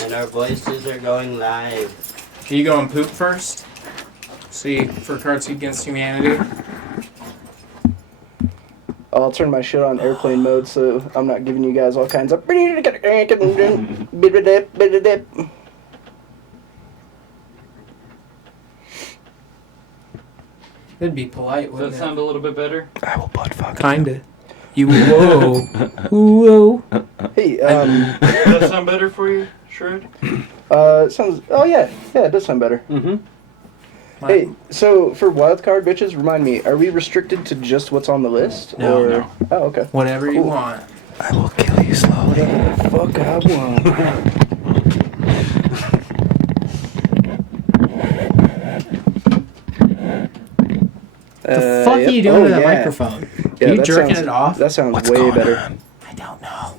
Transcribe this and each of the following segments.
And our voices are going live. Are you going poop first? See, for Cards Against Humanity? I'll turn my shit on airplane mode so I'm not giving you guys all kinds of... It'd be polite, Does wouldn't that sound a little bit better? I will butt fuck. Kinda. You whoa. Whoa. Hey, Does that sound better for you, Shred? sounds... Oh, yeah. Yeah, it does sound better. Mm-hmm. Hey, so for wildcard bitches, remind me, are we restricted to just what's on the list? No, or... no. Oh, okay. Whatever you Cool. want. I will kill you slowly. Whatever the fuck I want. The fuck are you doing to that microphone? Yeah, you that jerking sounds, it off? That sounds way better. I don't know.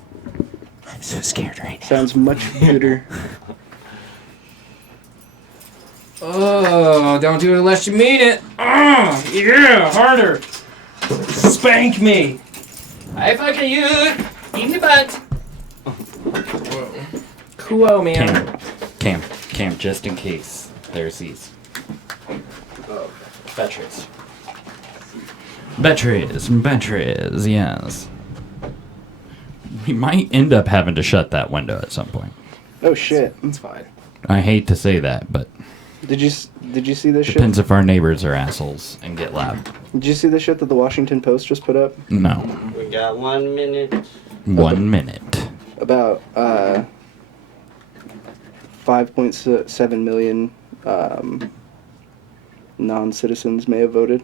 I'm so scared right now. Sounds much better. Oh, don't do it unless you mean it. Oh, yeah, harder. Spank me. I fucking you in the butt. Whoa. Cool, man. Cam, just in case. There's these. Oh, Batteries. Batteries, yes. We might end up having to shut that window at some point. Oh shit! It's fine. I hate to say that, but Did you see this depends shit? if our neighbors are assholes and get loud. Did you see the shit that the Washington Post just put up No. we got 1 minute. 1 minute. about 5.7 million non-citizens may have voted?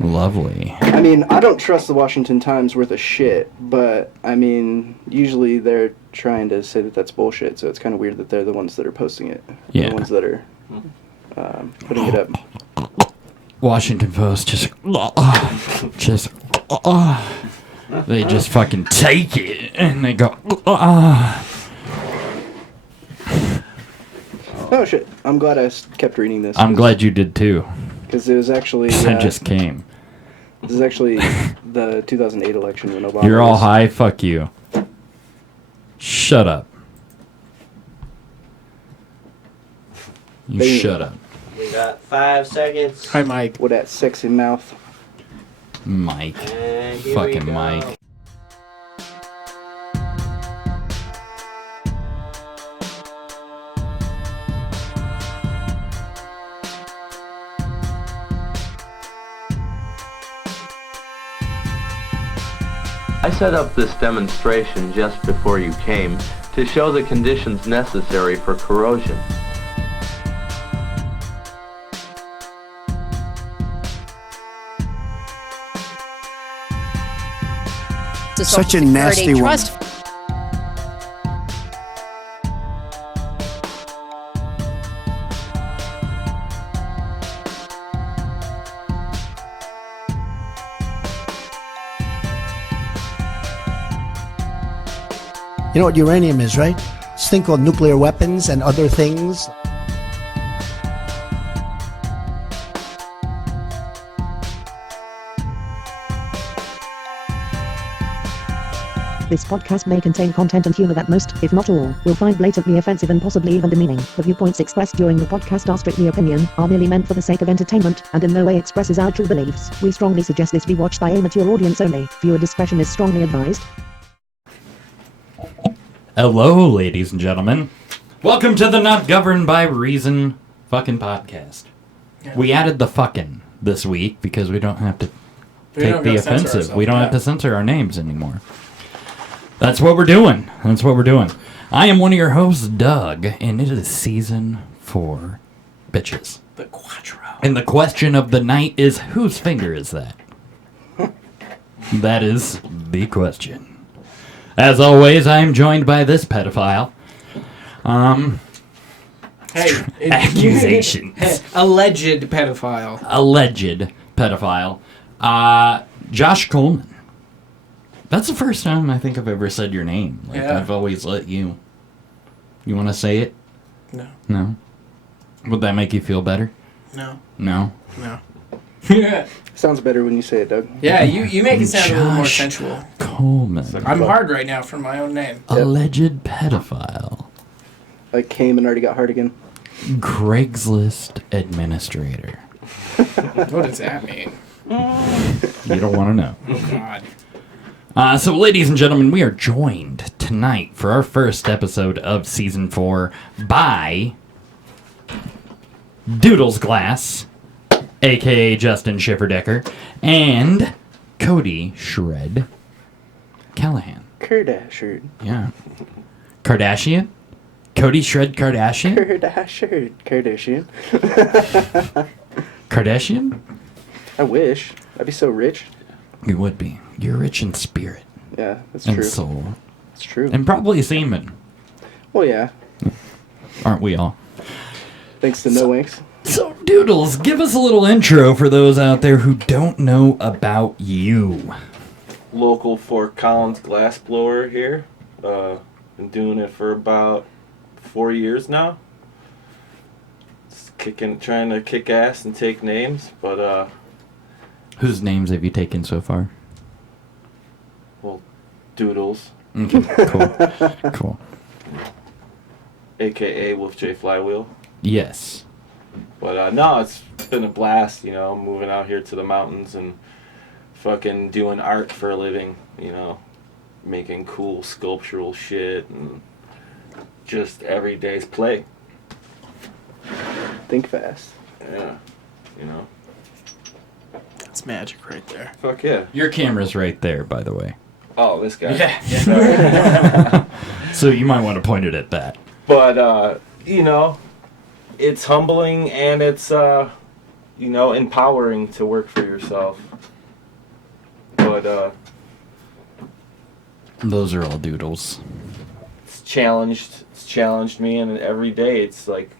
Lovely. I mean, I don't trust the Washington Times worth a shit, but I mean, usually they're trying to say that that's bullshit, so it's kind of weird that they're the ones that are posting it. Yeah. The ones that are putting it up. Washington Post they just fucking take it and they go Oh shit! I'm glad I kept reading this. I'm glad you did too. Because it was actually I just came. this is actually the 2008 election when Obama. You're all was- high, fuck you. Shut up. You Bam. shut up. We got 5 seconds. Hi, Mike. with that sexy mouth. Mike. And here we Fucking go. Mike. I set up this demonstration just before you came to show the conditions necessary for corrosion. Such a nasty one. You know what uranium is, right? This thing called nuclear weapons and other things. This podcast may contain content and humor that most, if not all, will find blatantly offensive and possibly even demeaning. The viewpoints expressed during the podcast are strictly opinion, are merely meant for the sake of entertainment, and in no way expresses our true beliefs. We strongly suggest this be watched by a mature audience only. Viewer discretion is strongly advised. Hello, ladies and gentlemen. Welcome to the Not Governed by Reason fucking podcast. Yeah. We added the fucking this week because we don't have to We take don't the gotta censor offensive. ourselves, We don't have yeah. to censor our names anymore. That's what we're doing. I am one of your hosts, Doug, and it is season 4, bitches. The Quattro. And the question of the night is, whose finger is that? That is the question. As always, I am joined by this pedophile. Hey, Accusations. Alleged pedophile. Alleged pedophile. Josh Coleman. That's the first time I think I've ever said your name. Like, Yeah. I've always let you. You want to say it? No. No? Would that make you feel better? No. No? No. Yeah. Sounds better when you say it, Doug. Yeah, you make it sound a little more Josh sensual. Coleman. I'm hard right now for my own name. Alleged pedophile. like came and already got hard again. Craigslist administrator. What does that mean? You don't want to know. Oh, God. So, ladies and gentlemen, we are joined tonight for our first episode of Season 4 by Doodle's Glass, a.k.a. Justin Schifferdecker, and Cody Shred Callahan. Kardashian. Yeah. Kardashian? Cody Shred Kardashian? Kardashian. Kardashian? I wish. I'd be so rich. You would be. You're rich in spirit Yeah, that's and true. soul. It's true. And probably semen. Well, yeah. Aren't we all? Thanks to No Winks. So, Doodles, give us a little intro for those out there who don't know about you. Local Fort Collins glass blower here. Been doing it for about 4 years now. Trying to kick ass and take names, but Whose names have you taken so far? well, Doodles, Okay, cool. Cool. aka Wolf J Flywheel. Yes. But no, it's been a blast, moving out here to the mountains and fucking doing art for a living, making cool sculptural shit and just every day's play. Think fast. Yeah, That's magic right there. Fuck yeah. Your camera's right there, by the way. Oh, this guy. Yeah. So you might want to point it at that. But, it's humbling and it's, empowering to work for yourself. But, Those are all Doodles. it's challenged me, and every day it's like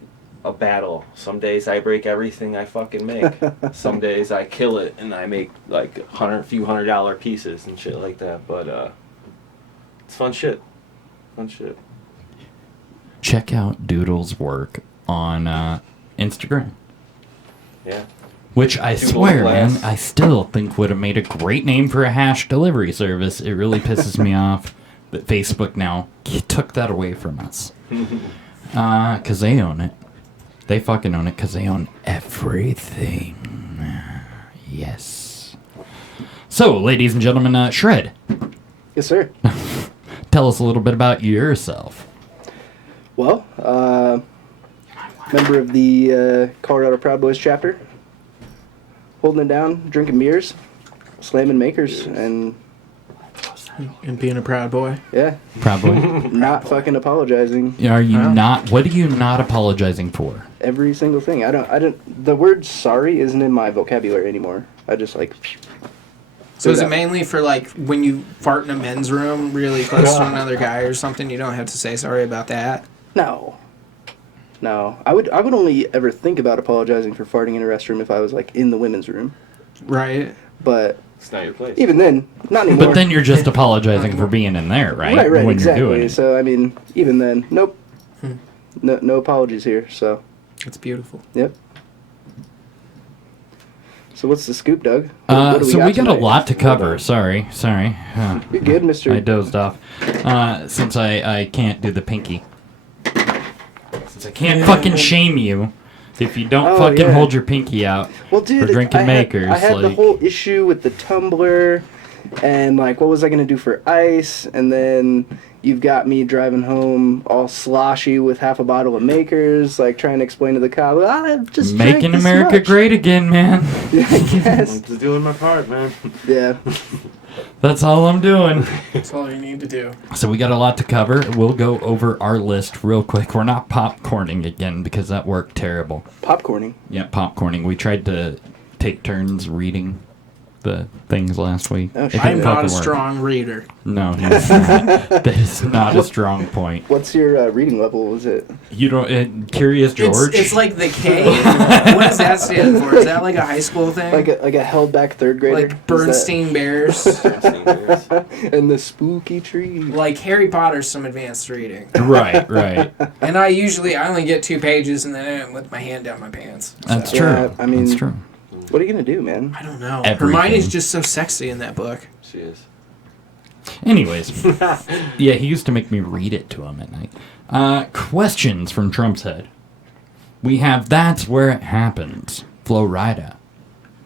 a battle. Some days I break everything I fucking make. Some days I kill it and I make like few $100 pieces and shit like that. But, it's fun shit. Check out Doodle's work on Instagram. Yeah. Which I Doodle's swear, Glass. man, I still think would have made a great name for a hash delivery service. It really pisses me off that Facebook now took that away from us. Because they own it. They fucking own it because they own everything. Yes. So, ladies and gentlemen, Shred, Yes, sir. tell us a little bit about yourself. Well, member of the Colorado Proud Boys chapter. Holding it down, drinking beers, slamming makers, and And being a proud boy. yeah, Probably. not fucking apologizing. Are you Wow. not? What are you not apologizing for? Every single thing. I don't. The word sorry isn't in my vocabulary anymore. I just like. So is it mainly for like when you fart in a men's room really close to another guy or something? You don't have to say sorry about that. No. I would only ever think about apologizing for farting in a restroom if I was like in the women's room. Right. But It's not your place. even then, not anymore. But then you're just apologizing for being in there, right? Right, When exactly. you're doing it. So I mean, even then, nope. No apologies here. So, It's beautiful. yep. So what's the scoop, Doug? What do So we got a tonight? lot to cover. Sorry. You're good, Mister. I dozed off. Since I can't do the pinky. Since I can't fucking shame you if you don't Oh, fucking yeah. hold your pinky out Well, dude, for drinking I makers. had the like, whole issue with the tumbler, and like, what was I gonna do for ice? And then you've got me driving home all sloshy with half a bottle of makers, like trying to explain to the cop, I just drank making this America much." great again, man. Yeah, I guess. I'm just doing my part, man. Yeah. That's all I'm doing. That's all you need to do. So we got a lot to cover. We'll go over our list real quick. We're not popcorning again because that worked terrible. Popcorning. Yeah, popcorning. We tried to take turns reading the things last week. Oh, It shit. didn't I'm not a fucking work. strong reader. No, he's not. That is not a strong point. What's your reading level? Was it? You don't. Curious George. It's like the K. What does that stand for? Is that like a high school thing? Like a held back third grader? Like Is that- Bernstein Bears? and the spooky tree. Like Harry Potter's some advanced reading. right. And I only get 2 pages and then I'm with my hand down my pants. That's So, true. Yeah, I mean- That's true. What are you gonna do, man? I don't know. Everything. Hermione's just so sexy in that book. She is. Anyways, yeah, he used to make me read it to him at night. Questions from Trump's head. We have That's Where It Happens, Florida.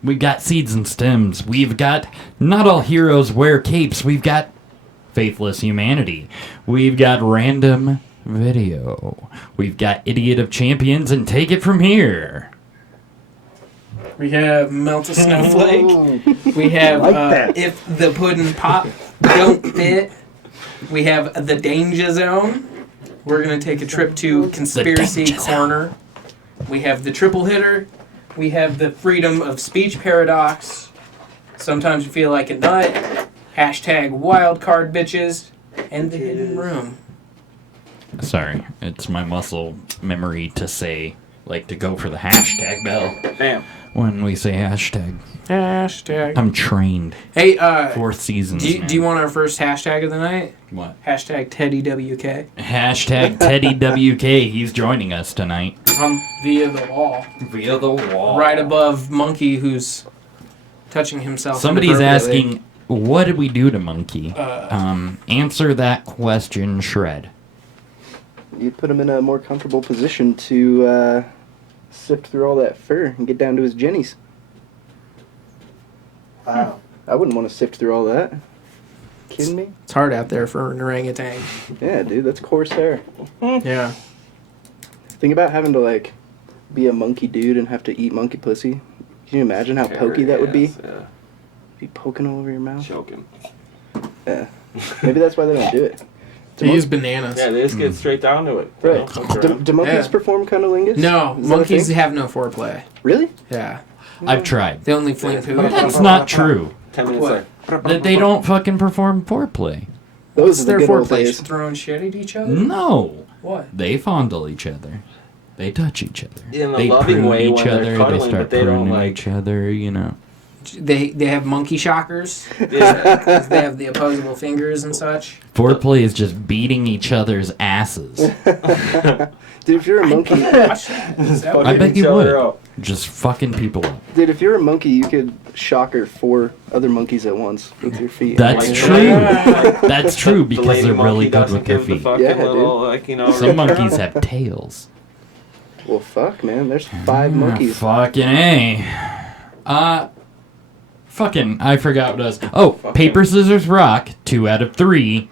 We've got Seeds and Stems. We've got Not All Heroes Wear Capes. We've got Faithless Humanity. We've got Random Video. We've got Idiot of Champions, and take it from here. We have Melt a Snowflake. We have If the Puddin' Pop Don't Fit. We have The Danger Zone. We're going to take a trip to Conspiracy Corner. We have The Triple Hitter. We have The Freedom of Speech Paradox. Sometimes you feel like a nut. Hashtag Wildcard Bitches. And The Hidden Room. Sorry, it's my muscle memory to say, like, to go for the hashtag bell. Bam. When we say hashtag. Hashtag. I'm trained. Hey, 4th seasons. do you want our first hashtag of the night? What? Hashtag TeddyWK. Hashtag TeddyWK. He's joining us tonight. Via the wall. Via the wall. Right above Monkey, who's touching himself. Somebody's asking, what did we do to Monkey? Answer that question, Shred. You put him in a more comfortable position to sift through all that fur and get down to his jennies. Wow. I wouldn't want to sift through all that. Kidding me? It's hard out there for an orangutan. Yeah, dude, that's coarse hair. Yeah. Think about having to, like, be a monkey dude and have to eat monkey pussy. Can you imagine how pokey that would be? Yeah. Be poking all over your mouth. Choking. Yeah. Maybe that's why they don't do it. They use bananas. Yeah, they just get straight down to it. Right. You know? Do monkeys perform cunnilingus? No, Is that a monkeys thing? have no foreplay. Really? Yeah. I've tried. They only fling poo. That's not true. 10 minutes What? later. That they don't fucking perform foreplay. Those are the Their good old foreplay days. throwing shit at each other? No. What? They fondle each other. They touch each other. In a They loving prune way each when they're other. They cuddling, start but they don't, pruning like- each other, you know. They have monkey shockers. Yeah. 'Cause they have the opposable fingers and such. Foreplay is just beating each other's asses. Dude, if you're a monkey, Watch that. Is that I what- bet each you other would. up. Just fucking people up. dude, if you're a monkey, you could shocker 4 other monkeys at once with your feet. That's Like, true. like, That's true the because lady they're really monkey good doesn't with their give the feet. fucking Yeah, little, like, you know, Some monkeys have tails. Well, fuck, man. There's 5 monkeys. Fucking A. Fucking, I forgot what it was. Oh, paper, scissors, rock. 2 out of 3.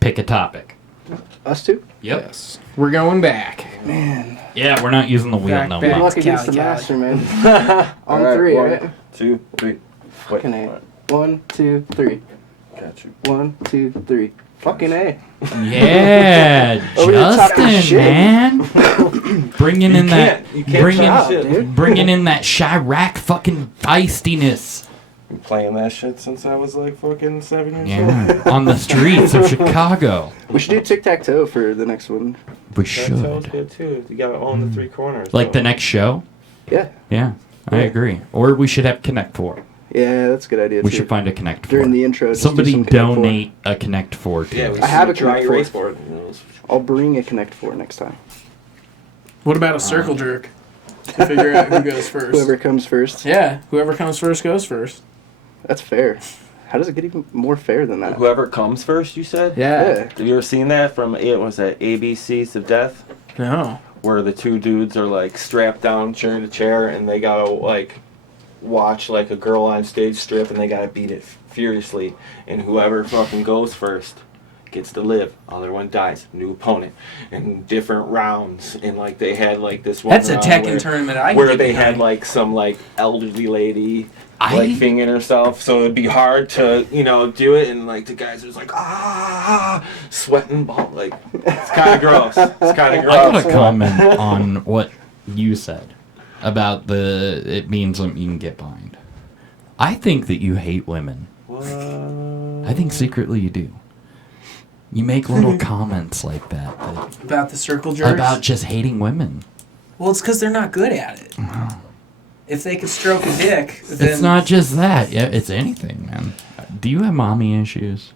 Pick a topic. Us two? Yep. Yes. We're going back. Man. Yeah, we're not using the wheel Back, no back. Good more. luck against the Cali. master, man. On Alright, 3, 1, right? 2, 3. Fucking A. 1, 2, 3. Got you. 1, 2, 3. Fucking A. Yeah, Over the top of Justin, shit. man. Bringing in that, You can't bringing, stop, dude. bringing in that Chirac fucking feistiness. Been playing that shit since I was like fucking 7 years old. Yeah, on the streets of Chicago. We should do tic-tac-toe for the next one. We That sounds should. good too. You gotta own the 3 corners. Like the though. next show. Yeah. Yeah, I agree. Or we should have Connect 4. Yeah, that's a good idea, We too. should find a Connect 4. During the intro, just do Somebody some Connect 4. donate a Connect 4 to Yeah, us. we I have a dry Connect erase 4. board. I'll bring a Connect 4 next time. What about a circle jerk? To figure out who goes first. Whoever comes first. Yeah, whoever comes first goes first. That's fair. How does it get even more fair than that? Whoever comes first, you said? Yeah. Have you ever seen that from, was that ABCs of Death? No. Where the 2 dudes are like strapped down, chair to chair, and they gotta like watch like a girl on stage strip, and they gotta beat it furiously. And whoever fucking goes first gets to live. Other one dies. New opponent. And different rounds. And like they had like this one That's a round Tekken tournament I can where get they behind. had like some like elderly lady like fingering herself, so it'd be hard to, you know, do it, and like the guys are just like sweating ball, like it's kind of gross. It's kind of gross. I got a comment on what you said about it being something you can get behind. I think that you hate women. What? I think secretly you do. You make little comments like that About the circle jerks? about just hating women. Well, it's because they're not good at it. If they could stroke a dick, then... It's not just that. Yeah, it's anything, man. Do you have mommy issues?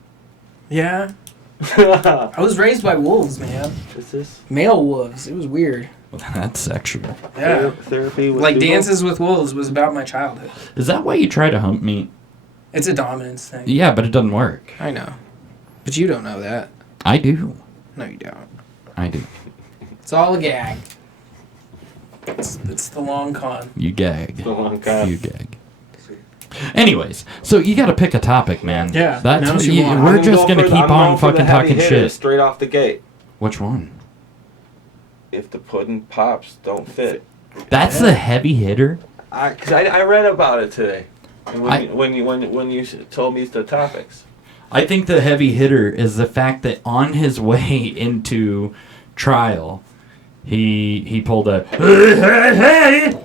Yeah. I was raised by wolves, man. Is this Male wolves. It was weird. That's sexual. Yeah. therapy with Like Doodle? Dances with Wolves was about my childhood. Is that why you try to hump me? It's a dominance thing. Yeah, but it doesn't work. I know. But you don't know that. I do. No, you don't. I do. It's all a gag. It's the long con. You gag. The long con. You gag. Anyways, so you got to pick a topic, man. Yeah, That's now you want. we're just gonna keep on fucking talking shit. Straight off the gate. Which one? If the pudding pops, don't fit. That's the heavy hitter. Cause I read about it today. When you told me the topics. I think the heavy hitter is the fact that on his way into trial, he pulled a hey.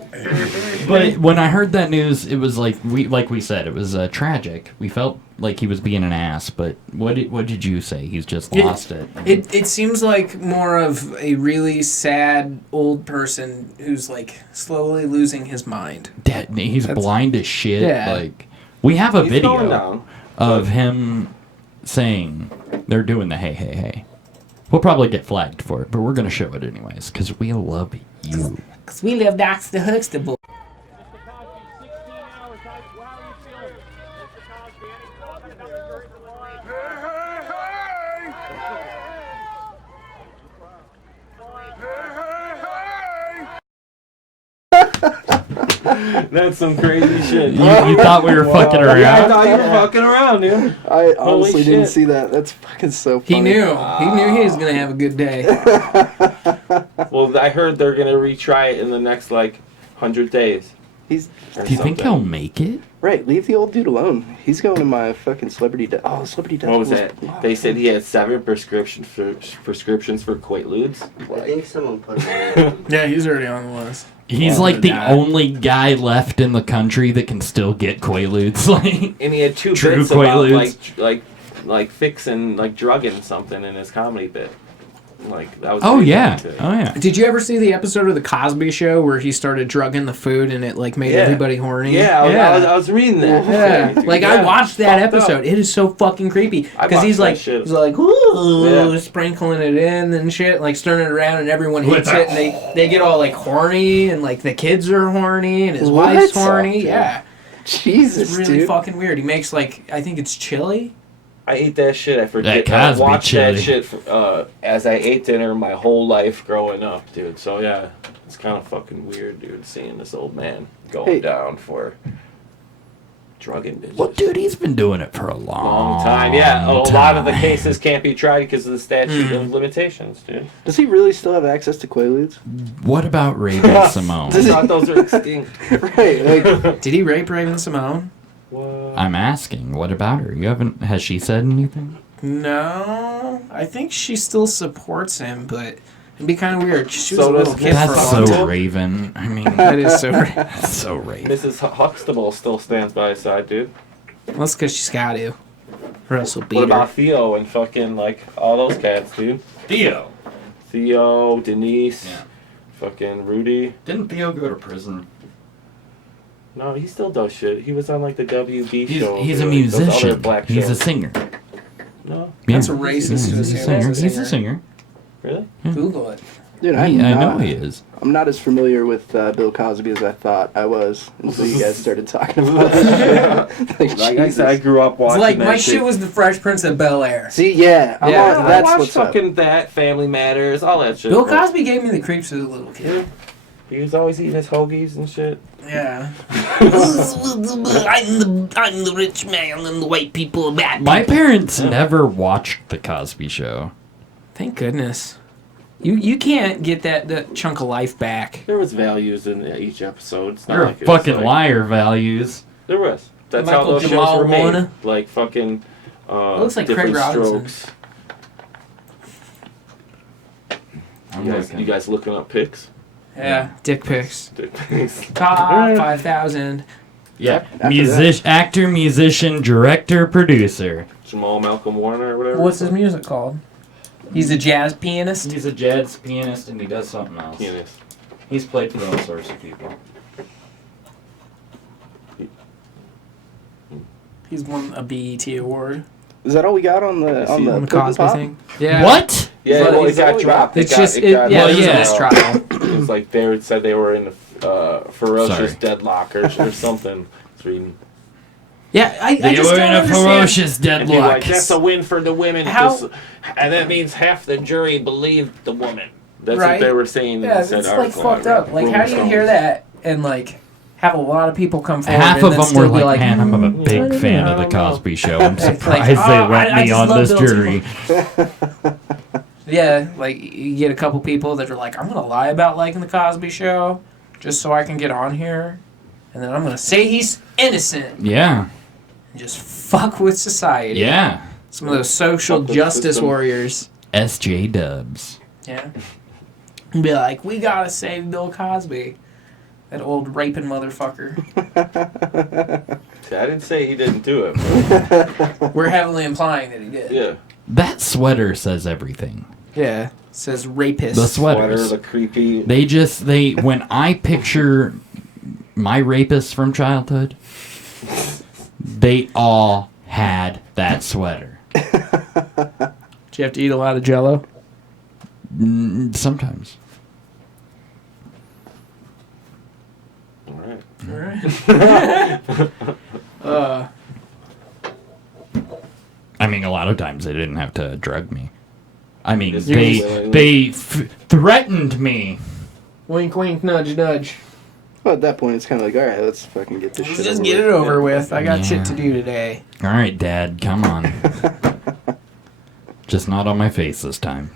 But when I heard that news, it was like we said, it was tragic. We felt like he was being an ass. But what did you say? He's just lost it. It seems like more of a really sad old person who's like slowly losing his mind. He's blind as shit. Yeah. Like we have a He's video going down, of him saying they're doing the hey. We'll probably get flagged for it, but we're gonna show it anyways because we love you. Cause we live that's the Huxtable. That's some crazy shit. You thought we were fucking around? Yeah, I thought you were fucking around, dude. I honestly didn't shit. see that. That's fucking so funny. He knew he was gonna have a good day. Well, I heard they're gonna retry it in the next 100 days. Do you think he'll make it? Right, leave the old dude alone. He's going to my fucking celebrity death. Oh, celebrity death. What was that? They said he had 7 prescriptions for Quaaludes. I think someone put it Yeah, he's already on the list. He's like the only guy left in the country that can still get Quaaludes. And he had 2 True bits about Quaaludes. like fixing drugging something in his comedy bit. That was. Oh crazy yeah. too. Oh yeah. Did you ever see the episode of the Cosby Show where he started drugging the food and it made everybody horny? Yeah, I was reading that. Yeah, I watched that episode. It is so fucking creepy because he's like, ooh, sprinkling it in and shit, stirring it around, and everyone hits it, and they get all horny, and the kids are horny, and his wife's horny. Yeah, Jesus, it's really dude. fucking weird. He makes I think it's chili. I ate that shit. I forget. That I Cosby watched chili. that shit as I ate dinner my whole life growing up, dude. So yeah, it's kind of fucking weird, dude, seeing this old man going down for drugging bitches. Well, dude, he's been doing it for a long time. Yeah, a time. lot of the cases can't be tried because of the statute of limitations, dude. Does he really still have access to Quaaludes? What about Raven Simone? I thought those were extinct. Right, Did he rape Raven Simone? What? I'm asking, what about her? Has she said anything? No, I think she still supports him, but it'd be kind of weird. She was So a little does kid for a That's long so time. Raven. I mean, That is so. that's so Raven. Mrs. Huxtable still stands by his side, dude. Well, that's because she's got to, or else he'll beat What about her. Theo and fucking all those cats, dude? Theo. Theo, Denise, Yeah. fucking Rudy. Didn't Theo go to prison? No, he still does shit. He was on the WB show. He's a those musician. other black He's a shows. singer. No, That's a racist to He's a assume singer. he's a He's a singer. singer. really? Google it. dude, I know he is. I'm not as familiar with Bill Cosby as I thought I was until you guys started talking about this shit. Like I said, I grew up It's watching like that my shit. shit was the Fresh Prince of Bel Air. See, yeah, I'm Yeah, on, I that's watched what's up. fucking that, Family Matters, all that shit. Bill Cosby gave me the creeps as a little kid. He was always eating his hoagies and shit. Yeah. I'm the rich man and the white people are bad. My parents never watched The Cosby Show. Thank goodness. You can't get that chunk of life back. There was values in each episode. It's not You're a like it was fucking liar, values. There was. That's Michael how those Jamal shows were made. Warner. Like fucking looks like different Craig Robinson. strokes. I'm You guys looking up pics? Yeah. Dick pics. Pics. Top 5,000. Yeah. After Actor, musician, director, producer. Jamal Malcolm Warner or whatever. What's his music called? He's a jazz pianist. He's a jazz pianist and he does something else. Pianist. He's played for all sorts of people. He's won a BET award. Is that all we got on the On the Puddin' Cosby Pop? thing. Yeah. What? Yeah, But well, it he's got only- dropped. It's It got- just, it it, got- yeah, Well, it was yeah. a mistrial. It was like they said they were in a ferocious Sorry. deadlock or something. I was reading. Yeah, I They just were don't in a understand. ferocious And be like, deadlock. that's a win for the women. How- And that means half the jury believed the woman. That's Right. what they were saying Yeah, in said it's like article. fucked up. Like, how do you hear that and like have a lot of people come forward? Half and of then them still were be like, man, I'm a I big don't fan know, of the I don't know." Cosby Show. I'm It's like, surprised oh, they I let me just on love this Bill jury. Yeah, like you get a couple people that are like, I'm gonna lie about liking the Cosby Show just so I can get on here, and then I'm gonna say he's innocent Yeah, and just fuck with society. yeah. Some of those social Fuck with justice system. warriors. SJ Dubs. Yeah. And be like, we gotta save Bill Cosby. That old raping motherfucker. See, I didn't say he didn't do it. But We're heavily implying that he did. yeah. That sweater says everything. Yeah. It says rapist. The Sweater, sweaters. the creepy. They when I picture my rapists from childhood, they all had that sweater. Do you have to eat a lot of Jello? Sometimes. All right. I mean, a lot of times they didn't have to drug me. I mean, Just they threatened me. Wink, wink, nudge, nudge. Well, at that point, it's kind of like, all right, let's fucking get this Let's shit just over get with. it over with. I got Yeah. shit to do today. All right, Dad, come on. Just not on my face this time.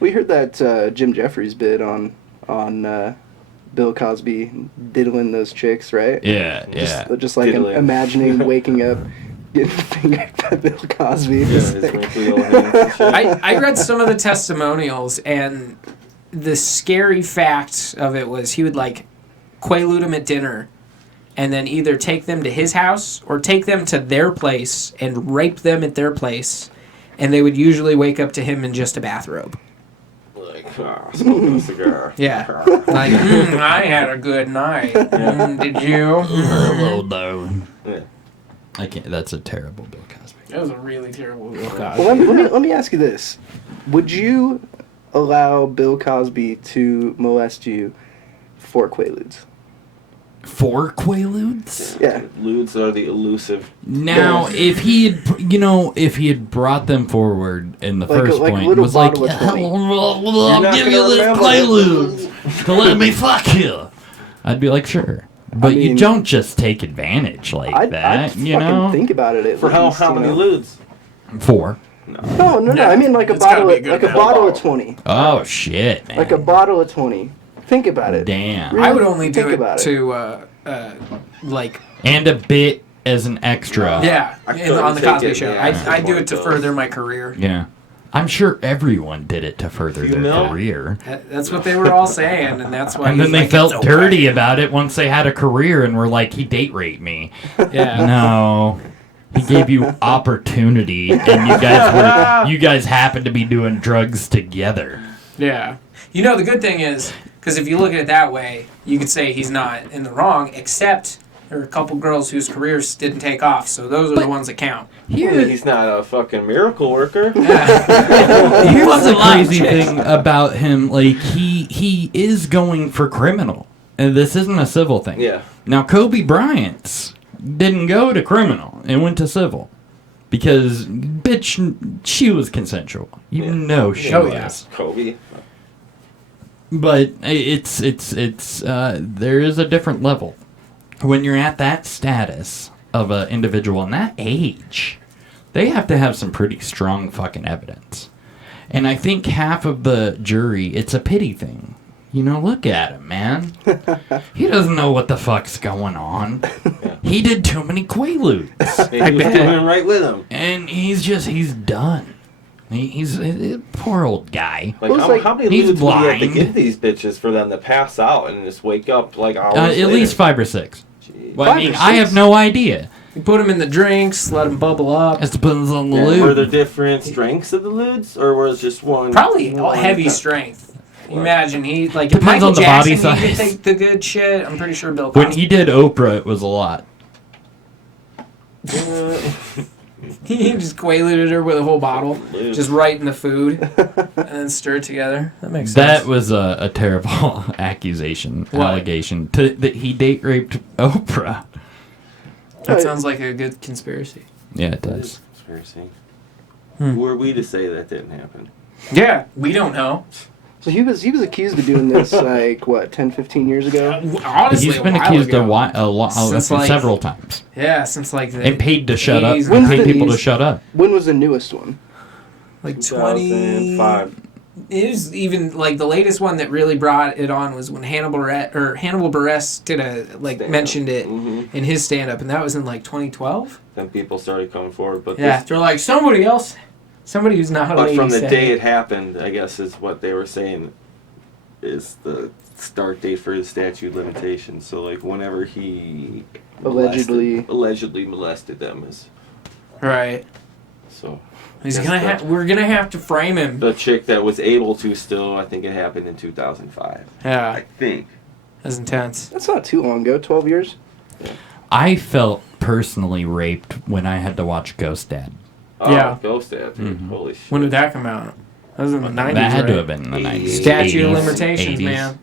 We heard that Jim Jeffries bit on Bill Cosby diddling those chicks, right? Yeah, yeah. Just like Diddling. imagining waking up, getting fingered by Bill Cosby. Yeah, Just his like- wrinkly old hands and shit. I read some of the testimonials, and the scary fact of it was he would like quaalude them at dinner and then either take them to his house or take them to their place and rape them at their place, and they would usually wake up to him in just a bathrobe. Like, smoking a cigar. Yeah. Like, I had a good night. Did you? Hello, though. Yeah. I can't. That's a terrible Bill Cosby. That was a really terrible Bill Well, Cosby. let me ask you this: would you allow Bill Cosby to molest you for Quaaludes? 4 Quaaludes? Yeah. Ludes are the elusive. Now, if he had, if he had brought them forward in the Like a- first like a point, little was like, bottle of 20. I'll not give gonna you this remember Quaaludes to let me fuck you. I'd be like, sure. But you mean, don't just take advantage like I'd that, fucking you know? think about it at For least, how you many know? ludes? 4. No. No, I mean like a it's gotta bottle, be a of, good like a amount. bottle of 20, Oh, shit, man. like a bottle of 20. Think about it. Damn. Really I would only do think it about to, like, And a bit as an extra. yeah, I couldn't on the take Cosby it, Show. yeah. I do it to Those. further my career. Yeah. I'm sure everyone did it to further Few their mil? career. That's what they were all saying, and that's why. And then he's they like, felt "It's okay." dirty about it once they had a career and were like, he date raped me. Yeah. No. He gave you opportunity and you guys happened to be doing drugs together. Yeah. You know, the good thing is, because if you look at it that way, you could say he's not in the wrong, except there are a couple girls whose careers didn't take off, so those are the ones that count. He's not a fucking miracle worker. Here's the crazy thing about him, like he is going for criminal. And this isn't a civil thing. Yeah. Now Kobe Bryant's didn't go to criminal and went to civil. Because bitch she was consensual. You know she Oh, was. yeah. Kobe. But it's there is a different level. When you're at that status of an individual and that age, they have to have some pretty strong fucking evidence. And I think half of the jury, it's a pity thing. You know, look at him, man. He doesn't know what the fuck's going on. Yeah. He did too many Quaaludes. Maybe he was doing right with him. And he's done. He's a poor old guy. Like, how many he's ludes would you have to blind. give these bitches for them to pass out and just wake up like hours At later? least 5 or 6. Jeez. Well, I 5 mean, or I have 6? no idea. You put them in the drinks, let them bubble up. It depends on the Yeah, lube. were there different strengths of the ludes, or was just one? Probably one heavy kind? strength. Imagine he like if Depends Michael on the Jackson, body he could size. take the good shit. I'm pretty sure Bill Cosby. When he did Oprah, it was a lot. He just quaaluded her with a whole bottle, Lube. just right in the food, and then stir it together. That makes That sense. was a terrible accusation, What? allegation, that he date raped Oprah. That sounds like a good conspiracy. Yeah, it That does. is a conspiracy. Hmm. Who are we to say that didn't happen? Yeah, we don't know. So he was accused of doing this like what 10, 15 years ago. Honestly, He's been a while accused ago. Since, like- several times. Yeah, since like the And paid to shut up. 80s When's Paid the- people to shut up. When was the newest one? like 20. 2005. It was even like the latest one that really brought it on was when Hannibal Buress did Stand-up. mentioned it Mhm. in his stand up, and that was in like 2012. Then people started coming forward, but Yeah, they're like somebody who's not a but lady from the said day it. it happened, I guess is what they were saying is the start date for his statute of limitations. So like whenever he allegedly molested them is Right. so. He's Yes, we're gonna have to frame him. The chick that was able to still, I think it happened in 2005. I Yeah, think. that's intense. That's not too long ago. 12 years. I felt personally raped when I had to watch Ghost Dad. Oh, Yeah. Ghost Dad, dude. Mhm. Holy shit. When did that come out? That was in the 90s. That had right? to have been in the 90s. Statute of 80s, limitations, 80s. man.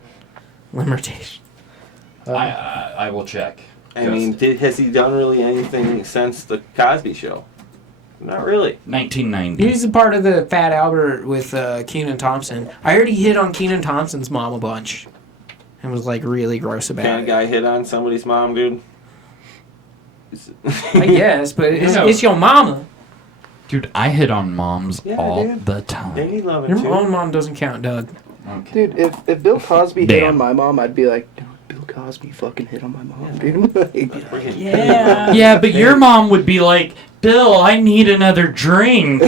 Limitation. I will check. I mean, has he done really anything since the Cosby Show? Not really. 1990. He's a part of the Fat Albert with Kenan Thompson. I heard he hit on Kenan Thompson's mom a bunch, and was like really gross about Can a it. guy hit on somebody's mom, dude? I guess, but No. it's your mama. Dude, I hit on moms Yeah, all dude. the They time. need loving Your too. own mom doesn't count, Doug. Okay. Dude, if Bill Cosby hit Damn. on my mom, I'd be like, dude, Bill Cosby fucking hit on my mom, dude. Like, Bring it. Yeah. Yeah, but your mom would be like, Bill, I need another drink.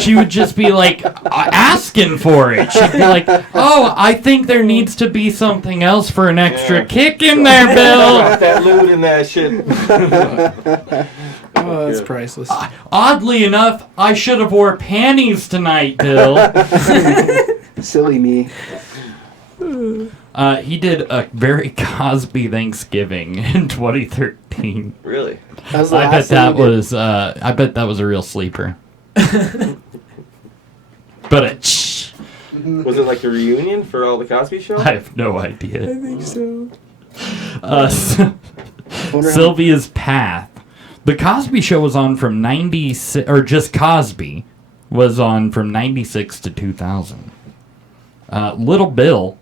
She would just be like asking for it. She'd be like, oh, I think there needs to be something else for an extra Yeah. kick in there, Bill. Drop that lewd in that shit. Oh, that's Yeah. priceless. Oddly enough, I should have wore panties tonight, Bill. silly me. He did a very Cosby Thanksgiving in 2013. Really? That was the I bet last thing that he did. was. I bet that was a real sleeper. But Was it like a reunion for all the Cosby Show? I have no idea. I think so. Wonder how- Sylvia's Path. The Cosby Show was on from 96, or just Cosby was on from 96 to 2000. Little Bill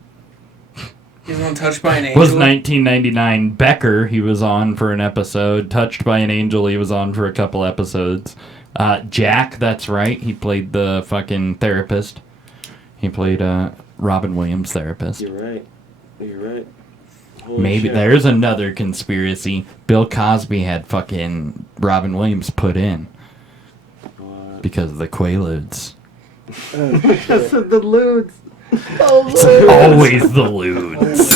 He's on Touched by an Angel. was 1999. Becker, he was on for an episode. Touched by an Angel, he was on for a couple episodes. Jack, that's right. He played the fucking therapist. He played Robin Williams' therapist. You're right. You're right. Holy Maybe shit. there's another conspiracy. Bill Cosby had fucking Robin Williams put in What? because of the Quaaludes. Oh, shit. The lewds. It's always the lewds.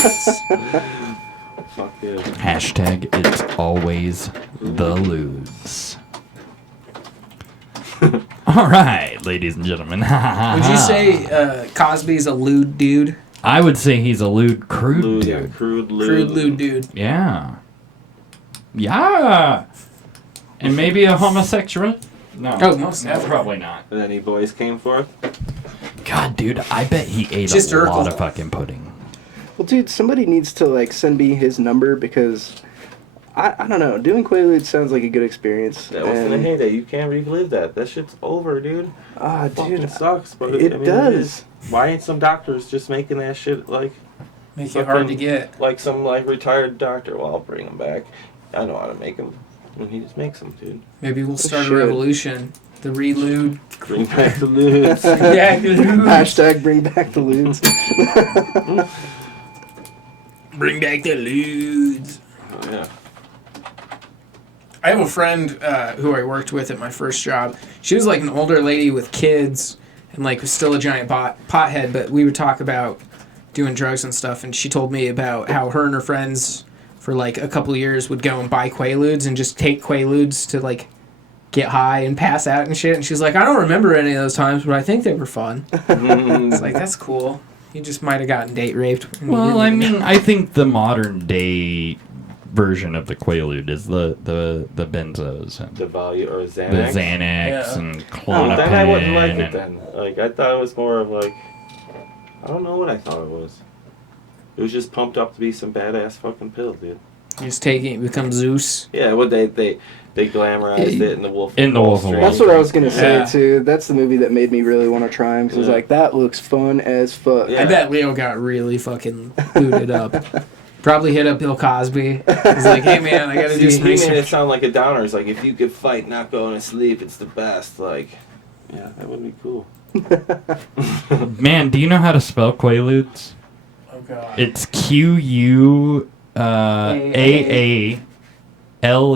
Fuck yeah. Hashtag it's always the lewds. All right, ladies and gentlemen. Would you say Cosby's a lewd dude? I would say he's a lewd, crude Lewd, dude. yeah, crude lewd. Crude lewd dude. Yeah. Yeah. And maybe a homosexual? No. Oh, most No, definitely. probably not. And any boys came forth? God, dude, I bet he ate Just a lot Urkel. of fucking pudding. Well, dude, somebody needs to like send me his number because I don't know. Doing Quaaludes sounds like a good experience. That was in the heyday. You can't relive that. That shit's over, dude. Ah, Fucking dude, sucks, but it I mean, does. is. Why ain't some doctors just making that shit like Make it hard to get. like some like retired doctor? Well, I'll bring him back. I know how to make them. And he just makes them, dude. Maybe we'll start a Should. revolution. The relude. Bring back the lewds. Yeah, the lewd. Hashtag bring back the lewds. Bring back the lewds. Oh, yeah. I have a friend who I worked with at my first job. She was like an older lady with kids and like was still a giant pothead, but we would talk about doing drugs and stuff, and she told me about how her and her friends for like a couple of years would go and buy Quaaludes and just take Quaaludes to like get high and pass out and shit. And she's like, I don't remember any of those times, but I think they were fun. It's like, that's cool. You just might have gotten date raped. and you Well, I didn't mean, know. I think the modern day version of the Quaalude is the benzos and The value or the Xanax. Xanax Yeah. and Oh, Klonopin. then I wouldn't like it and- then. Like I thought it was more of like I don't know what I thought it was. It was just pumped up to be some badass fucking pill, dude. You just take it, you become Zeus. Yeah, what they glamorized it in the Wolf. In the Wolf of Wall That's what I was gonna say Yeah. too. That's the movie that made me really want to try him because I was like, that looks fun as fuck. Yeah. I bet Leo got really fucking booted up. Probably hit up Bill Cosby. He's like, hey man, I gotta do some He made it research. sound like a downer. It's like, if you could fight not going to sleep, it's the best. Like, yeah, that would be cool. Man, do you know how to spell Quaaludes? Oh god. It's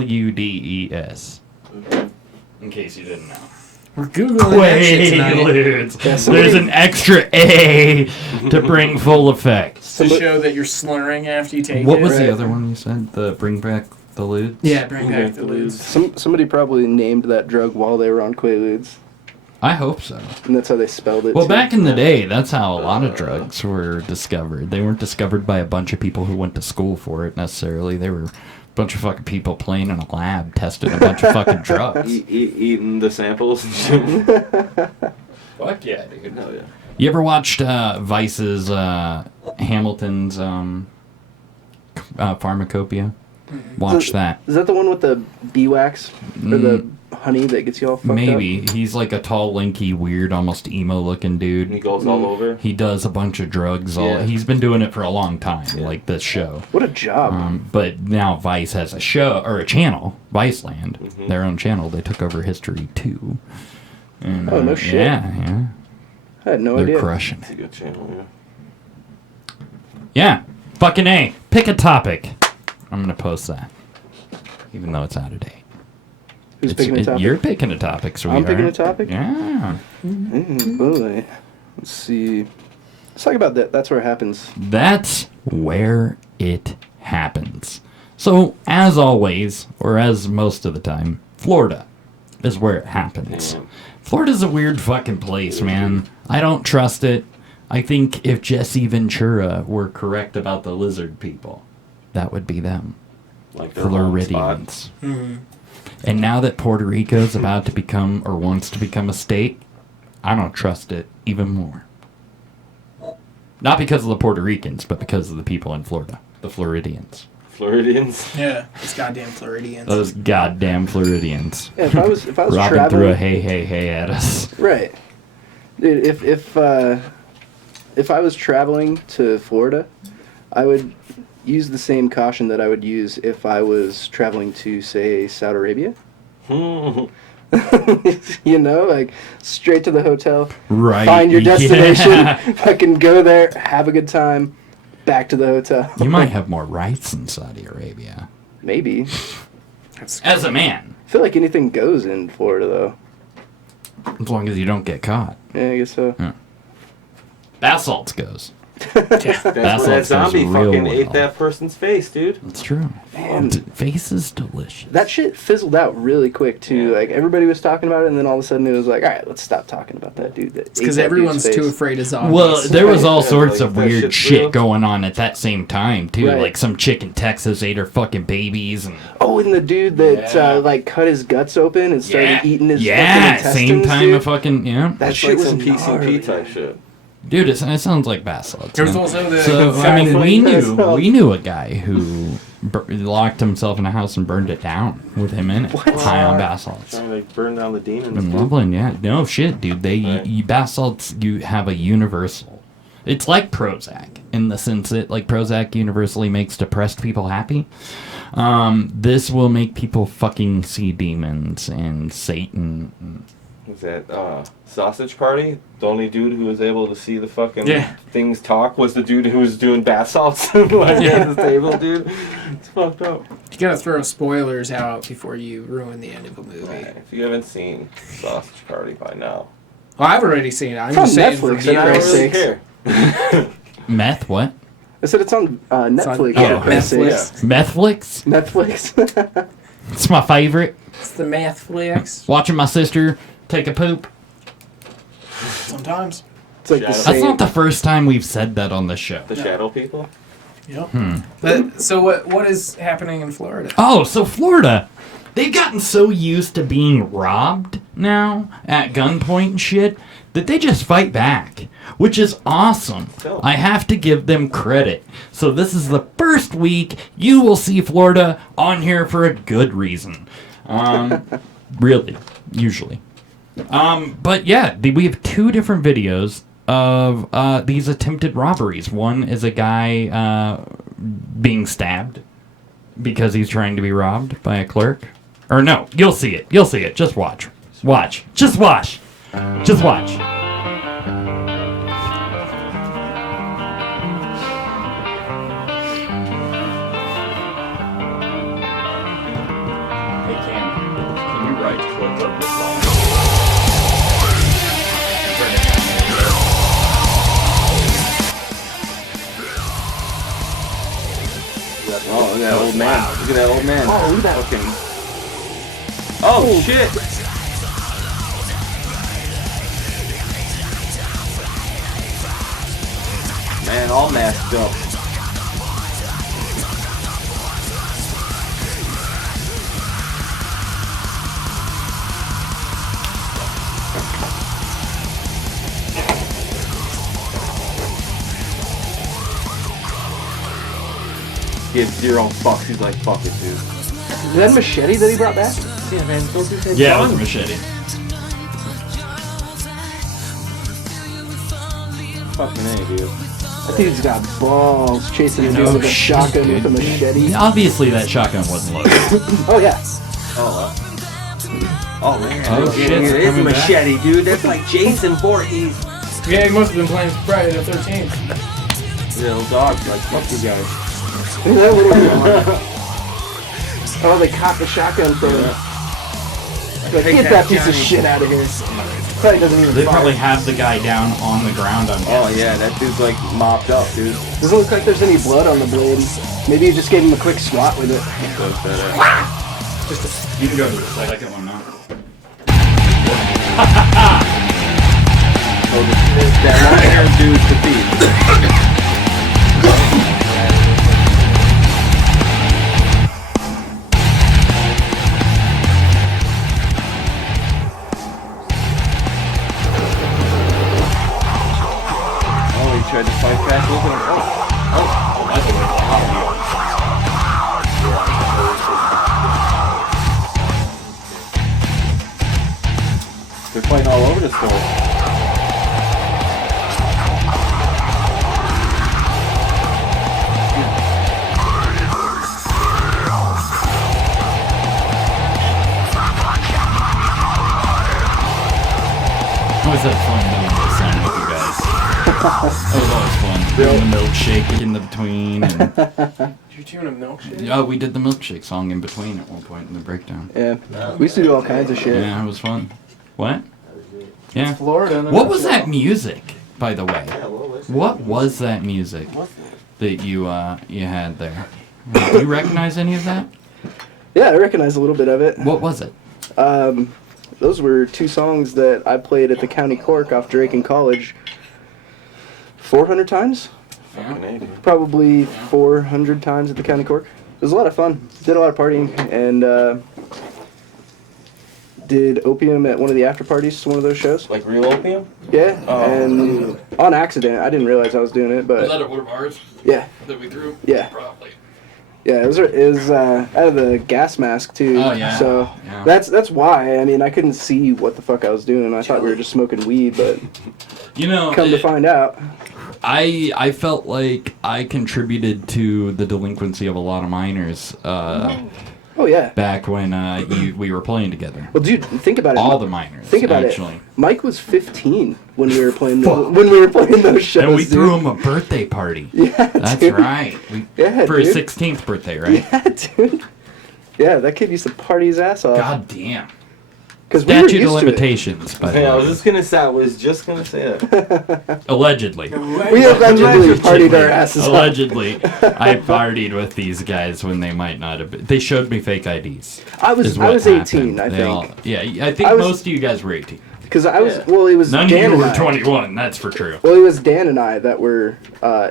QUAALUDES. In case you didn't know. We're Googling that shit tonight. Quaaludes. There's an extra A to bring full effect. To show that you're slurring after you take What it. was Right. the other one you said? The bring back the ludes? Yeah, bring back the lose. Somebody probably named that drug while they were on Quaaludes, I hope so. and that's how they spelled it. Well, too. back in the day, that's how a lot of drugs were discovered. They weren't discovered by a bunch of people who went to school for it necessarily. They were a bunch of fucking people playing in a lab testing a bunch of fucking drugs. Eating the samples and shit. Fuck yeah, dude. Hell yeah. You ever watched Vice's Hamilton's Pharmacopoeia? Watch that. Is that the one with the bee wax or the honey that gets you all fucked Maybe. up? He's like a tall, lanky, weird, almost emo-looking dude. And he goes all over. He does a bunch of drugs. Yeah. He's been doing it for a long time, like this show. What a job! But now Vice has a show, or a channel, Viceland, their own channel. They took over History 2. And, Oh, no shit. Yeah. I had no They're idea. crushing It's a it. good channel, yeah. Yeah. Fucking A. Pick a topic. I'm going to post that. Even though it's out of date. Who's picking a topic? You're picking a topic, sweetheart. I'm picking a topic? Yeah. Boy. Let's see. Let's talk about that. That's where it happens. That's where it happens. So, as always, or as most of the time, Florida is where it happens. Damn. Florida's a weird fucking place, man. I don't trust it. I think if Jesse Ventura were correct about the lizard people, that would be them. Like their home spot. Floridians. And now that Puerto Rico's about to become, or wants to become a state, I don't trust it even more. Not because of the Puerto Ricans, but because of the people in Florida. The Floridians. Floridians. Yeah, those goddamn Floridians. Those goddamn Floridians. Yeah, if I was Robbing traveling, through a hey at us. right, dude. If I was traveling to Florida, I would use the same caution that I would use if I was traveling to, say, Saudi Arabia. You know, like straight to the hotel, Right. find your destination, Yeah. fucking go there, have a good time, back to the hotel. You might have more rights in Saudi Arabia. Maybe. As a man. I feel like anything goes in Florida, though. As long as you don't get caught. Yeah, I guess so. Bath salts goes. That's where that sounds zombie real fucking well. ate that person's face, dude. That's true. Man. Face is delicious. That shit fizzled out really quick, too. Yeah. Like, everybody was talking about it, and then all of a sudden it was like, all right, let's stop talking about that dude. Because everyone's too afraid of zombies. Well, there was all Yeah, sorts like, of that weird shit's shit real. going on at that same time, too. Right. Like some chick in Texas ate her fucking babies. And Oh, and the dude that, like, cut his guts open and started eating his fucking intestines, same time dude. of fucking, That It's shit like was some gnarly. PCP type shit. Dude, it sounds like bath salts. There's man. also the So, I mean, Exactly. we knew a guy who locked himself in a house and burned it down with him in it. High on bath salts. Trying to burn down the demons. In dude. Loveland, yeah. No shit, dude. Right. You bath salts, you have a universal. It's like Prozac in the sense that, like, Prozac universally makes depressed people happy. This will make people fucking see demons and Satan. Was that Sausage Party? The only dude who was able to see the fucking Yeah. things talk was the dude who was doing bath salts like at the table, dude. It's fucked up. You gotta throw spoilers out before you ruin the end of a movie. Right. If you haven't seen Sausage Party by now, Well, I've already seen it. I'm It's on just saying for Netflix, me. and I I don't Christ's really sakes. care. Meth, what? I said it's on Netflix. yeah, for Christ's Netflix. sakes. Methflix? Netflix. It's my favorite. It's the math flicks. Watching my sister take a poop. Sometimes. It's like the That's That's same. not the first time we've said that on this show. The Shadow People. Yep. But so what is happening in Florida? Oh, so Florida. They've gotten so used to being robbed now at gunpoint and shit that they just fight back, which is awesome. Cool. I have to give them credit. So this is the first week you will see Florida on here for a good reason. Really, usually. But yeah, we have 2 different videos of these attempted robberies. One is a guy being stabbed because he's trying to be robbed by a clerk. Or no, you'll see it. You'll see it. Just watch. Watch. Just watch. Just watch. Hey, can you right click up this song? Oh, look at that old man. Look at that old man. Oh, look at that. Fucking... Oh, shit! Man, all masked up. Gives 0 fucks. He's like, fuck it, dude. Is that a machete that he brought back? Yeah, man, don't do that. Yeah, it was a machete. Fucking A, dude. That dude's got balls chasing a dude with a shotgun with a machete. Obviously, that shotgun wasn't loaded. Oh, yeah. Oh, man. Oh, shit. It is a Coming back. machete, dude. That's like Jason Voorhees. Yeah, he must have been playing Friday the 13th. Little dog's like, fuck you guys. Look at that little guy. Oh, they caught the shotgun from him. Like, get that piece of shit out of here. Probably doesn't even They fire. probably have the guy down on the ground. Oh, yeah, that dude's like mopped up, dude. Doesn't look like there's any blood on the blade. Maybe you just gave him a quick swat with it. You can go to the second one now. So that long-haired dude's defeat. Tried to fight back with him. Oh, that's a they're fighting all over the store. Always had fun doing this song with you guys. That was always fun. Doing the milkshake in the between. And Did you tune a milkshake? yeah, we did the milkshake song in between at one point in the breakdown. Yeah. We used to do all kinds of shit. Yeah, it was fun. What? Yeah. Florida. What was that music, by the way? Yeah, what was it? What was that music that you had there? Do you recognize any of that? Yeah, I recognize a little bit of it. What was it? Those were 2 songs that I played at the County Cork off Drake in College 400 times? Fucking A, dude. Probably 400 times at the County Cork. It was a lot of fun. Did a lot of partying and did opium at one of the after parties to one of those shows. Like real opium? Yeah, Oh. and on accident. I didn't realize I was doing it, but at one of ours yeah, that we threw? yeah. Probably. Yeah, it was out of the gas mask too. Oh, yeah. So Yeah. that's why. I mean, I couldn't see what the fuck I was doing. I thought we were just smoking weed, but You know, come to find out, I felt like I contributed to the delinquency of a lot of minors oh yeah. back when we were playing together. Well, dude, think about it. All the minors. Think about actually. it. Mike was 15 when we were playing those shows. And we dude. threw him a birthday party. Yeah, That's dude. right. Yeah, for his dude. 16th birthday, right? Yeah, dude. Yeah, that kid used to party his ass off. God damn. Because we were Statute used of to it. limitations, by the Yeah, I way. was just gonna say that. Allegedly. We allegedly partied our asses off. Allegedly. I partied with these guys when they might not have been. They showed me fake IDs. I is was what 18, happened. I They all- think. yeah, I think I was- most of you guys were 18. Because I was, Yeah. well, it was None Dan of you and were I. 21, that's for true. Well, it was Dan and I that were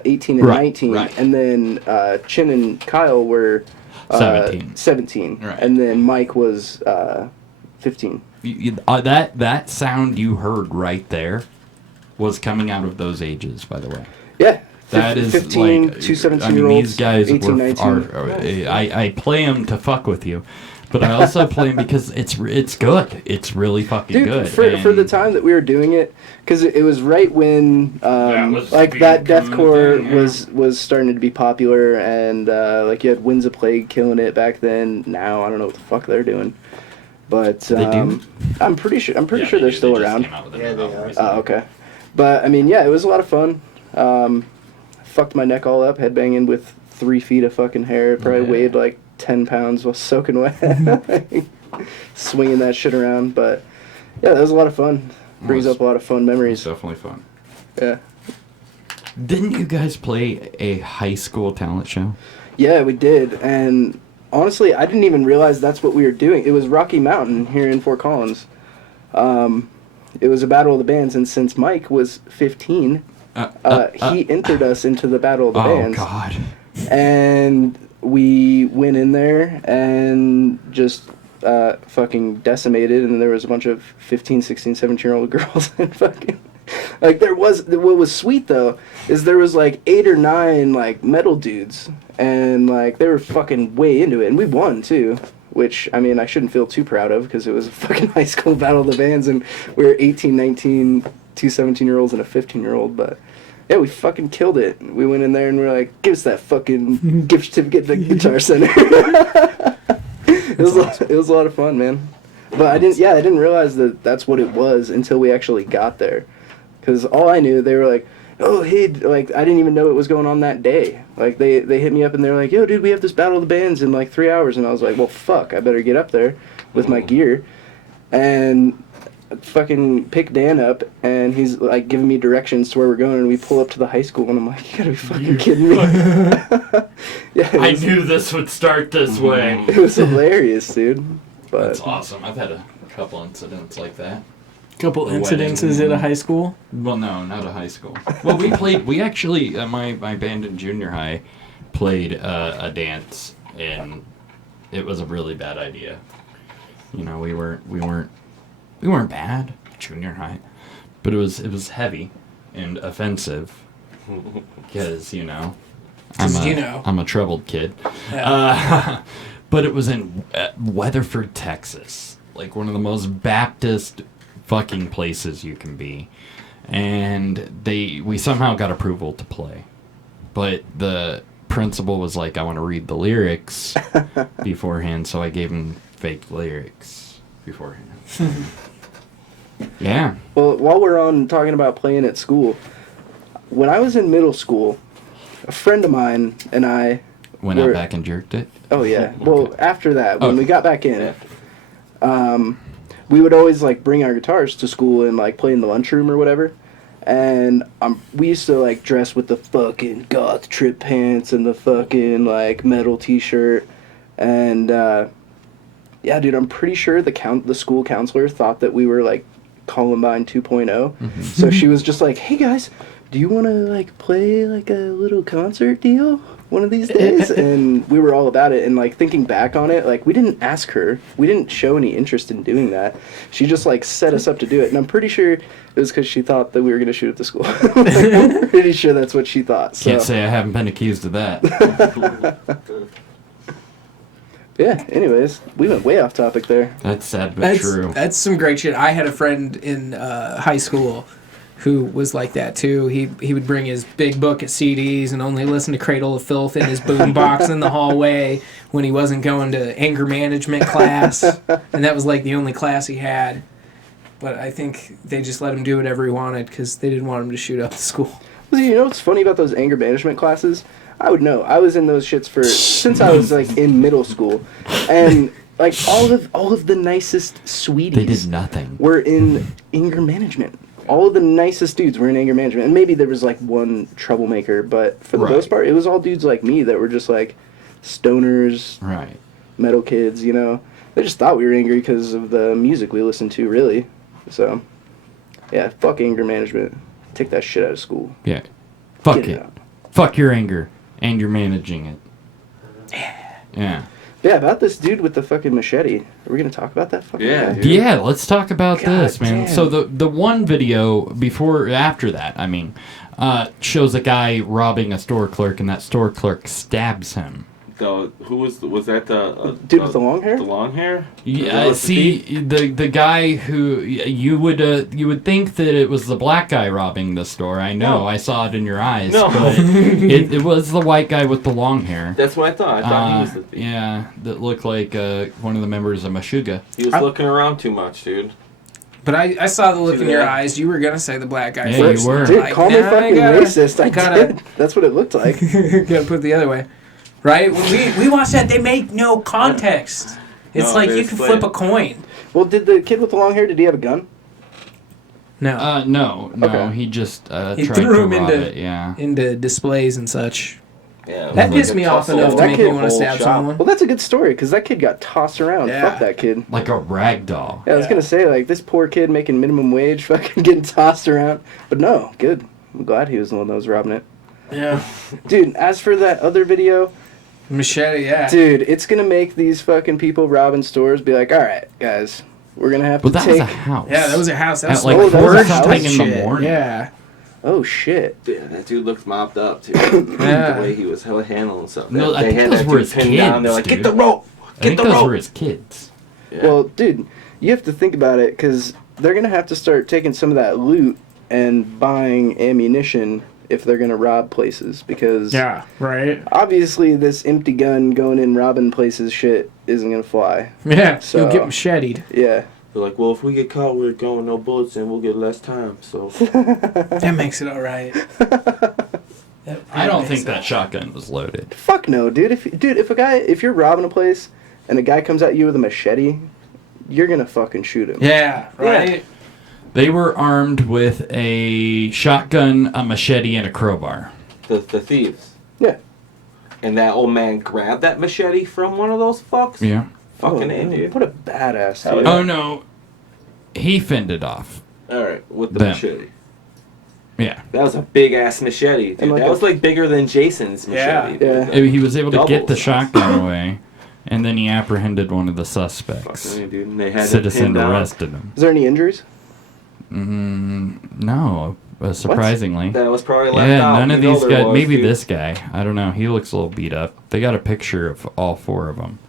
18 and Right, 19, right. and then Chin and Kyle were 17, Right. and then Mike was 15. That sound you heard right there was coming out of those ages, by the way. Yeah. That is 15, like, two 17-year-olds, I mean, these guys 18, I play them to fuck with you, but I also play them because it's good. It's really fucking good. For the time that we were doing it, because it was right when that deathcore was starting to be popular, and like you had Winds of Plague killing it back then. Now I don't know what the fuck they're doing, but they do? I'm pretty sure they're still around. Yeah, they are. Oh, okay. But I mean, yeah, it was a lot of fun. Fucked my neck all up, headbanging with 3 feet of fucking hair. Probably weighed like 10 pounds while soaking wet. Swinging that shit around. But yeah, that was a lot of fun. Brings up a lot of fun memories. Definitely fun. Yeah. Didn't you guys play a high school talent show? Yeah, we did. And honestly, I didn't even realize that's what we were doing. It was Rocky Mountain here in Fort Collins. It was a battle of the bands, and since Mike was 15... he entered us into the Battle of the Bands. Oh, God. And we went in there and just fucking decimated, and there was a bunch of 15, 16, 17-year-old girls and fucking... Like, what was sweet, though, is there was, like, 8 or 9, like, metal dudes, and, like, they were fucking way into it, and we won, too. Which, I mean, I shouldn't feel too proud of, because it was a fucking high school Battle of the Bands, and we were 18, 19... 2 17-year-olds and a 15-year-old, but yeah, we fucking killed it. We went in there and we were like, give us that fucking gift certificate to the Guitar Center. It was a lot of fun, man. But I didn't realize that that's what it was until we actually got there. Because all I knew, they were like, oh, hey, like, I didn't even know it was going on that day. Like, they hit me up and they were like, yo, dude, we have this Battle of the Bands in like 3 hours. And I was like, well, fuck, I better get up there with my gear. And fucking pick Dan up, and he's like giving me directions to where we're going, and we pull up to the high school, and I'm like, you gotta be fucking kidding me. Yeah, I knew this would start this way. It was hilarious, dude. But that's awesome. I've had a couple incidents like that. Couple incidences at a high school? Well, no, not a high school. Well, we actually, my band in junior high played a dance, and it was a really bad idea. You know, we weren't bad, junior high, but it was heavy and offensive because I'm a troubled kid. Yeah. But it was in Weatherford, Texas, like one of the most Baptist fucking places you can be, and we somehow got approval to play, but the principal was like, I want to read the lyrics beforehand, so I gave him fake lyrics beforehand. Yeah. Well, while we're on talking about playing at school, when I was in middle school, a friend of mine and I went out back and jerked it? Oh, yeah. Well, after that, when we got back in, we would always, like, bring our guitars to school and, like, play in the lunchroom or whatever. And we used to, like, dress with the fucking goth trip pants and the fucking, like, metal t-shirt. And, yeah, dude, I'm pretty sure the school counselor thought that we were, like, Columbine 2.0. Mm-hmm. So she was just like, hey, guys, do you want to, like, play, like, a little concert deal one of these days? And we were all about it. And, like, thinking back on it, like, we didn't ask her. We didn't show any interest in doing that. She just, like, set us up to do it. And I'm pretty sure it was because she thought that we were going to shoot at the school. I'm pretty sure that's what she thought. So. Can't say I haven't been accused of that. Yeah, anyways, we went way off topic there. That's sad but true. That's some great shit. I had a friend in high school who was like that too. He would bring his big book of CDs and only listen to Cradle of Filth in his boombox in the hallway when he wasn't going to anger management class. And that was like the only class he had. But I think they just let him do whatever he wanted because they didn't want him to shoot up the school. Well, you know what's funny about those anger management classes? I would know. I was in those shits since I was like in middle school, and like all of the nicest sweeties. They did nothing. Were in anger management. All of the nicest dudes were in anger management, and maybe there was like one troublemaker, but for the most part, it was all dudes like me that were just like stoners, metal kids. You know, they just thought we were angry because of the music we listened to, really. So, yeah, fuck anger management. Take that shit out of school. Yeah, fuck it. Fuck your anger. And you're managing it. Yeah. Yeah, about this dude with the fucking machete. Are we gonna talk about that fucking Yeah, guy? dude. Yeah, let's talk about God this, man. damn. So the one video after that, shows a guy robbing a store clerk, and that store clerk stabs him. Who was that the Dude with the long hair? The long hair? Yeah, see the guy who you would think that it was the black guy robbing the store. I know, No. I saw it in your eyes. No. But it was the white guy with the long hair. That's what I thought. I thought he was the thief. Yeah, that looked like one of the members of Meshuggah. He was looking around too much, dude. But I saw the look See in your that? eyes. You were gonna say the black guy Yeah, first. you were. Dude, Like, call me nah, fucking racist. I gotta- did. That's what it looked like. Gotta put it the other way. Right? We watched that. They make no context. It's No, like they you can explain flip a coin. Well, did the kid with the long hair, did he have a gun? No. No, Okay. he just He tried threw to him rob into- it. Yeah. Into displays and such. Yeah, it That was pissed like me a off tussle enough to That make kid- me want to whole stab shop. someone. Well, that's a good story, because that kid got tossed around. Yeah. Fuck that kid. Like a rag doll. Yeah, I was going to say, like, this poor kid making minimum wage, fucking getting tossed around. But no, good. I'm glad he was the one that was robbing it. Yeah. Dude, as for that other video, Machete, yeah. dude, it's going to make these fucking people robbing stores be like, all right, guys, we're going to have But to that take... was a house. Yeah, that was a house. That was At like Oh, that was 4 a house? something in the shit. morning. Yeah. Oh, shit. Yeah, that dude looked mopped up too. Yeah. The way he was handling stuff. No, I they think had those that were dude his pinned down. They're kids, like, dude. get the rope. I Get think the those rope. were his kids. Yeah. Well, dude, you have to think about it, because they're going to have to start taking some of that loot and buying ammunition if they're going to rob places, because Yeah, right? obviously this empty gun going in robbing places shit isn't going to fly. Yeah, So- you'll get macheted. Yeah. They're like, well, if we get caught with going no bullets, then we'll get less time. So That makes it all right. I don't think that shotgun was loaded. Fuck no, dude. If you're robbing a place and a guy comes at you with a machete, you're going to fucking shoot him. Yeah, right? They were armed with a shotgun, a machete, and a crowbar. the thieves. Yeah. And that old man grabbed that machete from one of those fucks. Yeah. Fucking A, dude. What a badass, Hell dude. yeah. Oh no, he fended off. All right, with the Them. machete. Yeah. That was a big ass machete, dude. And like That a- was like bigger than Jason's Yeah. machete. Yeah. dude. He was able to get the Doubles. shotgun away, and then he apprehended one of the suspects. Fucking A, dude. And they had him Citizen pinned down. arrested him. Is there any injuries? No, surprisingly. That was probably left Yeah, out. none of You know these there guys. was, Maybe dude. this guy. I don't know. He looks a little beat up. They got a picture of all 4 of them.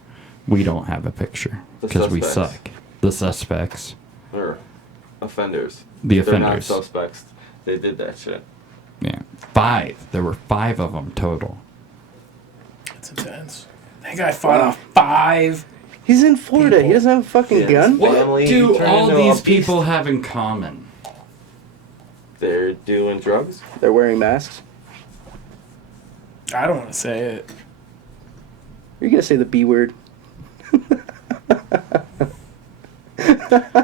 We don't have a picture The because we suspects. suck. The suspects. Or offenders. The They're not offenders. suspects. They did that shit. Yeah, 5. There were 5 of them total. That's intense. That guy fought off 5. He's in Florida. People. He doesn't have a fucking Yeah. gun. What? Family do turned all into a these beast. people have in common? They're doing drugs. They're wearing masks. I don't want to say it. You're going to say the B word.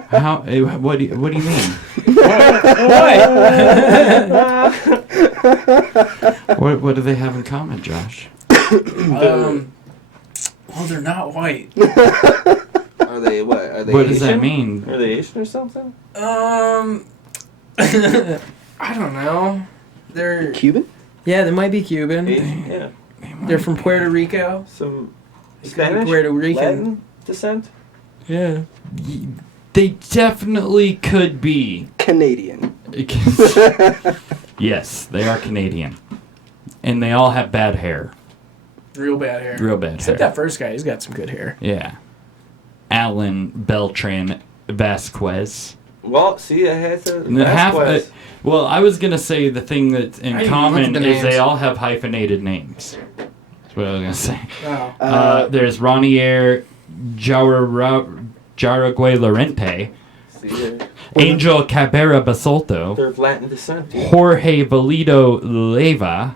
How? What do you mean? What do they have in common, Josh? Well, they're not white. Are they what? Are they What does Asian? that mean? Are they Asian or something? I don't know. They're Cuban? yeah, they might be Cuban. Asian? Yeah. They're from Puerto Rico. Some Could be Spanish? Puerto Rican. Latin descent? Yeah. They definitely could be. Canadian. Yes, they are Canadian, and they all have bad hair. Real bad hair. Real bad Except hair. that first guy, he's got some good hair. Yeah. Alan Beltran Vasquez. Well, see, I had to. And the Vasquez. well, I was gonna say the thing that's in I didn't common look at the is they names. all have hyphenated names. That's what I was gonna say. Oh. There's Ronier Jaraguay Lorente, See, they're, Angel Cabrera Basolto, they're of Latin descent, dude. Jorge Valido Leyva,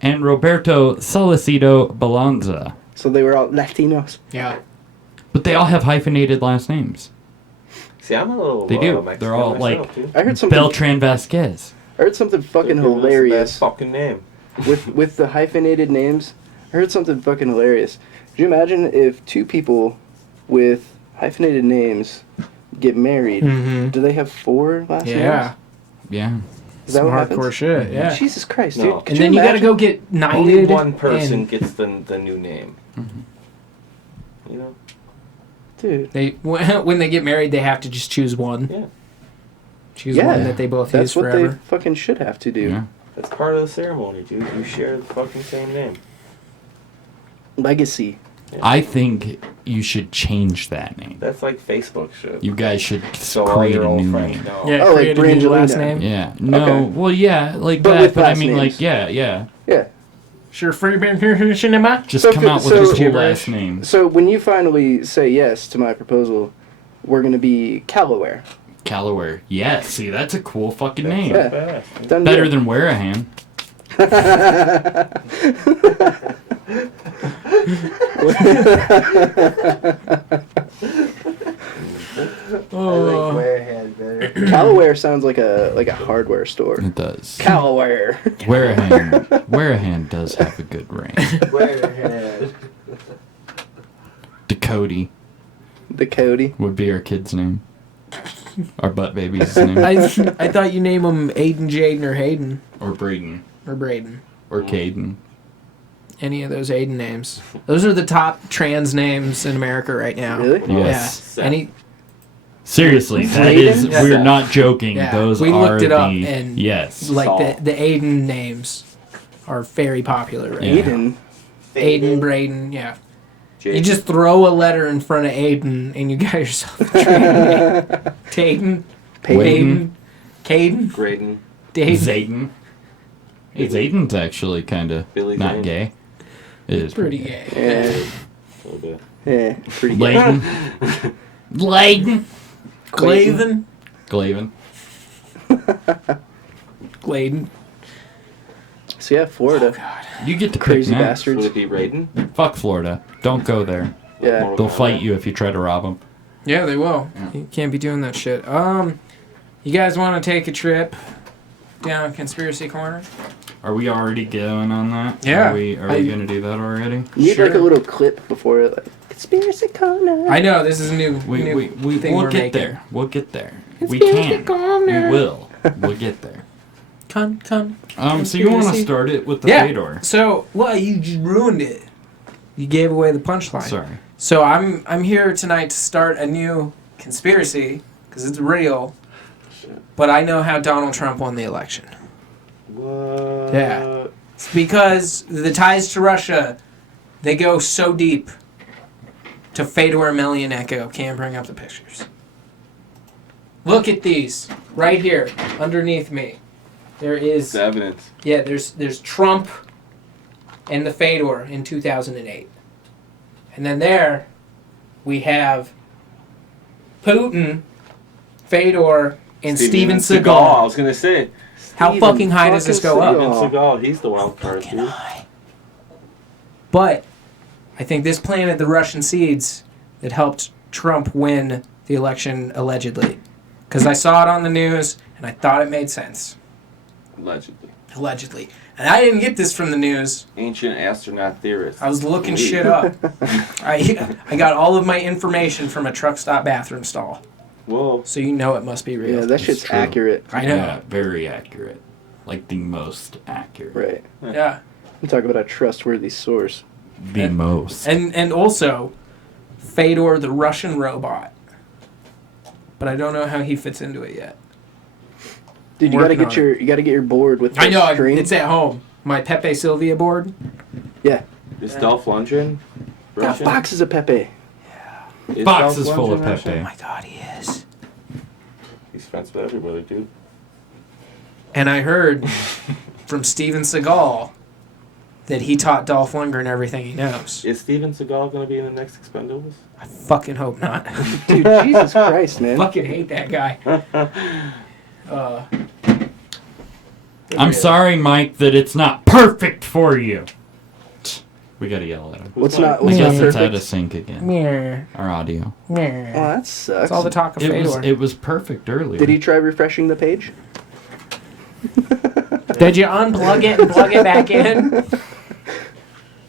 and Roberto Solicito Balanza. So they were all Latinos. Yeah. But they all have hyphenated last names. See, I'm a little. They do. Mexican They're all myself, like dude. I heard something. Beltran Vasquez. I heard something fucking They're giving us hilarious that fucking name. with the hyphenated names. I heard something fucking hilarious. Could you imagine if 2 people with hyphenated names get married? Mm-hmm. Do they have 4 last names? Yeah. Yeah. Is that Some what hardcore happens? shit. Yeah. Jesus Christ, No. dude. And Could And you then you gotta imagine? go get Only knighted. one person and- gets the new name. You know. Dude. They when they get married, they have to just choose one. Yeah. Choose one that they both use That's what forever. they fucking should have to do. Yeah. That's part of the ceremony, dude. You share the fucking same name. Legacy. Yeah. I think you should change that name. That's like Facebook shit. You guys should So all create your a old new friends name. know. Yeah, Oh, create like a new last Brangelina. name. Yeah. No. Okay. Well, yeah, like But that. with But I last mean, names. like, yeah. Yeah. Sure, free cinema. Just So come if- out with so- a cool Gibberish. last name. So when you finally say yes to my proposal, we're gonna be Callaware. Callaware. Yeah. See, that's a cool fucking That's name. not Yeah. bad. Done Better deal. than Warahan. Oh, Callaware sounds like a hardware store. It does. Callaware. Warahan does have a good ring. Decody The Cody. would be our kid's name. Our butt baby's name. I thought you name them Aiden, Jaden, or Hayden, Or Braden. or Braden. Or Caden. Any of those Aiden names. Those are the top trans names in America right now. Really? Yes. Yeah. Any. Seriously, that Braden? is, Yeah. we're not joking. Yeah. Those We are looked it up the, and- yes. Like Saul. the Aiden names are very popular right Yeah. Eden. now. Aiden, Braden, yeah. You Jason. just throw a letter in front of Aiden and you got yourself a trade name. Taden, Peyton. Caden, Graydon. Dayton. Zayden. Hey, Zayden's actually kind of Billy not Zane. gay. It is Pretty gay. Yeah. A little bit. Yeah. Pretty good. Layden. Layden. Glaven. Glaven. Gladen. So yeah, Florida. You get to Crazy pick next. Would bastards. it be Raiden? Fuck Florida. Don't go there. Yeah. Mortal They'll Kombat? fight you if you try to rob them. Yeah, they will. You can't be doing that shit. You guys want to take a trip down Conspiracy Corner? Are we already going on that? Yeah. Are we going to do that already? You need like a Sure. little clip before it, like Conspiracy Corner. I know, this is a new We thing we'll we're get making. there. We'll get there. We Conspiracy can. Corner. We will. We'll get there. Con. So you want to Conspiracy. start it with the Yeah. Fedor? So, well, you just ruined it. You gave away the punchline. Sorry. So I'm here tonight to start a new conspiracy because it's real. But I know how Donald Trump won the election. What? Yeah. It's because the ties to Russia, they go so deep to Fedor Emelianenko. Can't bring up the pictures. Look at these right here underneath me. There is It's evidence. yeah. There's Trump and the Fedor in 2008, and then there we have Putin, Fedor, and Steven I Seagal. was gonna say. How Steven fucking high does this go fucking up? Seagal. Steven Seagal, he's the wild card, dude. But I think this planted the Russian seeds that helped Trump win the election allegedly. Because I saw it on the news and I thought it made sense. Allegedly. Allegedly. And I didn't get this from the news. Ancient astronaut theorist. I was looking shit up. I got all of my information from a truck stop bathroom stall. Whoa. So you know it must be real. Yeah, that shit's true. accurate. I know. Yeah, very accurate. Like the most accurate. Right. Yeah. I'm talking about a trustworthy source. The most. And also, Fedor the Russian robot. But I don't know how he fits into it yet. Dude, you Working gotta on get your board with the I know, string. it's at home. My Pepe Sylvia board. Yeah. Is Dolph Lundgren Got Russian? boxes of Pepe. Is Box Dolph is full of Lundgren Pepe. Russian? Oh my god, he is. He's friends with everybody, dude. And I heard from Steven Seagal that he taught Dolph Lundgren everything he knows. Is Steven Seagal going to be in the next Expendables? I fucking hope not. Dude, Jesus Christ, man. Fucking hate that guy. I'm sorry, Mike, that it's not perfect for you. We gotta yell at him. What's playing? not I what's not guess it's out of perfect? sync again. Yeah. Our audio. Oh, that sucks. It's all the talk of Fedor. It was perfect earlier. Did he try refreshing the page? Did you unplug it and plug it back in?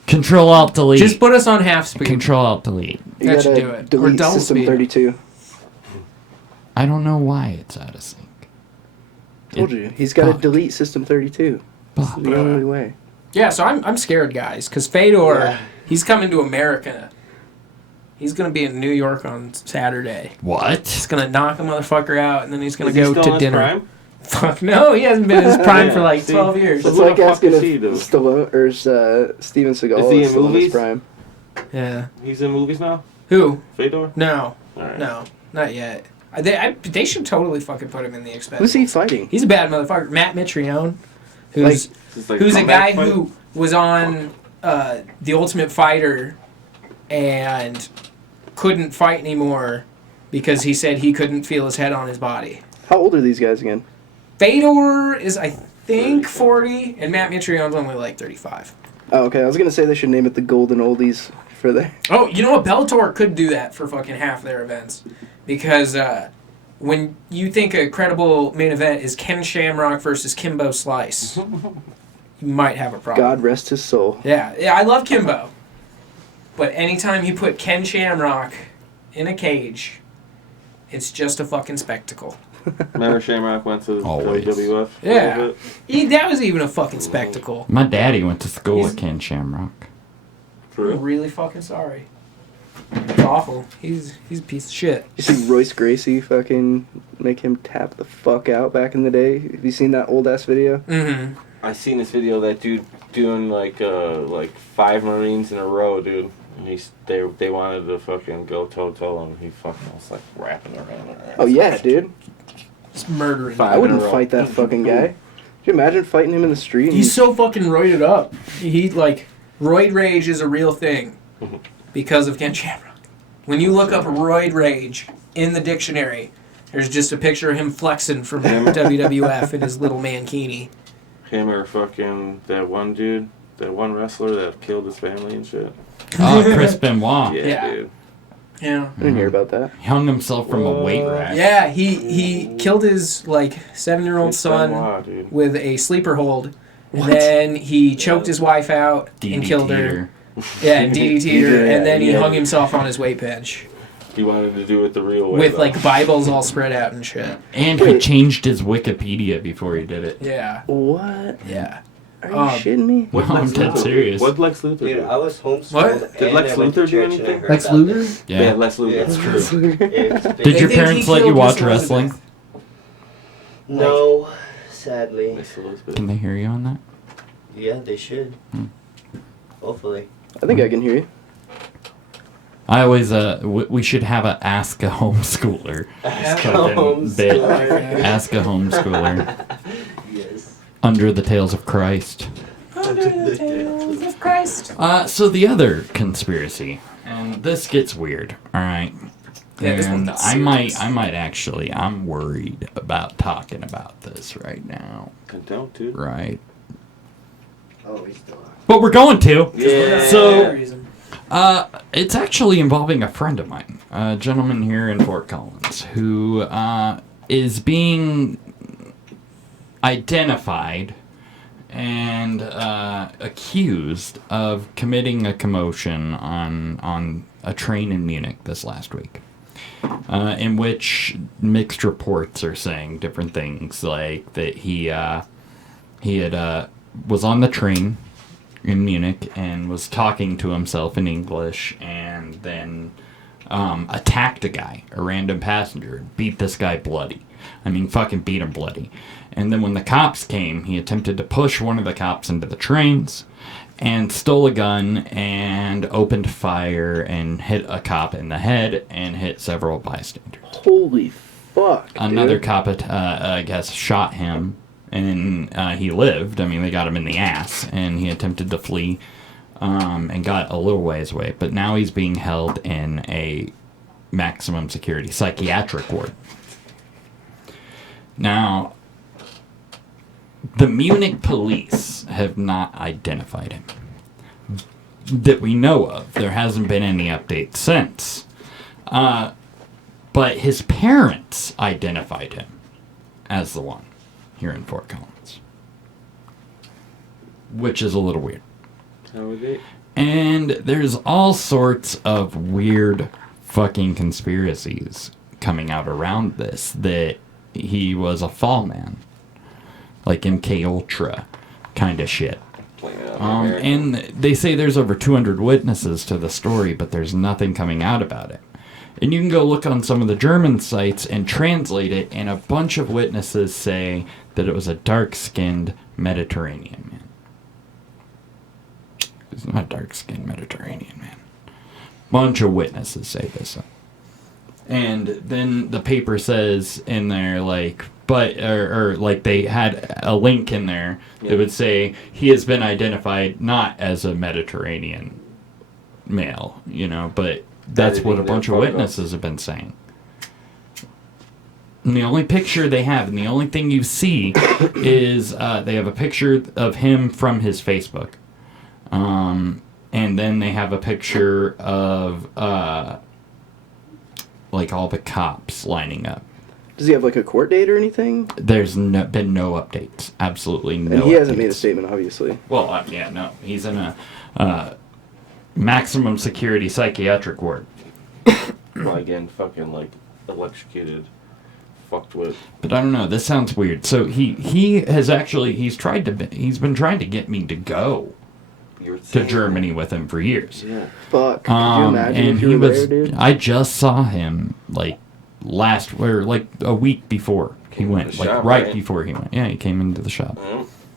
Control Alt Delete. Just put us on half speed. Control Alt Delete. You That should gotta do it. Or delete double System speed. 32. I don't know why it's out of sync. Told you. He's got to fucked. delete System 32. It's the only way. Yeah, so I'm scared, guys, because Fedor, he's coming to America. He's gonna be in New York on Saturday. What? He's gonna knock a motherfucker out, and then he's gonna Is he go still to in his dinner. prime? Fuck no, he hasn't been in his prime for like See? 12 years. It's Who like the fuck asking is if he, dude? Stallone or Steven Seagal Is he in still in his movies? prime. Yeah. He's in movies now? Who? Fedor? No. Alright. No. Not yet. They should totally fucking put him in the Expendables. Who's he fighting? He's a bad motherfucker. Matt Mitrione, This who's is like who's a guy comeback fight? who was on The Ultimate Fighter and couldn't fight anymore because he said he couldn't feel his head on his body. How old are these guys again? Fedor is, I think, 40, and Matt Mitrione's only like 35. Oh, okay. I was gonna say they should name it the Golden Oldies for their. Oh, you know what? Bellator could do that for fucking half their events. Because when you think a credible main event is Ken Shamrock versus Kimbo Slice, you might have a problem. God rest his soul. Yeah, I love Kimbo. But anytime you put Ken Shamrock in a cage, it's just a fucking spectacle. Remember Shamrock went to Always. WWF? Yeah. That was even a fucking spectacle. My daddy went to school with Ken Shamrock. For I'm really fucking sorry. It's awful. He's a piece of shit. You see Royce Gracie fucking make him tap the fuck out back in the day? Have you seen that old ass video? Mm-hmm. I seen this video of that dude doing like 5 Marines in a row, dude. And they wanted to fucking go toe and he fucking was like wrapping around. Oh yeah, dude. It's murdering. Five I in wouldn't a row. fight that fucking guy. Could you imagine fighting him in the street? and He's so fucking roided up. He like roid rage is a real thing because of Ken Shamrock. When you look up roid rage in the dictionary, there's just a picture of him flexing from WWF in his little mankini. Him or fucking that one dude, that one wrestler that killed his family and shit. Oh, Chris Benoit. Yeah. Dude. Yeah. I didn't hear about that. He hung himself from a weight rack. Yeah, he killed his like 7-year-old son Benoit, dude. with a sleeper hold, and then he choked his wife out and killed her. Yeah, and DDT'd her, and then he hung himself on his weight bench He wanted to do it the real way. with though. like Bibles all spread out and shit. And he changed his Wikipedia before he did it. Yeah, What? yeah. Are you shitting me? What No, Lex I'm dead Luthor? serious. What Lex Luthor? Dude, do? I was homeschooled. What? Did and Lex I went to Luthor do church and I anything? heard Lex about Luthor? this. Yeah, Lex Luthor. It's true. It's Did been- your think parents he let you killed watch Miss wrestling? Elizabeth. No, sadly. Miss Elizabeth. Can they hear you on that? Yeah, they should. Hopefully. I think I can hear you. I always, we should have a Ask a Homeschooler. fucking bit. Ask a Homeschooler. Yes. Under the Tales of Christ. Under the tales of Christ. So the other conspiracy, and this gets weird, alright? Yeah, this one And gets I serious. might actually, I'm worried about talking about this right now, Don't, dude. right? Oh, we still are. But we're going to. Yeah. So, it's actually involving a friend of mine, a gentleman here in Fort Collins, who is being identified and accused of committing a commotion on a train in Munich this last week, in which mixed reports are saying different things, like that he was on the train in Munich and was talking to himself in English, and then attacked a guy, a random passenger, beat this guy bloody. I mean, fucking beat him bloody. And then when the cops came, he attempted to push one of the cops into the trains and stole a gun and opened fire and hit a cop in the head and hit several bystanders. Holy fuck. Another dude. cop, I guess, shot him, and he lived. I mean, they got him in the ass, and he attempted to flee and got a little ways away. But now he's being held in a maximum security psychiatric ward. Now, the Munich police have not identified him. That we know of. There hasn't been any updates since. But his parents identified him as the one here in Fort Collins. Which is a little weird. How was it? And there's all sorts of weird fucking conspiracies coming out around this, that he was a fall man. Like MK Ultra kind of shit. Blame it on the And they say there's over 200 witnesses to the story, but there's nothing coming out about it. And you can go look on some of the German sites and translate it, and a bunch of witnesses say that it was a dark-skinned Mediterranean man. It's not a dark-skinned Mediterranean man. Bunch of witnesses say this. And then the paper says in there, like, or like they had a link in there that would say he has been identified not as a Mediterranean male, you know, but that's what a bunch of witnesses have been saying. And the only picture they have, and the only thing you see, is they have a picture of him from his Facebook. And then they have a picture of, like, all the cops lining up. Does he have, like, a court date or anything? There's been no updates. Absolutely no And he hasn't updates. made a statement, obviously. Well, yeah, no. He's in a maximum security psychiatric ward. Well, again, fucking, like, electrocuted. Fucked with. But I don't know. This sounds weird. So he has actually, he's been trying to get me to go to Germany with him for years. Yeah. Fuck. Could you imagine and if you were there, dude? I just saw him, like, like a week before he went. Like, shop, right right? before he went. Yeah, he came into the shop.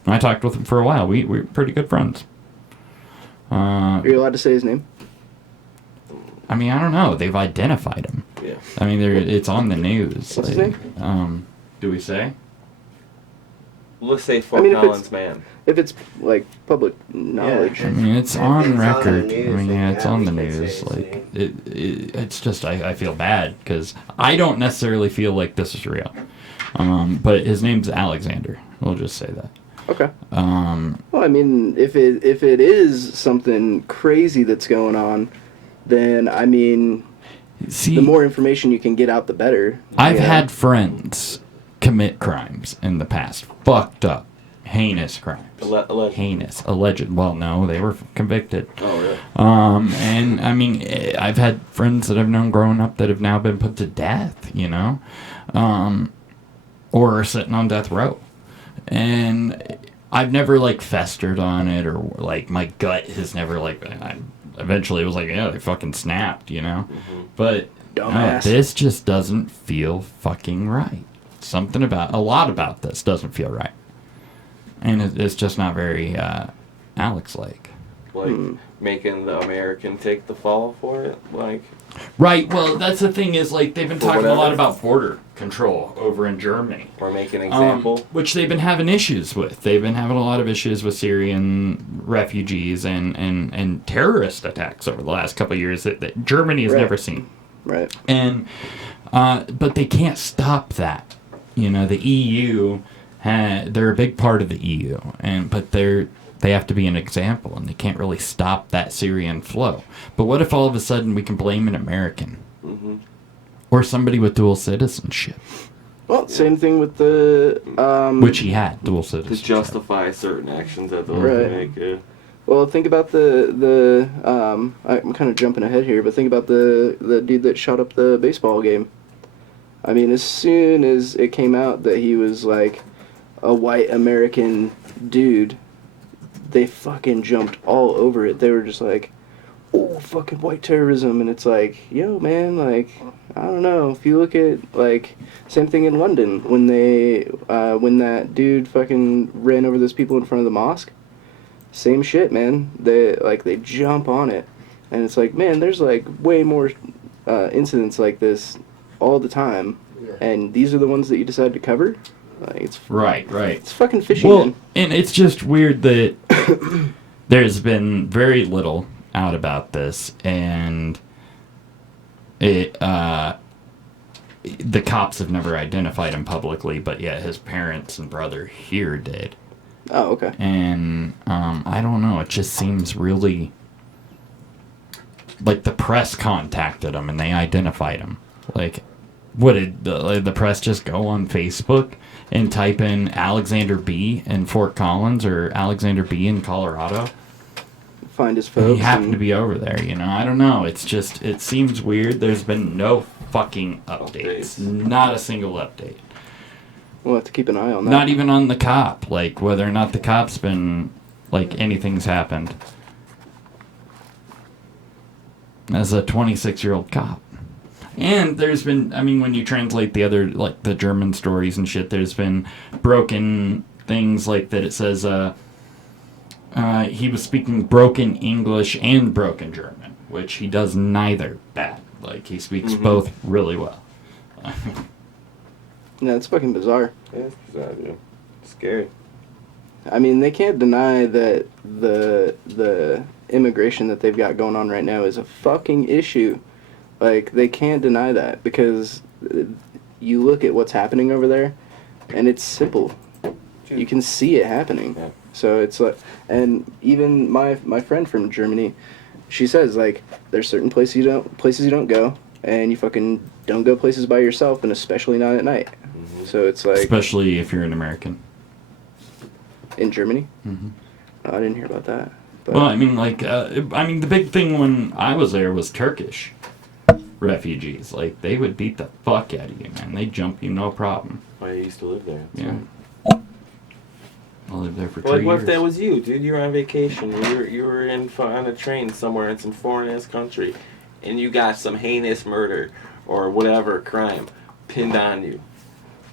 And I talked with him for a while. We were pretty good friends. Are you allowed to say his name? I mean, I don't know. They've identified him. Yeah. I mean, it's on the news. What's his name? Do we say? Let's say Fort Collins, man. If it's, like, public knowledge. I mean, it's on record. the news, I mean, yeah, it's on the we can say news. his Like, it's just, I feel bad because I don't necessarily feel like this is real. But his name's Alexander. We'll just say that. Okay. Well, I mean, if it is something crazy that's going on, then, I mean, See, the more information you can get out, the better. I've you know? had friends commit crimes in the past. Fucked up. Heinous crimes. Heinous. Alleged. Well, no, they were convicted. Oh, really? And, I mean, I've had friends that I've known growing up that have now been put to death, you know? Or are sitting on death row. And I've never, like, festered on it, or, like, my gut has never, like, eventually it was like, yeah, they fucking snapped, you know? But this just doesn't feel fucking right. A lot about this doesn't feel right. And it's just not very Alex-like. Like, making the American take the fall for it? Like... Right, well, that's the thing is, like, they've been talking a lot about border control over in Germany. Or make an example. Which they've been having issues with. They've been having a lot of issues with Syrian refugees and terrorist attacks over the last couple of years that Germany has never seen. Right. And, but they can't stop that. You know, the EU, they're a big part of the EU, but they have to be an example, and they can't really stop that Syrian flow. But what if all of a sudden we can blame an American? Mm-hmm. Or somebody with dual citizenship? Well, same thing with the... which he had, dual citizenship. To justify certain actions that they'll make, yeah. Well, think about the I'm kind of jumping ahead here, but think about the dude that shot up the baseball game. I mean, as soon as it came out that he was, like, a white American dude, they fucking jumped all over it. They were just like, oh, fucking white terrorism. And it's like, yo, man, like, I don't know. If you look at, like, same thing in London when when that dude fucking ran over those people in front of the mosque. Same shit, man. They jump on it. And it's like, man, there's, like, way more incidents like this all the time. Yeah. And these are the ones that you decide to cover? Like, it's right. It's fucking fishy, man. And it's just weird that there's been very little out about this, and the cops have never identified him publicly, but yet his parents and brother here did. Oh, okay. And I don't know, it just seems really like the press contacted him and they identified him. Like, what did the press just go on Facebook and type in Alexander B in Fort Collins or Alexander B in Colorado? Find his folks. He happened to be over there, you know. I don't know. It's just, it seems weird. There's been no fucking updates. Not a single update. We'll have to keep an eye on that. Not even on the cop. Like, whether or not the cop's been like anything's happened as a 26-year-old cop. And there's been, I mean, when you translate the other, like the German stories and shit, there's been broken things like that. It says he was speaking broken English and broken German, which he does neither bad. Like, he speaks both really well. Yeah, it's fucking bizarre. Yeah, it's bizarre, dude. It's scary. I mean, they can't deny that the immigration that they've got going on right now is a fucking issue. Like, they can't deny that, because you look at what's happening over there, and it's simple. You can see it happening. Yeah. So it's like, and even my friend from Germany, she says, like, there's certain places you don't go, and you fucking don't go places by yourself, and especially not at night. So it's like, Especially if you're an American. in Germany. Mm-hmm. Oh, I didn't hear about that. But Well, I mean, like, the big thing when I was there was Turkish refugees. Like, they would beat the fuck out of you, man. They'd jump you, no problem. I used to live there. Yeah. I lived there for 2 Like, years. what if that was you, dude? You were on vacation. You were on a train somewhere in some foreign-ass country, and you got some heinous murder or whatever crime pinned on you,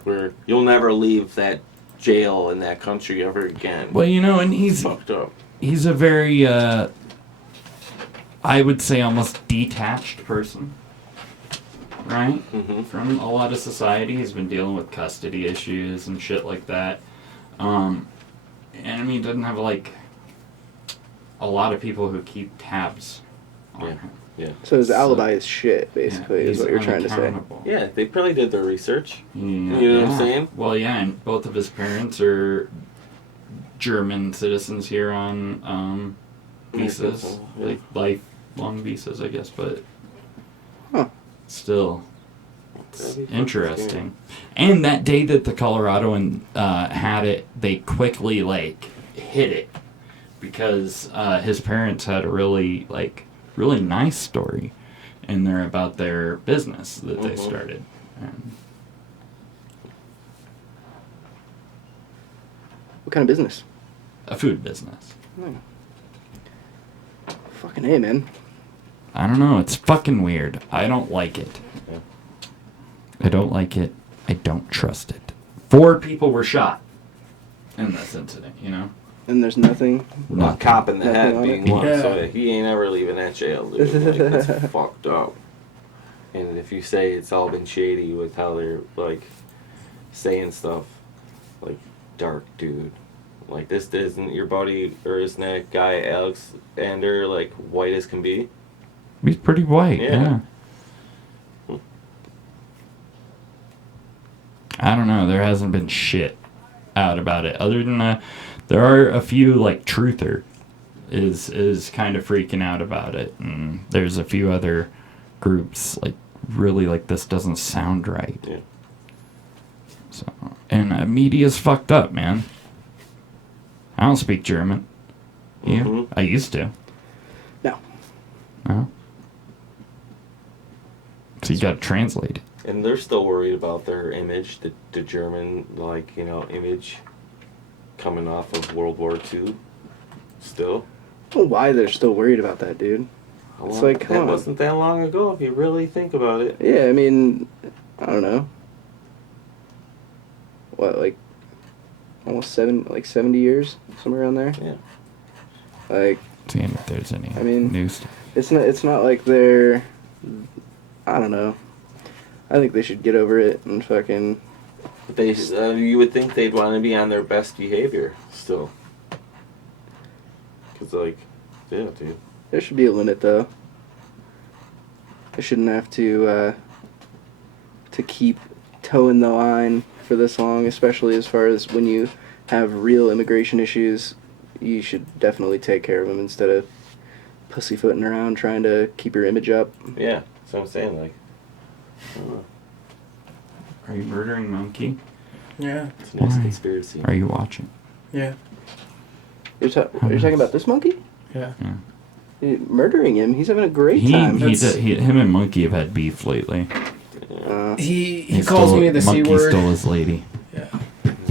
where you'll never leave that jail in that country ever again. Well, you know, and he's Fucked up. he's a very, I would say, almost detached person, right? Mm-hmm. From a lot of society. He's been dealing with custody issues and shit like that. And I mean, he doesn't have, like, a lot of people who keep tabs on him. Yeah. so his alibi is shit, basically, is he's what you're trying to say. unaccountable. Yeah, they probably did their research. Yeah, You know what I'm saying? Well, yeah, and both of his parents are German citizens here on visas, Yeah. like lifelong visas, I guess, but Huh. still, it's That'd be fucking interesting. And that day that the Coloradoan had it, they quickly, like, hit it because his parents had a really nice story in there about their business that they started. And What kind of business? a food business. Fucking A, man. I don't know. It's fucking weird. I don't like it. Yeah. I don't like it. I don't trust it. 4 people were shot in this incident, you know? And there's nothing. A cop in the head Nothing on being it. one, Yeah. so he ain't ever leaving that jail, dude. Like, that's fucked up. And if you say it's all been shady with how they're, like, saying stuff, like, dark, dude. Like, this isn't your buddy, or isn't that guy Alexander, like, white as can be? He's pretty white, Yeah. yeah. I don't know. There hasn't been shit out about it. Other than there are a few, like, Truther is kind of freaking out about it. And there's a few other groups, like, really, like, this doesn't sound right. Yeah. So, and media's fucked up, man. I don't speak German. You? Mhm. I used to. No. No? So you gotta translate it. And they're still worried about their image, the German, like, you know, image coming off of World War II. Still. I don't know why they're still worried about that, dude. It's like, come that on. wasn't that long ago if you really think about it. Yeah, I mean, I don't know. What, like, almost 70 years? Somewhere around there? Yeah. Like, Seeing if there's any I mean, news. it's not like they're, I don't know. I think they should get over it and fucking, They, you would think they'd want to be on their best behavior still. Cause like, yeah, dude. there should be a limit though. They shouldn't have to keep towing the line for this long, especially as far as when you have real immigration issues. You should definitely take care of them instead of pussyfooting around trying to keep your image up. Yeah, that's what I'm saying. Like, I don't know. Are you murdering Monkey? Yeah. It's a nice Why? conspiracy. Are you watching? Yeah. Are you talking about this monkey? Yeah. You're murdering him. He's having a great He, time. him and Monkey have had beef lately. He calls me the C Monkey word. stole his lady. Yeah.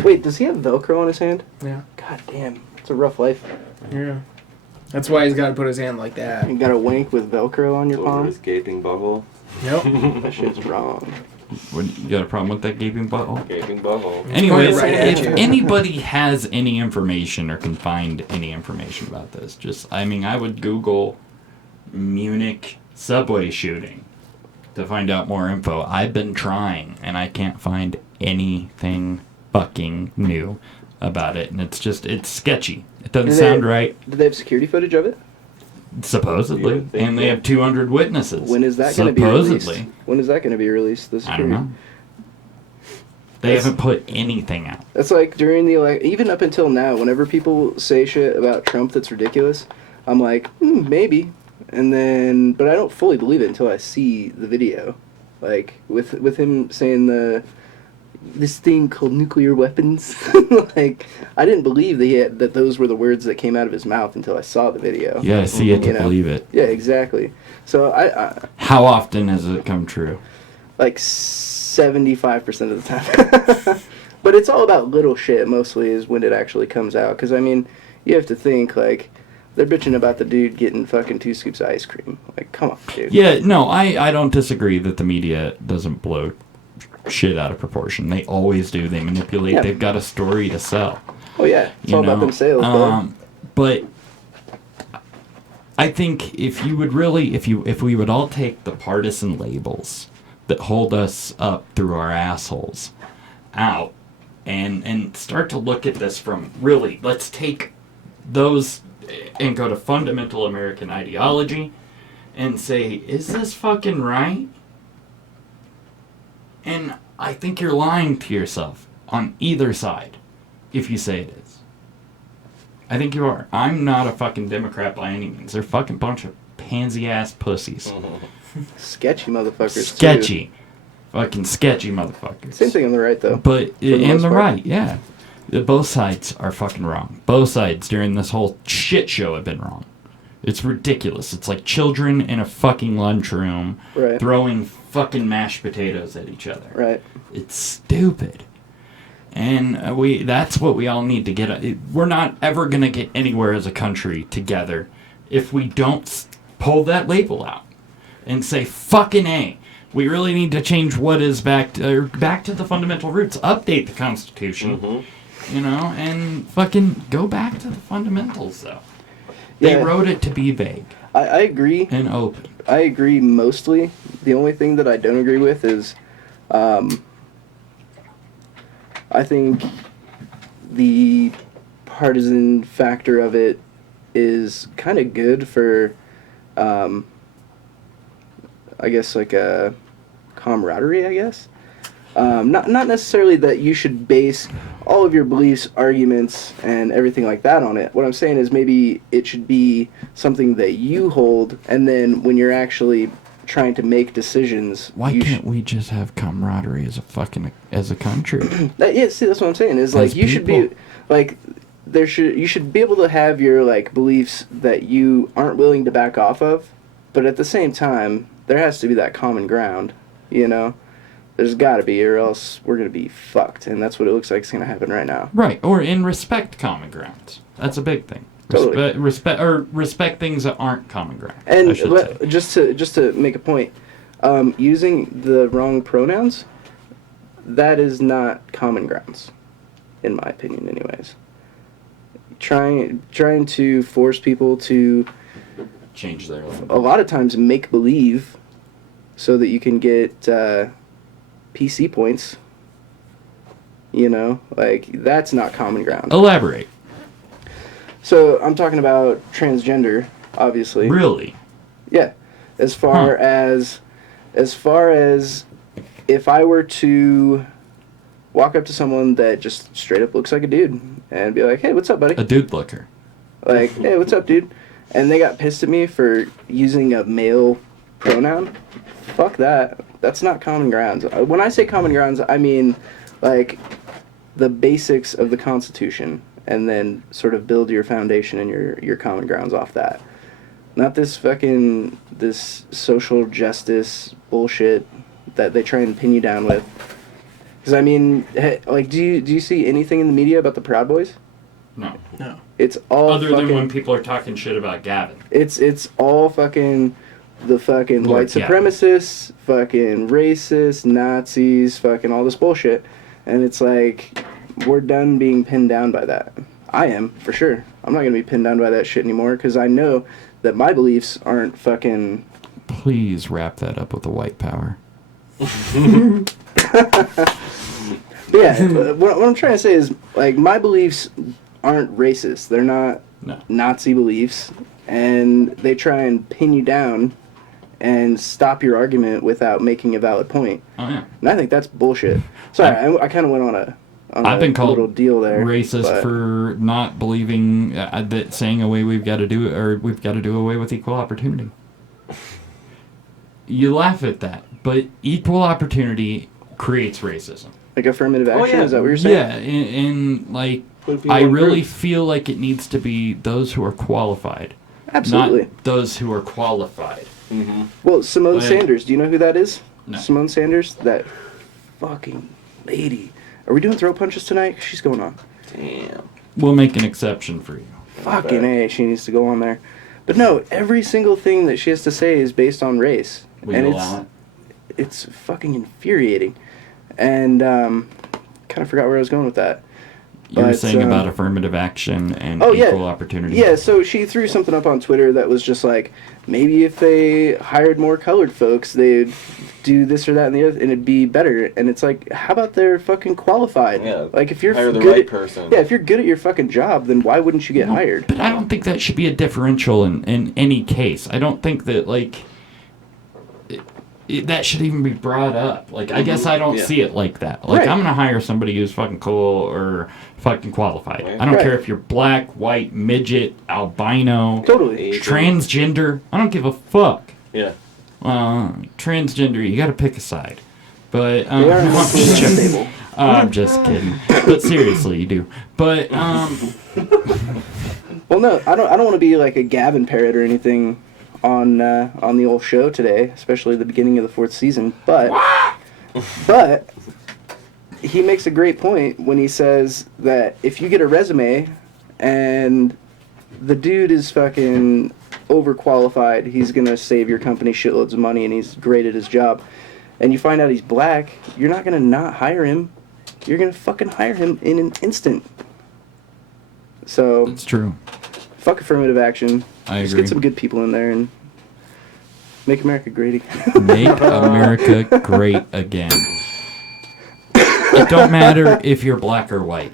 Wait, does he have Velcro on his hand? Yeah. God damn, it's a rough life. Yeah. That's why he's got to put his hand like that. You got a wink with Velcro on your Over palm. his gaping butthole. Yep. That shit's wrong. What, you got a problem with that gaping butthole? Gaping butthole. Anyways, Right at if you. anybody has any information or can find any information about this, I would Google Munich subway shooting to find out more info. I've been trying, and I can't find anything fucking new about it, and it's sketchy. It doesn't sound right. Did they have security footage of it? Supposedly, and they have 200 witnesses. When is that going to be supposedly released? When is that going to be released? The I security? don't know. They haven't put anything out. That's like during the even up until now. Whenever people say shit about Trump that's ridiculous, I'm like, maybe, and then but I don't fully believe it until I see the video, like with him saying this thing called nuclear weapons. Like, I didn't believe that those were the words that came out of his mouth until I saw the video. Yeah, I see it to believe it. Yeah, exactly. So I How often has it come true? like 75% of the time. But it's all about little shit mostly is when it actually comes out. Because, I mean, you have to think, like, they're bitching about the dude getting fucking 2 scoops of ice cream. Like, come on, dude. Yeah, no, I don't disagree that the media doesn't blow shit out of proportion. They always do. They manipulate. Yeah. They've got a story to sell. Oh, yeah. It's all about them sales, bud. But I think if we would all take the partisan labels that hold us up through our assholes out and start to look at this from really, let's take those and go to fundamental American ideology and say, is this fucking right? And I think you're lying to yourself on either side if you say it is. I think you are. I'm not a fucking Democrat by any means. They're a fucking bunch of pansy-ass pussies. Sketchy motherfuckers, Sketchy. too. Fucking sketchy motherfuckers. Same thing on the right, though. But, the and most the part. right, yeah. Both sides are fucking wrong. Both sides during this whole shit show have been wrong. It's ridiculous. It's like children in a fucking lunchroom Right. throwing fucking mashed potatoes at each other. Right. It's stupid. And that's what we all need to get. We're not ever going to get anywhere as a country together if we don't pull that label out and say, fucking A. We really need to change what is back to the fundamental roots. Update the Constitution, and fucking go back to the fundamentals, though. They wrote it to be vague. I agree. And open. I agree mostly. The only thing that I don't agree with is, I think the partisan factor of it is kind of good for, I guess, like a camaraderie, I guess. Not necessarily that you should base all of your beliefs, arguments, and everything like that on it. What I'm saying is maybe it should be something that you hold, and then when you're actually trying to make decisions... Why can't we just have camaraderie as a country? Yeah, see, that's what I'm saying, is like, you should be, like, you should be able to have your, like, beliefs that you aren't willing to back off of, but at the same time, there has to be that common ground, There's gotta be, or else we're gonna be fucked, and that's what it looks like is gonna happen right now. Right, or respect common grounds. That's a big thing. Totally. Respect things that aren't common ground. And just to make a point, using the wrong pronouns, that is not common grounds, in my opinion, anyways. Trying to force people to change their language. A lot of times make believe, so that you can get PC points. That's not common ground. Elaborate. So I'm talking about transgender, obviously. Really? Yeah. As far as if I were to walk up to someone that just straight up looks like a dude and be like, "Hey, what's up, buddy?" A dude looker. Like, "Hey, what's up, dude?" And they got pissed at me for using a male pronoun. Fuck that. That's not common grounds. When I say common grounds, I mean like the basics of the Constitution, and then sort of build your foundation and your common grounds off that. Not this social justice bullshit that they try and pin you down with. Because, I mean, do you see anything in the media about the Proud Boys? No. It's all Other fucking, than when people are talking shit about Gavin. It's all fucking the fucking Lord white supremacists, fucking racists, Nazis, fucking all this bullshit. And it's like, we're done being pinned down by that. I am, for sure. I'm not going to be pinned down by that shit anymore because I know that my beliefs aren't fucking... Please wrap that up with the white power. But yeah, what I'm trying to say is, like, my beliefs aren't racist. They're not Nazi beliefs. And they try and pin you down and stop your argument without making a valid point. Oh, yeah. And I think that's bullshit. Sorry, I kind of went on a I've been called little deal there, racist for not believing that saying we've got to do away with equal opportunity. You laugh at that, but equal opportunity creates racism. Like affirmative action, is that what you're saying? Yeah, and like, I really feel like it needs to be those who are qualified. Absolutely. Not those who are qualified. Mm-hmm. Well, Simone Sanders, do you know who that is? No. Simone Sanders? That fucking lady. Are we doing throat punches tonight? 'Cause she's going on. Damn. We'll make an exception for you. Fucking A, she needs to go on there. But no, every single thing that she has to say is based on race. It's fucking infuriating. And kind of forgot where I was going with that. You were saying about affirmative action and equal opportunity. Yeah, so she threw something up on Twitter that was just like, maybe if they hired more colored folks, they'd do this or that and the other, and it'd be better. And it's like, how about they're fucking qualified? Yeah, like if you're hire the good right at, person. Yeah, if you're good at your fucking job, then why wouldn't you get hired? But I don't think that should be a differential in any case. I don't think that, like, that should even be brought up. Like, I guess I don't see it like that. Like, I'm going to hire somebody who's fucking cool or fucking qualified. I don't care if you're black, white, midget, albino, transgender. I don't give a fuck. Yeah. Transgender, you got to pick a side. But They are unstable. I'm just kidding. But seriously, you do. But well, no, I don't want to be like a Gavin parrot or anything on the old show today, especially the beginning of the 4th season. But he makes a great point when he says that if you get a resume and the dude is fucking overqualified, he's gonna save your company shitloads of money and he's great at his job, and you find out he's black, you're not gonna not hire him. You're gonna fucking hire him in an instant. So it's true. Fuck affirmative action. I Just agree. get some good people in there and make America great again. Make America great again. It don't matter if you're black or white.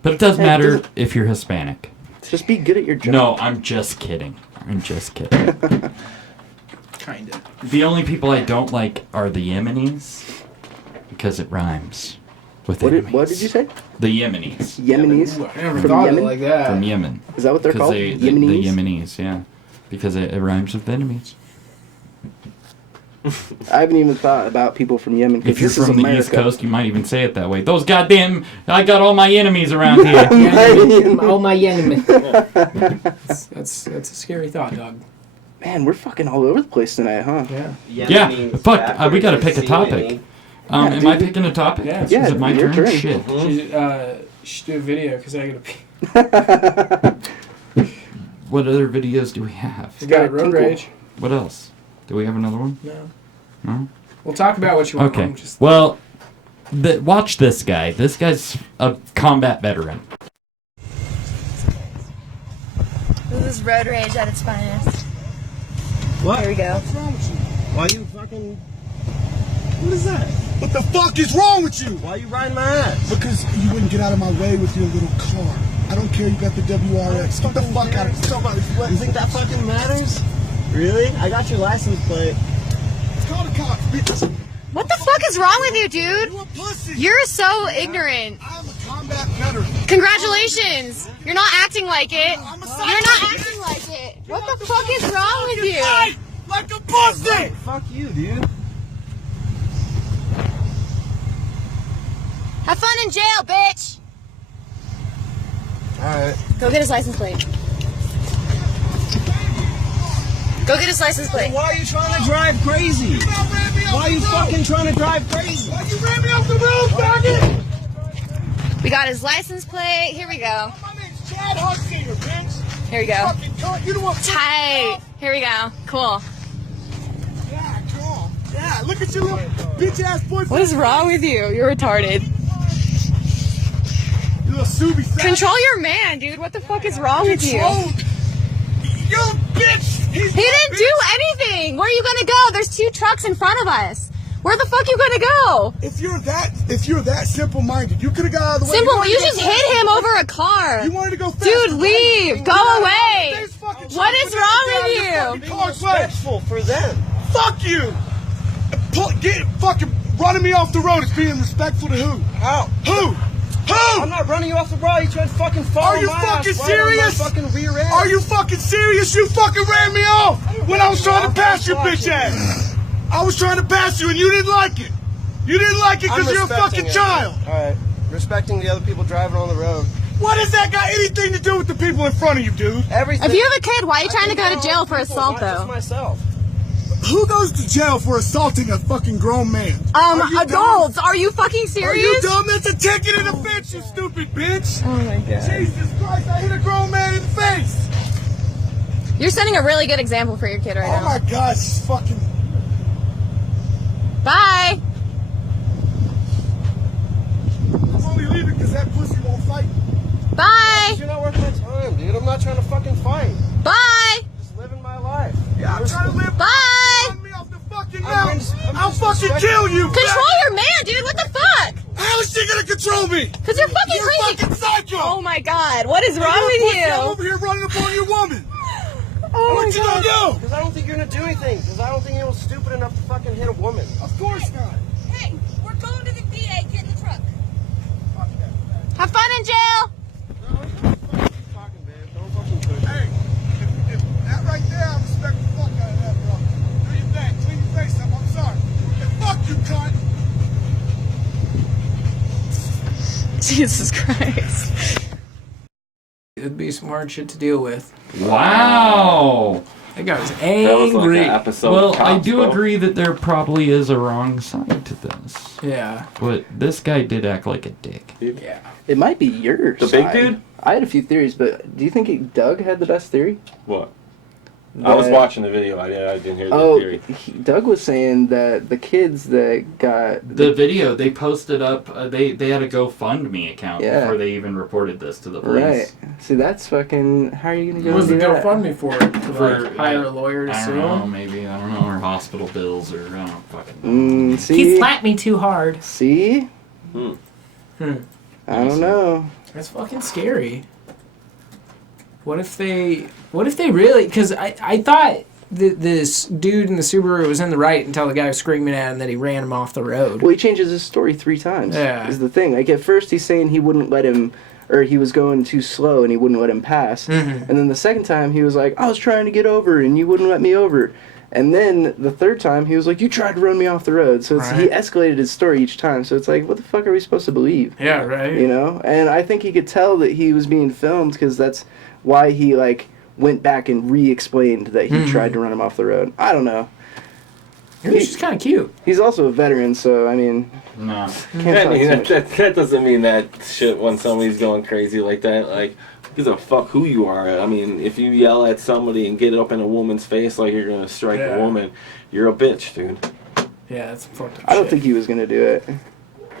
But it does matter if you're Hispanic. Just be good at your job. No, I'm just kidding. I'm just kidding. Kind of. The only people I don't like are the Yemenis because it rhymes with enemies. What did you say? The Yemenis. Yemenis? Ooh, I never From thought of Yemen? it like that. From Yemen. Is that what they're called? The Yemenis? Yemenis, yeah. Because it rhymes with enemies. I haven't even thought about people from Yemen. If you're this is from the America. East Coast, you might even say it that way. Those goddamn... I got all my enemies around here. Oh my enemy. That's a scary thought, dog. Man, we're fucking all over the place tonight, huh? Yeah. Yeah, fuck. We gotta pick a topic. Am I picking a topic? Yeah. Is it my your turn? turn. Shit. Should do a video because I gotta pee. What other videos do we have? We got road rage. What else? Do we have another one? No. No? We'll talk about what you want. Okay. Well, watch this guy. This guy's a combat veteran. This is road rage at its finest. What? Here we go. What's wrong with you? Why you fucking... What is that? What the fuck is wrong with you? Why you riding my ass? Because you wouldn't get out of my way with your little car. I don't care, you got the WRX. Get the fuck out of here. You think that fucking matters? Really? I got your license plate. Call the cops, bitch. What the fuck is wrong with you, dude? You a pussy. You're so ignorant. I'm a combat veteran. Congratulations. You're not acting like it. You're not acting like it. What the fuck is wrong with you? Like a pussy. Fuck you, dude. Have fun in jail, bitch. Alright. Go get his license plate. Go get his license plate. Why are you trying to drive crazy? Why are you fucking trying to drive crazy? Why you ran me off the road, faggot? We got his license plate. Here we go. My name's Chad. Mad Hussinger, bitch. Here we go. Fucking cunt. You the one. Tight. Here we go. Cool. Yeah, come on. Yeah, look at your little bitch ass boyfriend. What is wrong with you? You're retarded. You little Subi fat. Control your man, dude. What the fuck is wrong with you? You're a bitch. He didn't do anything. Where are you gonna go? There's 2 trucks in front of us. Where the fuck you gonna go? If you're that simple-minded, you could have got out of the way. Simple. You just hit him over a car. You wanted to go fast. Dude, leave. Go away. What is wrong with you? Be respectful for them. Fuck you. Get fucking running me off the road is being respectful to who? How? Who? I'm not running you off the road. You tried to fucking follow Are you my fucking ass right on my serious? fucking rear end. Are you fucking serious? You fucking ran me off when I was trying to pass your bitch ass. I was trying to pass you and you didn't like it. You didn't like it because you're a fucking child. Alright. Respecting the other people driving on the road. What has that got anything to do with the people in front of you, dude? Everything. If you have a kid, why are you trying to go to jail for assault, Not just though? myself. Who goes to jail for assaulting a fucking grown man? Adults. Are you fucking serious? Are you dumb? That's a ticketed offense, you stupid bitch. Oh my god. Jesus Christ, I hit a grown man in the face. You're setting a really good example for your kid right now. Oh my God, she's fucking... Bye. I'm only leaving because that pussy won't fight. Bye. You're not worth my time, dude. I'm not trying to fucking fight. Bye. Just living my life. Yeah, I'm trying to live. Bye. Run me off the fucking mountain. I'll fucking kill you. Control your man, dude. What the fuck? How is she gonna control me? Because you're fucking You're crazy. fucking psycho. Oh my god. What is wrong with you? I'm over here running up on your woman. Oh What you gonna do? Because I don't think you're gonna do anything. Because I don't think anyone's stupid enough to fucking hit a woman. Of course not. Hey, we're going to the DA. Get in the truck. Have fun in jail. Hey, if that right there, I respect the fuck out of that, bro. Do your thing. Clean your face up. I'm sorry. And fuck you, cunt. Jesus Christ. It'd be some hard shit to deal with. Wow. That guy was That was like angry. an episode Well, of I Cops, do bro. agree that there probably is a wrong side to this. Yeah. But this guy did act like a dick. Yeah. It might be yours. The big dude? I had a few theories, but do you think Doug had the best theory? What? I was watching the video. I didn't hear the theory. Doug was saying that the kids that got The video they posted up, they had a GoFundMe account Yeah. before they even reported this to the police. Right. See, that's fucking. How are you gonna go? What was the do that? GoFundMe for? To like, hire a lawyer to I sue don't know, him? maybe, I don't know, or hospital bills, or I don't fucking know. See, He slapped me too hard. see, Hmm. I don't know. That's fucking scary. What if they really? Because I thought this dude in the Subaru was in the right until the guy was screaming at him that he ran him off the road. Well, he changes his story 3 times. Yeah. Is the thing. Like at first he's saying he wouldn't let him, or he was going too slow and he wouldn't let him pass. Mhm. And then the second time he was like, I was trying to get over and you wouldn't let me over. And then the third time he was like, you tried to run me off the road. So it's, he Right. escalated his story each time. So it's like, what the fuck are we supposed to believe? Yeah, right. You know? And I think he could tell that he was being filmed because that's why he like went back and re-explained that he Mhm. tried to run him off the road. I don't know. It was just kind of cute. He's also a veteran, so I mean, No. can't I talk mean, too much. that doesn't mean that shit when somebody's going crazy like that. Like, who gives a fuck who you are? I mean, if you yell at somebody and get up in a woman's face like you're gonna strike Yeah. a woman, you're a bitch, dude. Yeah, that's fucked up. I don't shit. think he was gonna do it.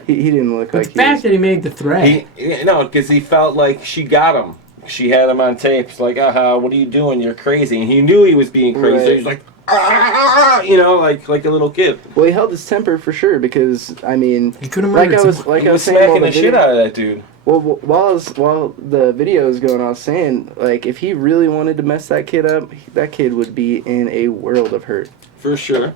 He didn't look But like the he was. fact that he made the threat. No, because he felt like she got him. She had him on tape. She's like, aha, what are you doing? You're crazy. And he knew he was being crazy. So Right. he's like, ah, you know, like a little kid. Well, he held his temper for sure because I mean, He could have like murdered I was someone. like He I was was saying while smacking the the shit video, out of that dude. well, while the video was going, I was saying like if he really wanted to mess that kid up, that kid would be in a world of hurt. For sure.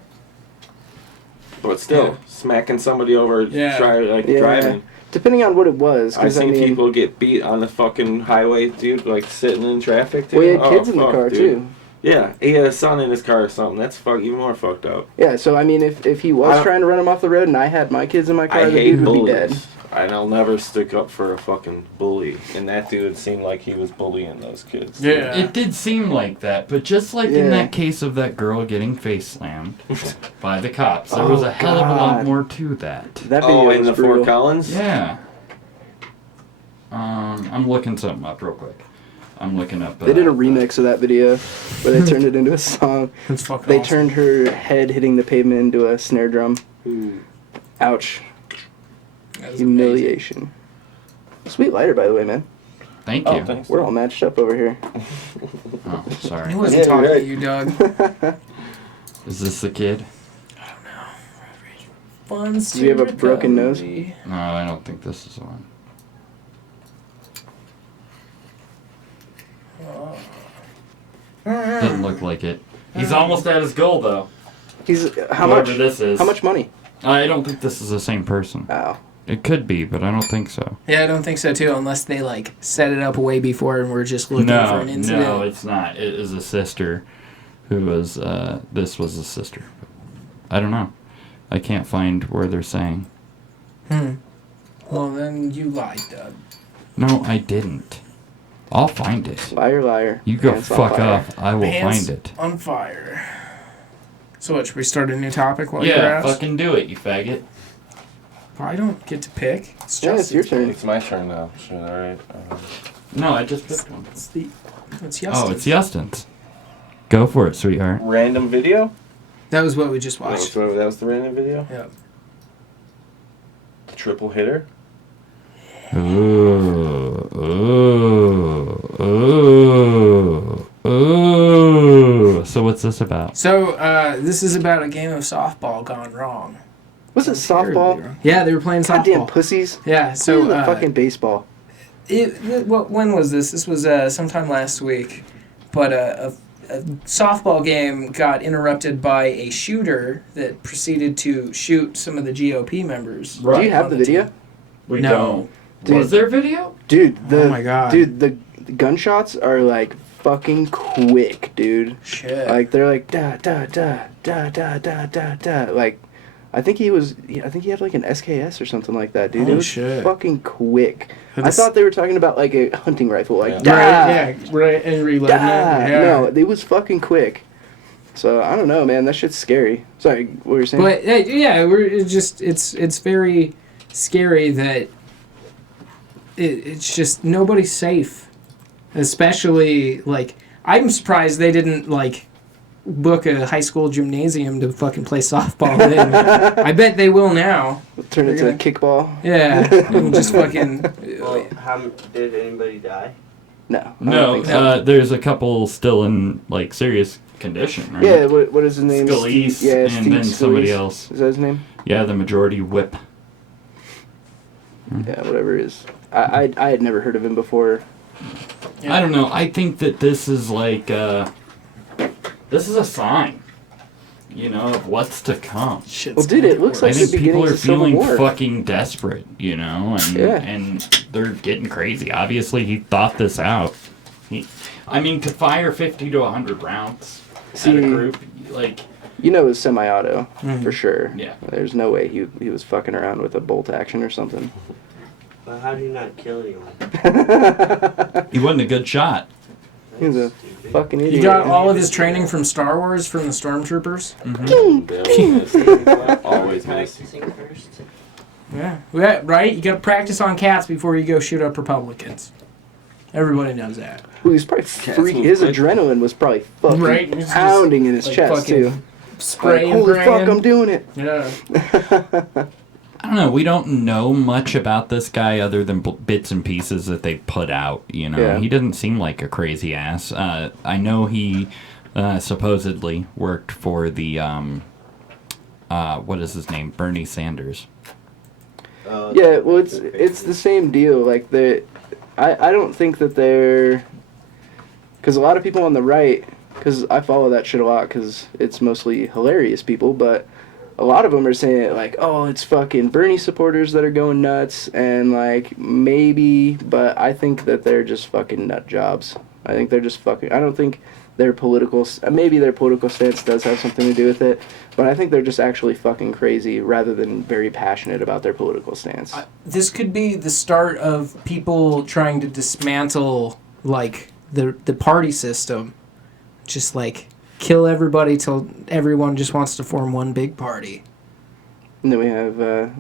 But still, Yeah. smacking somebody over, Yeah. driving. Depending on what it was, I've because I seen mean, people get beat on the fucking highway, dude, like sitting in traffic, dude. well, he had Oh, kids in the fuck, car dude. too. Yeah, he had a son in his car or something. That's even more fucked up. Yeah, so I mean, if he I was don't- trying to run him off the road and I had my kids in my car, I the hate dude would be dead. bullies. And I'll never stick up for a fucking bully. And that dude seemed like he was bullying those kids. Yeah. It did seem like that, but just like in Yeah. that case of that girl getting face slammed by the cops, there was Oh, a hell of a lot God. more to that. That video Oh, was in the brutal. Fort Collins? Yeah. I'm looking something up real quick. I'm looking up. They did a remix of that video where they turned it into a song. That's fucking They awesome. turned her head hitting the pavement into a snare drum. Ouch. Humiliation. Sweet lighter, by the way, man. Thank Oh, you. thanks. We're all matched up over here. Oh, sorry. He wasn't talking to you, Doug. Is this the kid? Funds Do you have a broken nose? No, I don't think this is the one. Doesn't look like it. He's almost at his goal, though. He's how Whoever much? this is. How much money? I don't think this is the same person. Oh. It could be, but I don't think so. Yeah, I don't think so too, unless they like set it up way before and we're just looking for an incident. No, it's not. It is a sister who was, this was a sister. I don't know. I can't find where they're saying. Well, then you lied, Doug. No, I didn't. I'll find it. Liar, liar. You go Pants on fuck fire. off. I will Pants find it. on fire. So what, should we start a new topic while you're Yeah, out? fucking do it, you faggot. I don't get to pick. It's Yeah, it's your turn. It's my turn now. Shit, alright. No, I just picked one. It's Justin's. Oh, it's Justin's. Go for it, sweetheart. Random video? That was what we just That watched. was the random video? Yeah. Triple hitter? Ooh, ooh, ooh, ooh. So what's this about? So, this is about a game of softball gone wrong. Was it softball? Yeah, they were playing softball. Goddamn pussies. Yeah, so the fucking baseball. When was this? This was sometime last week. But a softball game got interrupted by a shooter that proceeded to shoot some of the GOP members. Do you have the video? Team. We No. don't. Dude. Was there video? Dude, Oh my God. Dude, the gunshots are like fucking quick, dude. Shit. Like they're like da da da da da da da da. Like, I think he had like an SKS or something like that, dude. Oh, it was shit. fucking quick. I That's- thought they were talking about like a hunting rifle, like Yeah. da, Right, yeah, right, and reloading da. it. Yeah. No, it was fucking quick. So I don't know, man. That shit's scary. Sorry, what were you saying? But yeah, it's very scary that it's just nobody's safe. Especially like I'm surprised they didn't like book a high school gymnasium to fucking play softball in. I bet they will now. Turn it They're to a kickball. Yeah, and just fucking. Well, did anybody die? No. I don't No, think so. there's a couple still in like serious condition, right? Yeah, what is his name? Scalise, Steve, yeah, and Steve then somebody Scalise. else. Is that his name? Yeah, the majority whip. Yeah, whatever it is. I had never heard of him before. Yeah. I don't know. I think that this is like this is a sign, you know, of what's to come. Shit's Well, dude, it looks I like the think people beginnings are of Civil feeling War. fucking desperate, you know, and Yeah. and they're getting crazy. Obviously, he thought this out. I mean, to fire 50 to 100 rounds at a group, like. You know, it was semi-auto for sure. Yeah. There's no way he was fucking around with a bolt action or something. Well, how do you not kill anyone? He wasn't a good shot. He's a fucking idiot. He got all of his training from Star Wars from the Stormtroopers. Always miss. Practicing first. Yeah, right. You got to practice on cats before you go shoot up Republicans. Everybody knows that. Well, he's probably freaking. His adrenaline was probably fucking Right, he's pounding in his like chest fucking too. Spray Like, and holy praying. fuck, I'm doing it. Yeah. I don't know. We don't know much about this guy other than bits and pieces that they put out. You know, Yeah. he doesn't seem like a crazy ass. I know he supposedly worked for the what is his name, Bernie Sanders. Yeah, well, it's the same deal. Like I don't think that they're, because a lot of people on the right, because I follow that shit a lot, because it's mostly hilarious people, but a lot of them are saying it like, oh, it's fucking Bernie supporters that are going nuts, and like maybe, but I think that they're just fucking nut jobs. I think they're just fucking. I don't think their political, maybe their political stance does have something to do with it, but I think they're just actually fucking crazy rather than very passionate about their political stance. This could be the start of people trying to dismantle like the party system, just like kill everybody till everyone just wants to form one big party. And then we have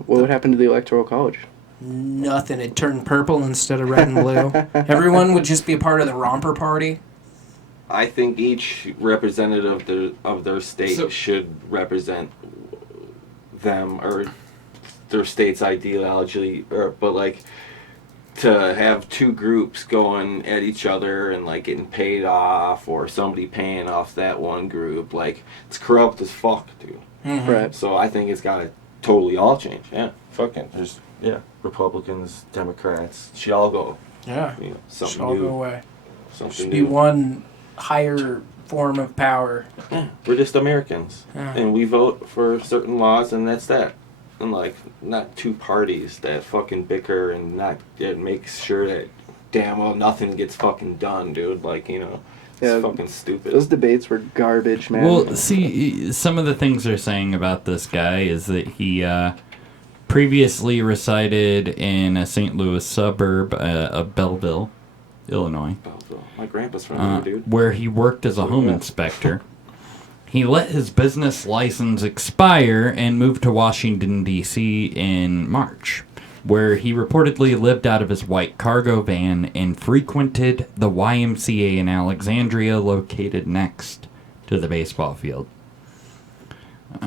what would happen to the Electoral College? nothing. It'd turn purple instead of red and blue. Everyone would just be a part of the romper party. I think each representative of their state should represent them or their state's ideology, but like to have two groups going at each other and like getting paid off or somebody paying off that one group, like it's corrupt as fuck, dude. Mm-hmm. Right. So I think it's gotta totally all change. Yeah, fucking there's Republicans, Democrats should all go. Yeah, you know, something should all new. go away. Something Should new. be one higher form of power. Yeah, we're just Americans, Yeah. and we vote for certain laws, and that's that. And like, not two parties that fucking bicker and it makes sure that damn well nothing gets fucking done, dude. Like, you know, it's fucking stupid. Those debates were garbage, man. Well, see, some of the things they're saying about this guy is that he previously resided in a St. Louis suburb of Belleville, Illinois. Belleville. My grandpa's from there, dude. Where he worked as a home inspector. He let his business license expire and moved to Washington, D.C. in March, where he reportedly lived out of his white cargo van and frequented the YMCA in Alexandria, located next to the baseball field. So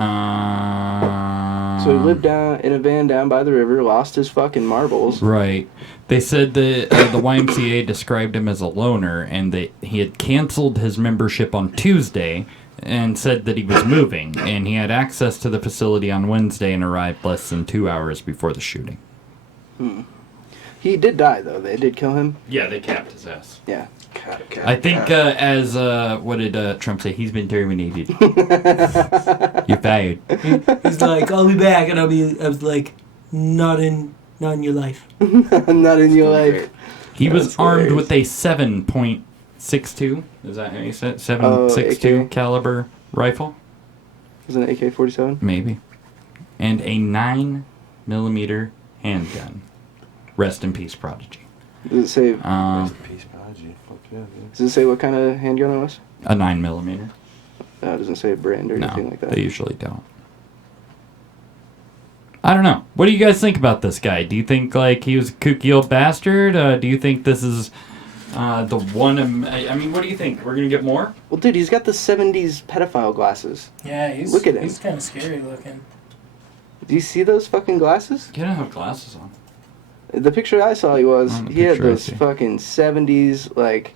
he lived down in a van down by the river, lost his fucking marbles. Right. They said the YMCA described him as a loner and that he had canceled his membership on Tuesday and said that he was moving, and he had access to the facility on Wednesday and arrived less than 2 hours before the shooting. He did die, though. They did kill him. Yeah, they capped his ass. Yeah. I think, what did Trump say? He's been terminated. You're fired. He's like, I'll be back, and I was like, not in your life. Not in your life. He was armed with a 7.62. Is that how you said? 7.62 caliber rifle. Is it an AK-47? Maybe. And a 9mm handgun. Rest in peace, Prodigy. Does it say? Rest in peace, Prodigy. Fuck yeah, dude. Does it say what kind of handgun it was? A 9mm. It doesn't say a brand or anything like that. They usually don't. I don't know. What do you guys think about this guy? Do you think like he was a kooky old bastard? Do you think this is the one? I mean, what do you think? We're gonna get more? Well, dude, he's got the '70s pedophile glasses. Yeah, Look at him. He's kind of scary looking. Do you see those fucking glasses? He didn't have glasses on. The picture I saw he had those fucking '70s like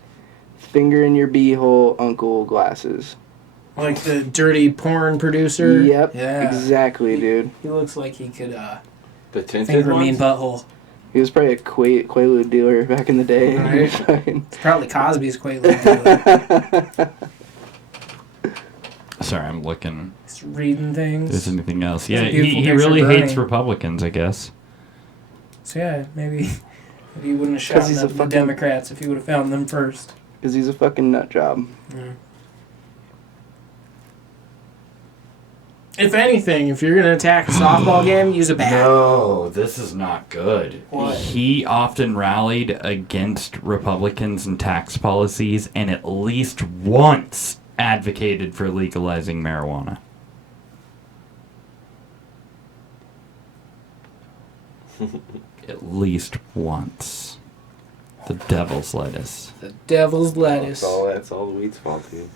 finger in your beehole uncle glasses. Like the dirty porn producer. Yep. Yeah. Exactly, dude. He looks like he could the tinted finger me in ones? butthole. He was probably a Quaalude dealer back in the day. Right. It's probably Cosby's Quaalude dealer. Sorry, I'm looking. Just reading things. Is anything else? There's Yeah, a beautiful he picture really of hates Bernie. Republicans, I guess. So yeah, maybe he wouldn't have shot he's the Democrats if he would have found them first. Because he's a fucking nut job. Yeah. If anything, if you're gonna attack a softball game, use a bat. No, this is not good. What? He often rallied against Republicans and tax policies and at least once advocated for legalizing marijuana. At least once. The devil's lettuce. The devil's lettuce. That's all the weed's fault, dude.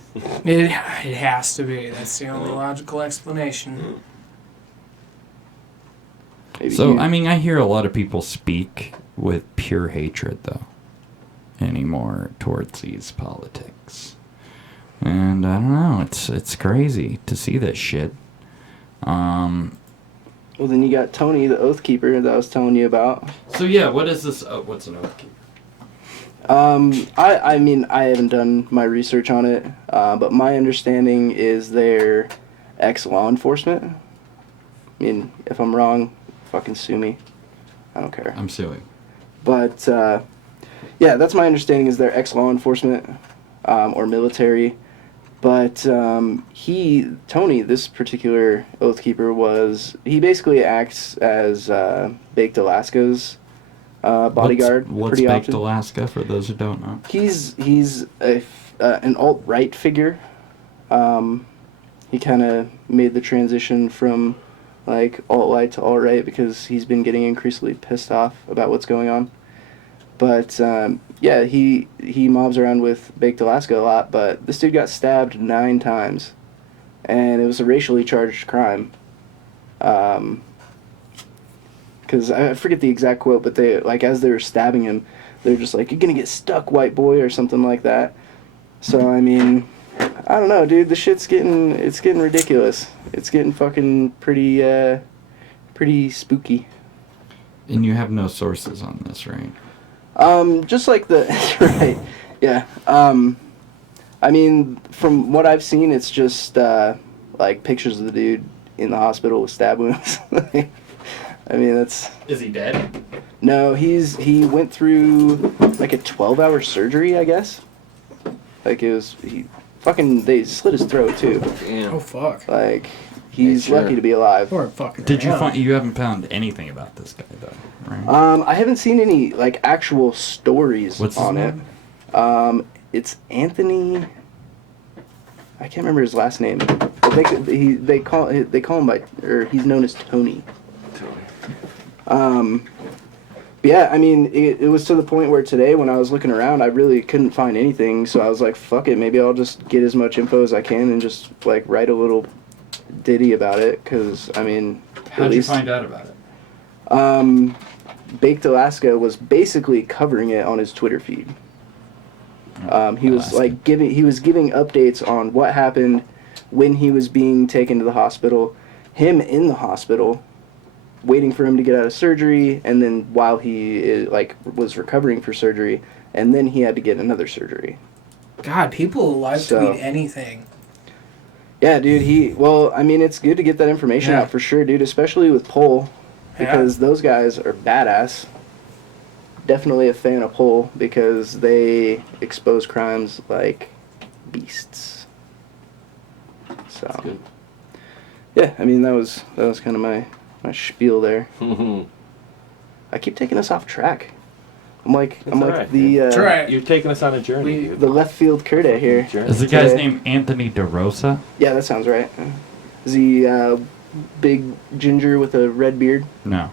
It has to be. That's the only logical explanation. So, I mean, I hear a lot of people speak with pure hatred, though, anymore towards these politics. And I don't know, it's crazy to see this shit. Well, then you got Tony, the Oath Keeper that I was telling you about. So yeah, what is this? What's an Oath Keeper? I mean, I haven't done my research on it, but my understanding is they're ex-law enforcement. I mean, if I'm wrong, fucking sue me. I don't care. I'm suing. But, yeah, that's my understanding is they're ex-law enforcement, or military. But, Tony, this particular Oath Keeper he basically acts as, Baked Alaska's, bodyguard. What's pretty Baked often. Alaska, for those who don't know? He's an alt-right figure. He kind of made the transition from, like alt-right to alt-right because he's been getting increasingly pissed off about what's going on. But yeah, he mobs around with Baked Alaska a lot, but this dude got stabbed 9 times, and it was a racially charged crime. Because I forget the exact quote, but they, like, as they were stabbing him, they're just like, "You're gonna get stuck, white boy," or something like that. So I mean, I don't know, dude. The shit's getting ridiculous. It's getting fucking pretty spooky. And you have no sources on this, right? Just like the right, yeah. I mean, from what I've seen, it's just like pictures of the dude in the hospital with stab wounds. I mean, that's. Is he dead? No, he went through like a 12-hour surgery, I guess. Like they slit his throat too. Damn. Oh fuck. Like he's lucky to be alive. Or fucking. Did you find? You haven't found anything about this guy though, right? I haven't seen any like actual stories What's his on name? it. It's Anthony. I can't remember his last name. But they call him by, or he's known as Tony. Yeah, I mean, it was to the point where today when I was looking around, I really couldn't find anything, so I was like, fuck it, maybe I'll just get as much info as I can and just, like, write a little ditty about it, because, I mean... How'd you find out about it? Baked Alaska was basically covering it on his Twitter feed. He was, like, giving updates on what happened when he was being taken to the hospital, him in the hospital, waiting for him to get out of surgery, and then while he was recovering for surgery, and then he had to get another surgery. God, people live tweet anything. Yeah, dude. I mean, it's good to get that information out for sure, dude. Especially with Pole, because those guys are badass. Definitely a fan of Pole because they expose crimes like beasts. So, yeah, I mean that was kind of my spiel there. I keep taking us off track. I'm like You're taking us on a journey, dude. The left field Curda here. Is the guy's name Anthony DeRosa? Yeah, that sounds right. Is he big ginger with a red beard? No.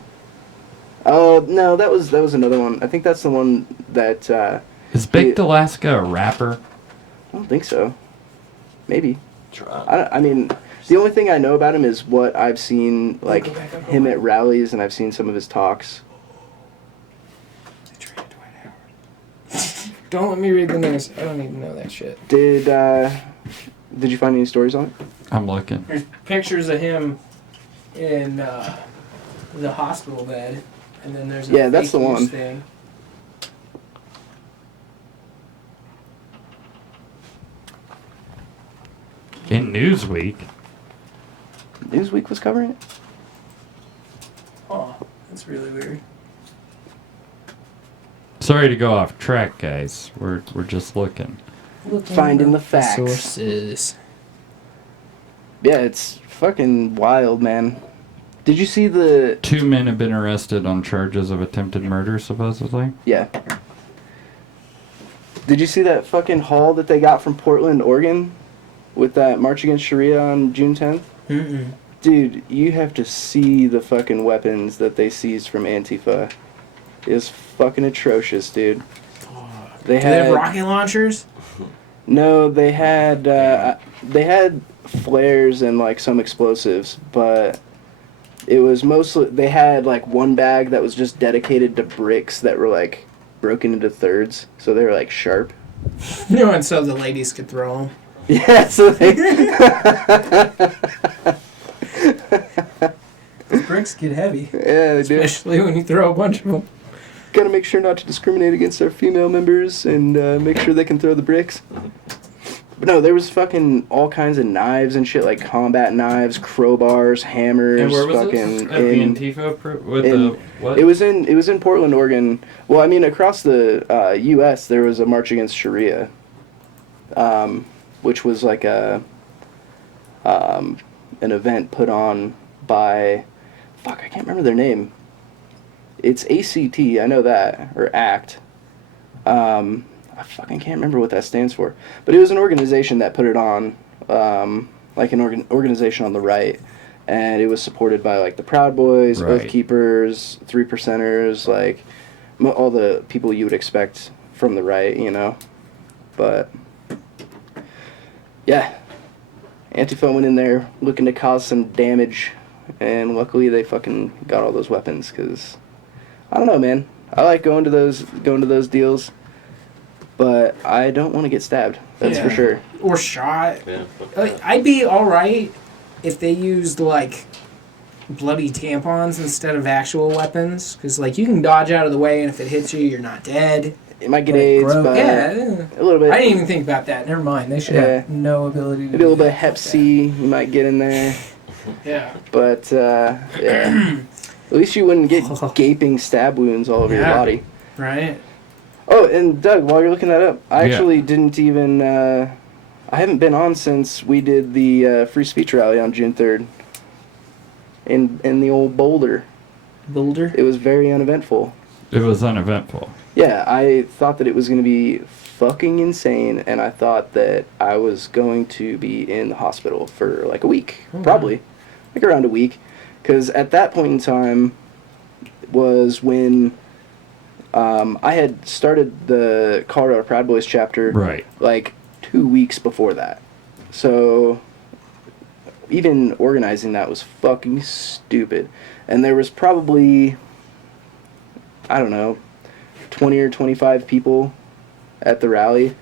Oh no, that was another one. I think that's the one that. Is Baked Alaska a rapper? I don't think so. Maybe. I mean, the only thing I know about him is what I've seen, like him at rallies, and I've seen some of his talks. Don't let me read the news. I don't even know that shit. Did you find any stories on it? I'm looking. There's pictures of him in the hospital bed, and then there's a that's the fake one. news thing. In Newsweek. Newsweek was covering it? Oh, that's really weird. Sorry to go off track, guys. We're just looking. Finding the facts. Sources. Yeah, it's fucking wild, man. Did you see the... 2 men have been arrested on charges of attempted murder, supposedly. Yeah. Did you see that fucking haul that they got from Portland, Oregon? With that March Against Sharia on June 10th? Mm-mm. Dude, you have to see the fucking weapons that they seized from Antifa. It was fucking atrocious, dude. They have rocket launchers? No, they had flares and like some explosives, but it was mostly they had like one bag that was just dedicated to bricks that were like broken into thirds, so they were like sharp. No, and so the ladies could throw them. Yeah, so they... Those bricks get heavy. Yeah, they do. Especially when you throw a bunch of them. Gotta make sure not to discriminate against our female members and make sure they can throw the bricks. But no, there was fucking all kinds of knives and shit, like combat knives, crowbars, hammers. And where was fucking this? At the Antifa? The what? It was in Portland, Oregon. Well, I mean, across the U.S., there was a March Against Sharia, which was like an event put on by, I can't remember their name. It's ACT, I know that, or ACT. I fucking can't remember what that stands for. But it was an organization that put it on, like an organization on the right. and it was supported by like the Proud Boys, Right. Oath Keepers, 3%ers, like all the people you would expect from the right, you know. But yeah, Antifa went in there looking to cause some damage, and luckily they fucking got all those weapons. Cause I don't know, man. I like going to those deals, but I don't want to get stabbed. That's for sure. Or shot. Yeah. Like, I'd be alright if they used, like, bloody tampons instead of actual weapons. Because, like, you can dodge out of the way, and if it hits you, you're not dead. It might get AIDS, but yeah, a little bit. I didn't even think about that. Never mind. They should have no ability to Maybe a little bit of Hep C you might get in there. Yeah. But, yeah. At least you wouldn't get gaping stab wounds all over your body. Right. Oh, and Doug, while you're looking that up, I actually didn't even, I haven't been on since we did the free speech rally on June 3rd in the old Boulder. Boulder? It was very uneventful. It was uneventful. Yeah, I thought that it was going to be fucking insane, and I thought that I was going to be in the hospital for like a week. Probably. Like around a week. Because at that point in time was when I had started the Colorado Proud Boys chapter like 2 weeks before that. So even organizing that was fucking stupid. And there was probably, I don't know, 20 or 25 people at the rally.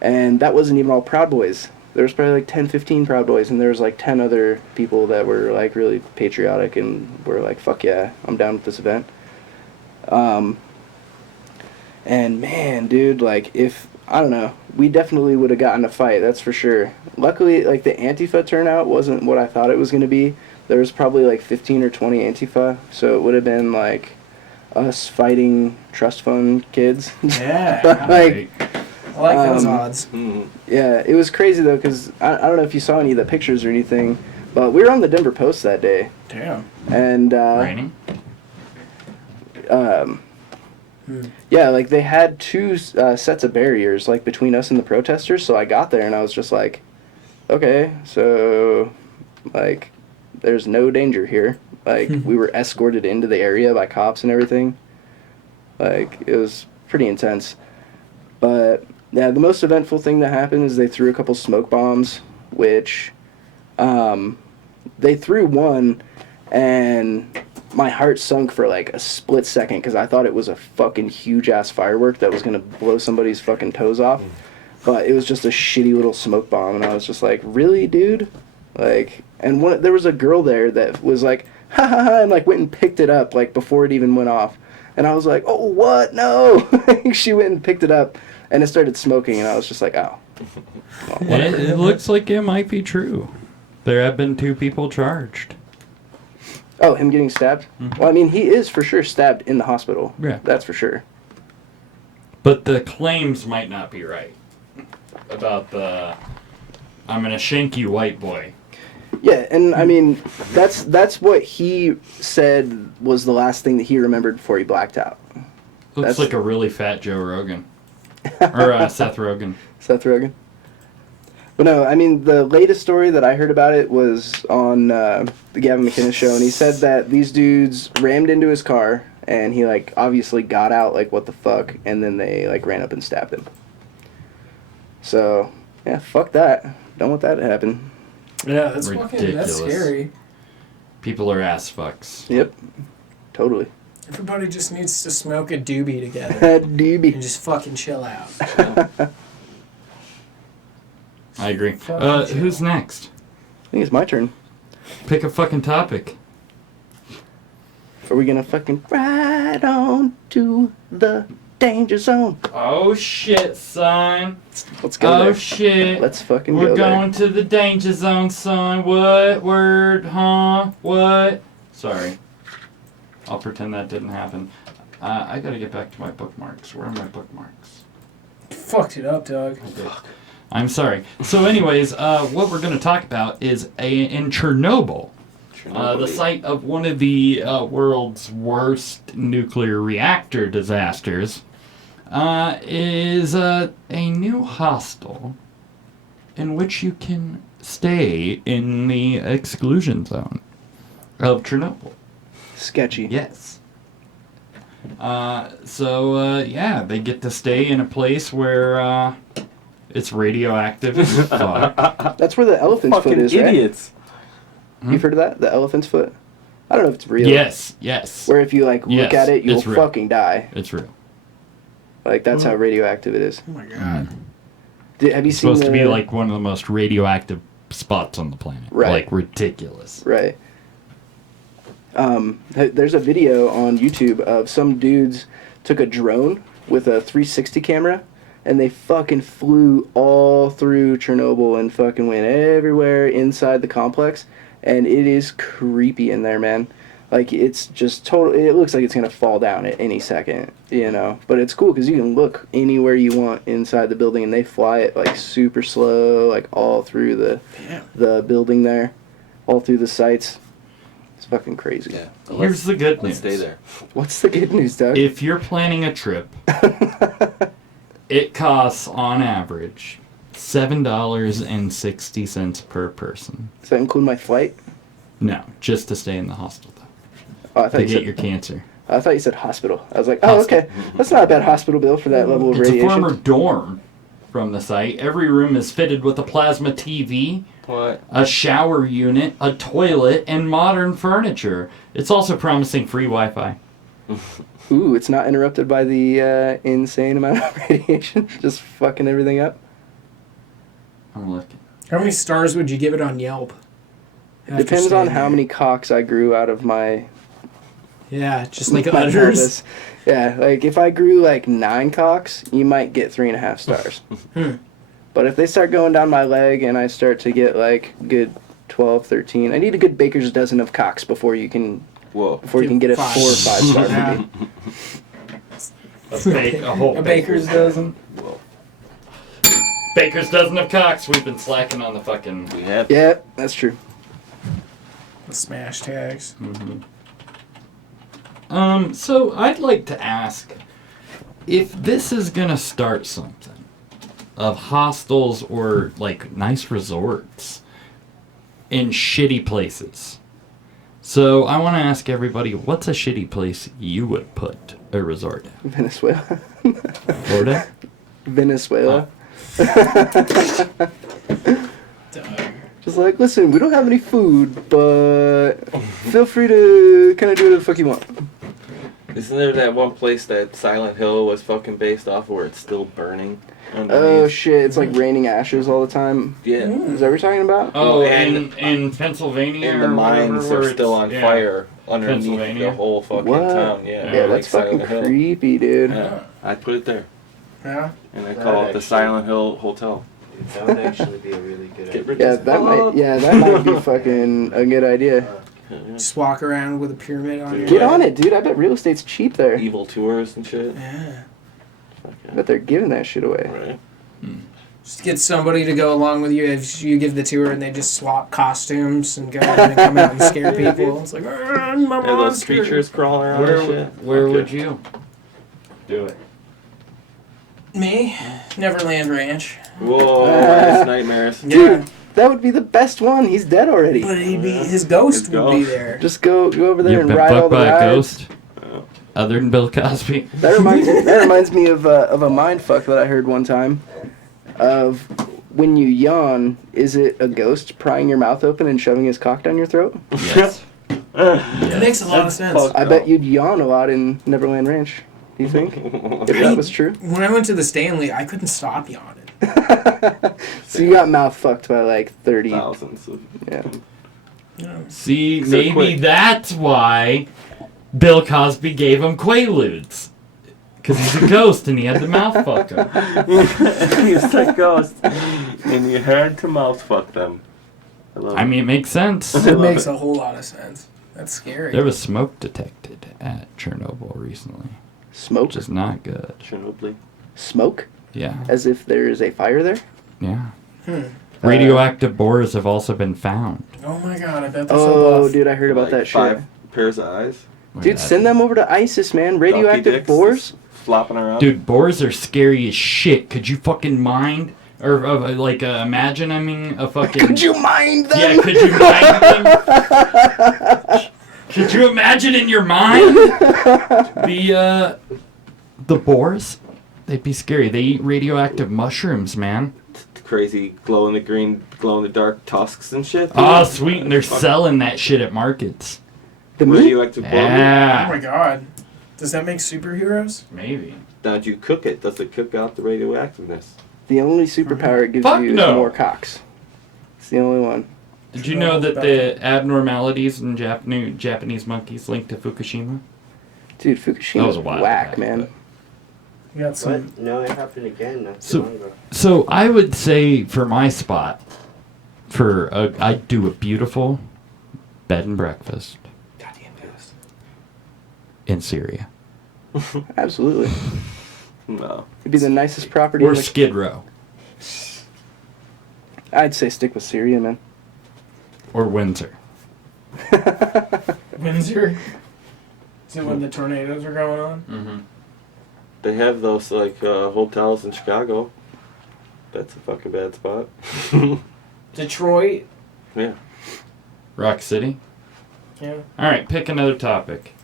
And that wasn't even all Proud Boys. There was probably like 10, 15 Proud Boys, and there was like 10 other people that were like really patriotic and were like, fuck yeah, I'm down with this event. And man, dude, like if, I don't know, we definitely would have gotten a fight, that's for sure. Luckily, like the Antifa turnout wasn't what I thought it was going to be. There was probably like 15 or 20 Antifa, so it would have been like us fighting trust fund kids. Yeah. like, I like those odds. Yeah, it was crazy though, because I don't know if you saw any of the pictures or anything, but we were on the Denver Post that day. Damn. And raining. Yeah, like they had two sets of barriers like between us and the protesters. So I got there and I was just like, okay, so like there's no danger here. Like we were escorted into the area by cops and everything. Like it was pretty intense. But yeah, the most eventful thing that happened is they threw a couple smoke bombs, which they threw one, and my heart sunk for like a split second because I thought it was a fucking huge ass firework that was gonna blow somebody's fucking toes off. But it was just a shitty little smoke bomb, and I was just like, really, dude? Like, and there was a girl there that was like, ha ha ha, and like went and picked it up like before it even went off. And I was like, oh, what? No! She went and picked it up, and it started smoking, and I was just like, oh. Well, it looks like it might be true. There have been 2 people charged. Oh, him getting stabbed? Well, I mean, he is for sure stabbed in the hospital. Yeah. That's for sure. But the claims might not be right. About the, I'm gonna shank you, white boy. Yeah, and I mean, that's what he said was the last thing that he remembered before he blacked out. Looks like a really fat Joe Rogan. Or Seth Rogen. Seth Rogen. But no, I mean, the latest story that I heard about it was on the Gavin McInnes show, and he said that these dudes rammed into his car, and he, like, obviously got out, like, what the fuck, and then they, like, ran up and stabbed him. So, yeah, fuck that. Don't want that to happen. Yeah, that's fucking, that's scary. People are ass fucks. Yep. Totally. Everybody just needs to smoke a doobie together. A doobie. And just fucking chill out. I agree. Who's next? I think it's my turn. Pick a fucking topic. Are we gonna fucking ride on to the danger zone? Oh shit, son. Let's go there. Oh shit. Let's fucking We're go there. going to the danger zone, son. What word, huh? What? Sorry. I'll pretend that didn't happen. I gotta get back to my bookmarks. Where are my bookmarks? Fucked it up, Doug. I'm sorry. So anyways, what we're going to talk about is in Chernobyl, the site of one of the world's worst nuclear reactor disasters, is a new hostel in which you can stay in the exclusion zone. of Chernobyl. Sketchy. Yes. Yeah, they get to stay in a place where it's radioactive as fuck. That's where the elephant's foot is, idiots. Right? You've heard of that? The elephant's foot? I don't know if it's real. Yes. Where if you look at it, you'll fucking die. It's real. Like, that's how radioactive it is. Oh my god. Have you It's seen supposed to be like one of the most radioactive spots on the planet. Right. Like, ridiculous. Right. There's a video on YouTube of some dudes took a drone with a 360 camera and they fucking flew all through Chernobyl and fucking went everywhere inside the complex, and it is creepy in there, man. Like, it's just total. It looks like it's gonna fall down at any second, you know. But it's cool because you can look anywhere you want inside the building, and they fly it like super slow, like all through the building there, all through the sites. It's fucking crazy. Yeah. Here's the good news. Stay there. What's the good news, Doug? If you're planning a trip, it costs on average $7.60 per person. Does that include my flight? No, just to stay in the hostel, though. Oh, I thought To you get said your cancer. I thought you said hospital. I was like, oh, okay. That's not a bad hospital bill for that level of It's radiation. a former dorm from the site. Every room is fitted with a plasma TV, What? a shower unit, a toilet, and modern furniture. It's also promising free Wi-Fi. Ooh, it's not interrupted by the insane amount of radiation. Just fucking everything up. I'm looking. How many stars would you give it on Yelp? After Depends on staying how there? many cocks I grew out of my... Yeah, just like my udders. pelvis. Yeah, like if I grew like 9 cocks, you might get 3.5 stars. But if they start going down my leg and I start to get like good 12, 13, I need a good baker's dozen of cocks before you can get a 4 or 5 star for me. A whole baker's dozen. Whoa. Baker's dozen of cocks. We've been slacking on the fucking... We have. Yeah, that's true. The smash tags. Mm-hmm. So I'd like to ask if this is gonna start something of hostels or like nice resorts in shitty places. So I want to ask everybody, what's a shitty place you would put a resort in? Venezuela. Florida? Venezuela. Just like, listen, we don't have any food, but feel free to kind of do whatever the fuck you want. Isn't there that one place that Silent Hill was fucking based off of where it's still burning? Oh shit, it's like raining ashes all the time. Yeah. Is that what you're talking about? Oh, in Pennsylvania? And the or mines whatever, are where still it's- on yeah. fire underneath Pennsylvania. the whole fucking What? town. Yeah, Yeah, like that's fucking Silent Hill. creepy, dude. Yeah, I'd put it there. Yeah. And I That call it the actually- Silent Hill Hotel. That would actually be a really good idea. Yeah, that might be fucking a good idea. Just walk around with a pyramid on your Get head. on it, dude. I bet real estate's cheap there. Evil tours and shit. Yeah. I bet they're giving that shit away. Right. Just get somebody to go along with you if you give the tour and they just swap costumes and go and come out and scare people. It's like, I'm a Yeah, those monster." creatures crawling around and shit. Where Fuck would it. you do it? Me? Neverland Ranch. Whoa, worst nightmares. Dude, that would be the best one. He's dead already. But he'd be, his ghost would be there. Just go over there You've and been ride all fucked the by a rides. ghost? Other than Bill Cosby? That reminds me of a mind fuck that I heard one time. Of when you yawn, is it a ghost prying your mouth open and shoving his cock down your throat? Yes. It makes a lot of sense. I bet you'd yawn a lot in Neverland Ranch. Do you think? If that was true. When I went to the Stanley, I couldn't stop yawning. So you got mouth fucked by like 30. Thousands of... Yeah. See, So maybe quick. that's why Bill Cosby gave him Quaaludes. Because he's a ghost and he had the mouth fuck him. He's a ghost. And you had to mouth fuck them. I mean, it makes sense. It makes a whole lot of sense. That's scary. There was smoke detected at Chernobyl recently. Smoke? Which is not good. Chernobyl. Smoke? Yeah. As if there is a fire there? Yeah. Radioactive boars have also been found. Oh my god, I bet they're Oh, so buff. dude, I heard about Like that shit. 5 pairs of eyes. Dude, send them over to ISIS, man. Radioactive dicks boars? Flopping around. Dude, boars are scary as shit. Could you fucking mind? Or, imagine, a fucking... Could you mind them? Yeah, could you mind them? Could you imagine in your mind the boars? They'd be scary. They eat radioactive mushrooms, man. Crazy glow in the green, glow in the dark tusks and shit. Oh, sweet, and they're selling that shit at markets. The meat? Radioactive blood. Yeah. Oh my god. Does that make superheroes? Maybe. Now, do you cook it? Does it cook out the radioactiveness? The only superpower it gives Fuck you no. is more cocks. It's the only one. Did you know that the abnormalities in Japanese monkeys linked to Fukushima? Dude, That Fukushima's was a while whack, back, man. You got some. What? No, it happened again not too long ago. So I would say for my spot, I'd do a beautiful bed and breakfast. Goddamn yes. In Syria. Absolutely. No. It'd be the nicest property. Or in the- Skid Row. I'd say stick with Syria, man. Or Windsor. Windsor? Is it when the tornadoes are going on? Mm-hmm. They have those hotels in Chicago. That's a fucking bad spot. Detroit? Yeah. Rock City? Yeah. Alright, pick another topic.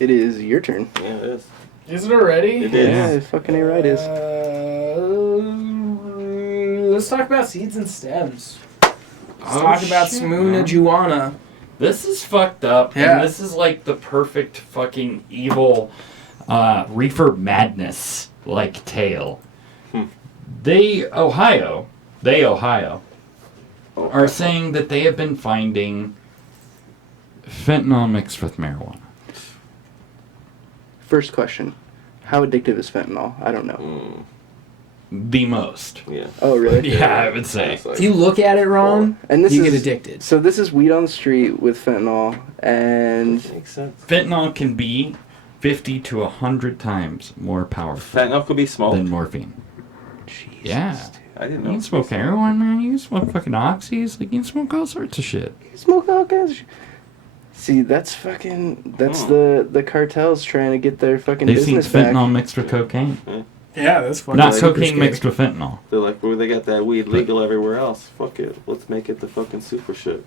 It is your turn. Yeah, it is. Is it already? It is. Yeah, it fucking ain't right is. Let's talk about seeds and stems. Let's Oh, talk about shit, Smoona man. Juana. This is fucked up. Yeah. And this is like the perfect fucking evil reefer madness like tale. Ohio, are saying that they have been finding fentanyl mixed with marijuana. First question. How addictive is fentanyl? I don't know. The most. Yeah. Oh, really? Yeah, I would say. If you look at it wrong, And this you is, get addicted. So this is weed on the street with fentanyl, and Makes sense. Fentanyl can be 50 to 100 times more powerful Fentanyl could be smoked. than morphine. Jesus, Yeah. I didn't You know. can smoke heroin, man. You can smoke fucking oxys. Like, you can smoke all sorts of shit. smoke all kinds of shit. See, that's the cartels trying to get their fucking They've seen business back. fentanyl mixed with cocaine. Yeah, that's fucking Not super cocaine scary. mixed with fentanyl. They're like, well, they got that weed legal everywhere else. Fuck it. Let's make it the fucking super shit.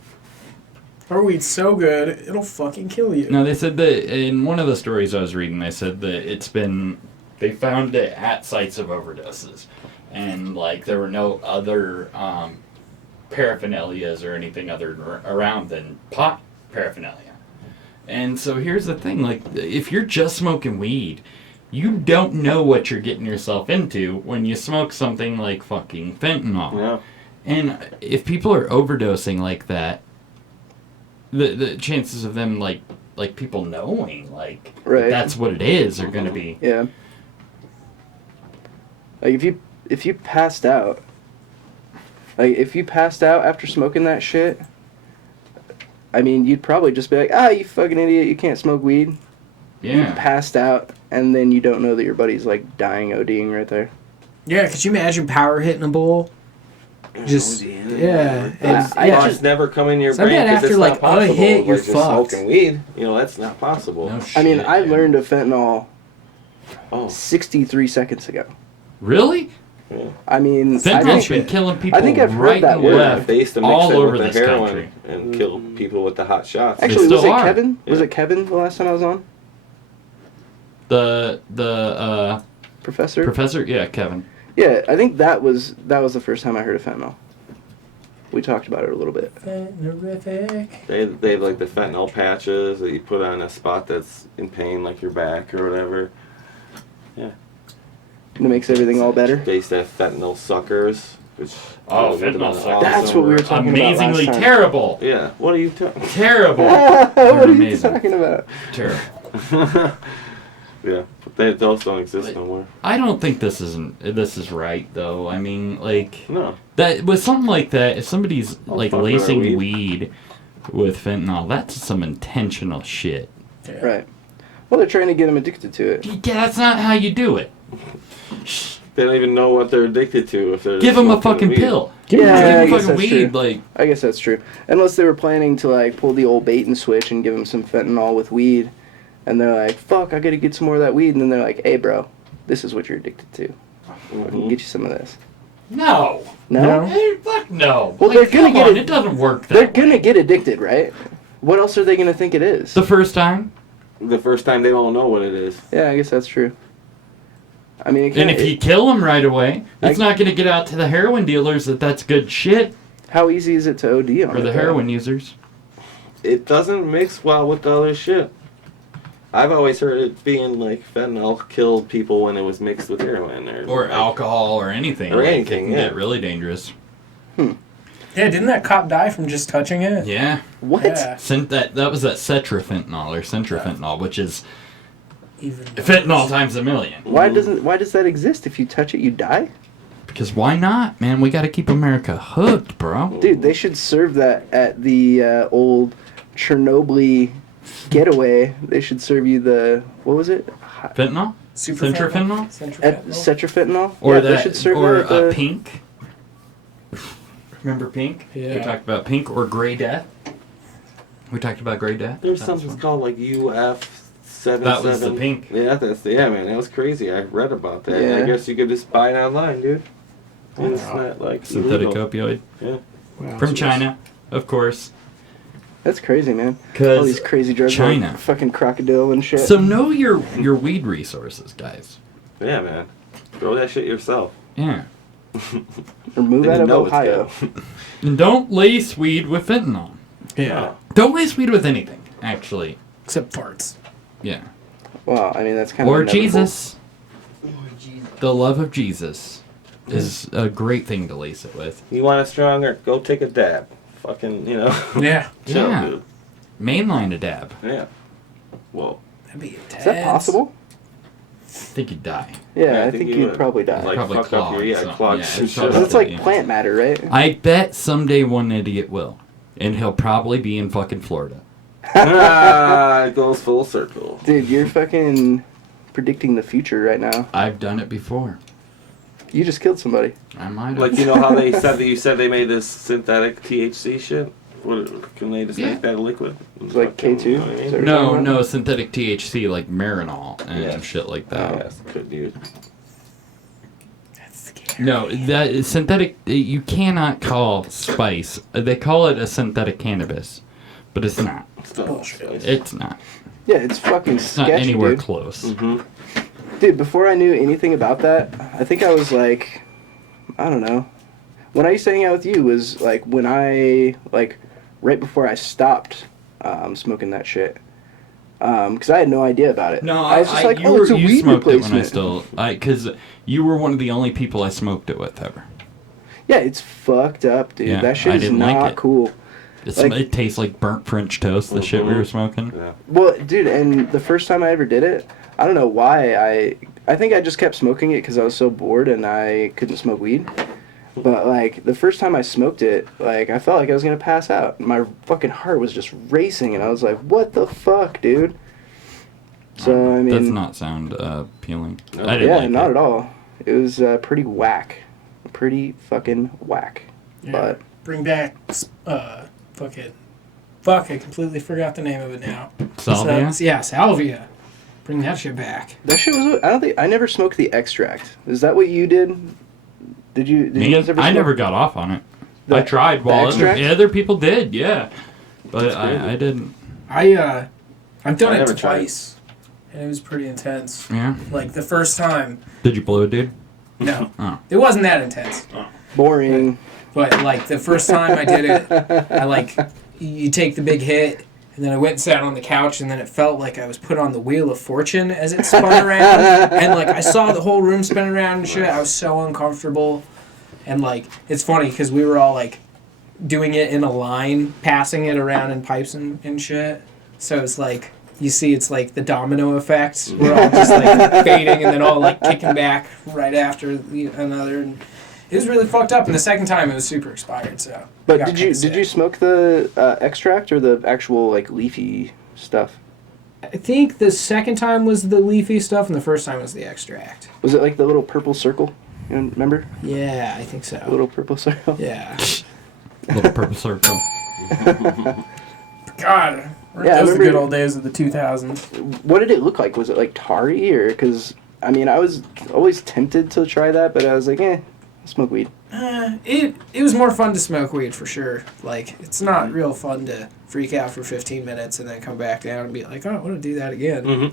Our weed's so good, it'll fucking kill you. No, they said that in one of the stories I was reading, they said that they found it at sites of overdoses. And, like, there were no other paraphernalias or anything other around than pot paraphernalia. And so here's the thing, like, if you're just smoking weed, you don't know what you're getting yourself into when you smoke something like fucking fentanyl. Yeah. And if people are overdosing like that, the chances of them, like people knowing, like, Right. that's what it is, are going to be... Yeah. Like if you passed out, after smoking that shit, I mean, you'd probably just be like, you fucking idiot, you can't smoke weed. You Yeah. passed out, and then you don't know that your buddy's like dying, ODing right there. Yeah, could you imagine power hitting a bowl? Just, yeah. I Just never come in your So I brain bet because after, it's like, not possible. a hit, you're like just fucked. smoking weed. You know, that's not possible. No I mean, shit, I man. learned of fentanyl Oh. 63 seconds ago. Really? Yeah. I mean, Fentanyl's been killing people I think I've heard right that and word. left They used to mix all it over with the this heroin country. and kill people with the hot shots. Actually, was still it are. Kevin? Was Yeah. it Kevin the last time I was on? The Professor? professor? Yeah, Kevin. Yeah, I think that was the first time I heard of fentanyl. We talked about it a little bit. They have like the fentanyl patches that you put on a spot that's in pain, like your back or whatever. Yeah. And it makes everything all better. They used to have fentanyl suckers, which Oh, would have been fentanyl suckers. That's what we were talking Amazingly about last time. terrible. Yeah. What are you talking? Terrible. What They're are you amazing. talking about? Terrible. Yeah, but those don't exist no more. I don't think this is right though. I mean, like No. that with something like that, if somebody's like fuck with lacing our weed with fentanyl, that's some intentional shit. Right. Well, they're trying to get them addicted to it. Yeah, that's not how you do it. They don't even know what they're addicted to if they're Give them a smoking fucking weed. pill. Yeah, I Give them guess fucking that's weed. true. Like, I guess that's true. Unless they were planning to like pull the old bait and switch and give them some fentanyl with weed, and they're like, "Fuck, I gotta get some more of that weed," and then they're like, "Hey, bro, this is what you're addicted to. I can get you some of this." no. No. Hey, fuck no. Well, Like, they're gonna come get on, it. it doesn't work that They're way. gonna get addicted, right? What else are they gonna think it is? The first time. The first time they won't know what it is. Yeah, I guess that's true. I mean, And if you kill them right away, it's not going to get out to the heroin dealers that that's good shit. How easy is it to OD on for the heroin users? It doesn't mix well with the other shit. I've always heard it being like fentanyl killed people when it was mixed with heroin or like, alcohol or anything. Or like, anything, it can get really dangerous. Yeah, didn't that cop die from just touching it? Yeah. What? Yeah. That was that cetrafentanyl or centrafentanyl, which is fentanyl times a million. Why does that exist? If you touch it, you die? Because why not, man? We got to keep America hooked, bro. Dude, they should serve that at the old Chernobyl getaway. They should serve you the, what was it? Fentanyl? Centrafentanyl? Cetrafentanyl? Or yeah, that, they should serve or that at the... Pink. Remember Pink? Yeah. We talked about Pink or Gray Death. We talked about Gray Death. There's something called like UF77. That was the Pink. Yeah, man, that was crazy. I read about that. Yeah. I guess you could just buy it online, dude. And it's not like synthetic illegal. opioid. Yeah. Wow. From China, of course. That's crazy, man. 'Cause all these crazy drugs, China. like fucking crocodile and shit. So know your weed resources, guys. Yeah, man. Grow that shit yourself. Yeah. Or move And out you of know it's Ohio. And don't lace weed with fentanyl. Yeah. Don't lace weed with anything, actually. Except farts. Yeah. Well, I mean, that's kind of Or inevitable. Jesus. The love of Jesus is a great thing to lace it with. You want it stronger? Go take a dab. Fucking, you know. Yeah. Chill, Yeah. dude. Mainline a dab. Yeah. Whoa. That'd be intense. Is that possible? I think you'd die. Yeah, I think you'd would. probably die. Like, Probably fuck up your, clogs. clogs Yeah, and it's shit. probably- It's like yeah. plant matter, right? I bet someday one idiot will. And he'll probably be in fucking Florida. It goes full circle. Dude, you're fucking predicting the future right now. I've done it before. You just killed somebody. I might have. Like, you know how they said that you said they made this synthetic THC shit? What, can they just make that a liquid? It's like K2? You know what I mean? Is that what you're talking about? No, synthetic THC like Marinol and Yeah. shit like that. Yes, good dude. That's scary. No, that is synthetic. You cannot call spice. They call it a synthetic cannabis, but it's not. Bullshit. It's not. Yeah, it's fucking It's sketchy, not anywhere dude. close. Mm-hmm. Dude, before I knew anything about that, I think I was like, I don't know. When I used to hang out with you was like when I, like, right before I stopped smoking that shit. Because I had no idea about it. No, I was just like, you oh, were, it's a you weed smoked it when I replacement. still, because you were one of the only people I smoked it with ever. Yeah, it's fucked up, dude. Yeah, that shit I is didn't like not it. cool. Like- It tastes like burnt French toast. The shit we were smoking. Yeah. Well, dude, and the first time I ever did it, I don't know why I think I just kept smoking it because I was so bored and I couldn't smoke weed. But like the first time I smoked it, like I felt like I was gonna pass out. My fucking heart was just racing, and I was like, "What the fuck, dude?" So I mean, does not sound appealing. No. I didn't yeah, like not it. at all. It was pretty whack, pretty fucking whack. Yeah. But Bring back, fuck, I completely forgot the name of it now. Salvia? Yeah, salvia. Bring that shit back. that shit was. I don't think I never smoked the extract. Is that what you did? Did you Me? guys ever? I smoke never got off on it. the- I tried the while extract? other people did, yeah. But I didn't. I've done I it never tried. twice, and it was pretty intense. Yeah. Like the first time, Did you blow it, dude? no, Oh. it wasn't that intense. Boring. But like the first time I did it, I like you take the big hit, and then I went and sat on the couch, and then it felt like I was put on the wheel of fortune as it spun around, and like I saw the whole room spin around and shit. I was so uncomfortable, and like it's funny because we were all like doing it in a line, passing it around in pipes and shit. So it's like you see, it's like the domino effect. We're all just like fading, and then all like kicking back right after another. And it was really fucked up, and the second time it was super expired. So. But got did you kinda sick. smoke the extract or the actual like leafy stuff? I think the second time was the leafy stuff, and the first time was the extract. Was it like the little purple circle? You remember? Yeah, I think so. The little purple circle. Yeah. Little purple circle. God, Yeah, I those were the good remember- old days of the 2000s. What did it look like? Was it like tarry or? Because I mean, I was always tempted to try that, but I was like, I'll smoke weed. It was more fun to smoke weed for sure. Like, it's not real fun to freak out for 15 minutes and then come back down and be like, oh, I want to do that again.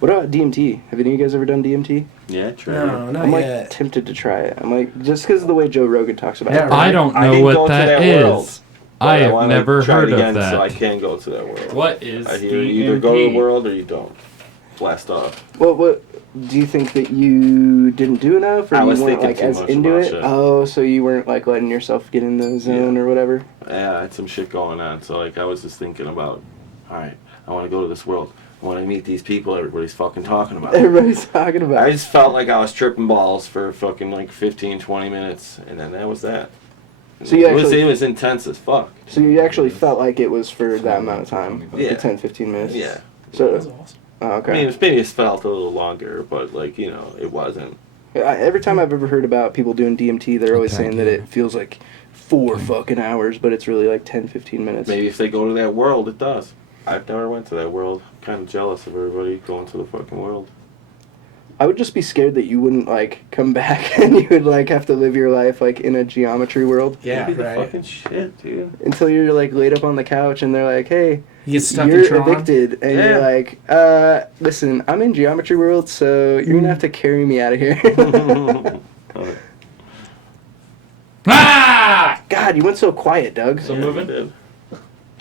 What about DMT? Have any of you guys ever done DMT? Yeah, try No, not I'm like yet. tempted to try it. I'm like, just because of the way Joe Rogan talks about it. I don't know didn't go what to that world, is. but I have wanna never try heard it of again, that. So I can go to that world. What is I hear you either go to DMT? the world or you don't. Blast off. What do you think that you didn't do enough, or I you was weren't thinking like too as much into about it? shit. Oh, so you weren't like letting yourself get in the zone or whatever. Yeah, I had some shit going on. So like I was just thinking about, all right, I want to go to this world. I want to meet these people everybody's fucking talking about. Everybody's talking about. I just felt like I was tripping balls for fucking like 15, 20 minutes, and then that was that. So you it was intense as fuck. So you actually felt like it was for that amount of time, Yeah. like 10, 15 minutes. Yeah. So. That's awesome. Oh, okay. I mean, maybe it felt a little longer, but like it wasn't. Every time I've ever heard about people doing DMT, they're always saying that it feels like 4 fucking hours, but it's really like 10, 15 minutes. Maybe if they go to that world, it does. I've never went to that world. Kind of jealous of everybody going to the fucking world. I would just be scared that you wouldn't like come back and you would like have to live your life like in a geometry world. Yeah, That'd be the right. fucking shit, dude. Until you're like laid up on the couch and they're like, "Hey, You get stuck in you're Tron? evicted," and you're like, listen, I'm in geometry world, so you're gonna have to carry me out of here." Ah! God, you went so quiet, Doug. So moving.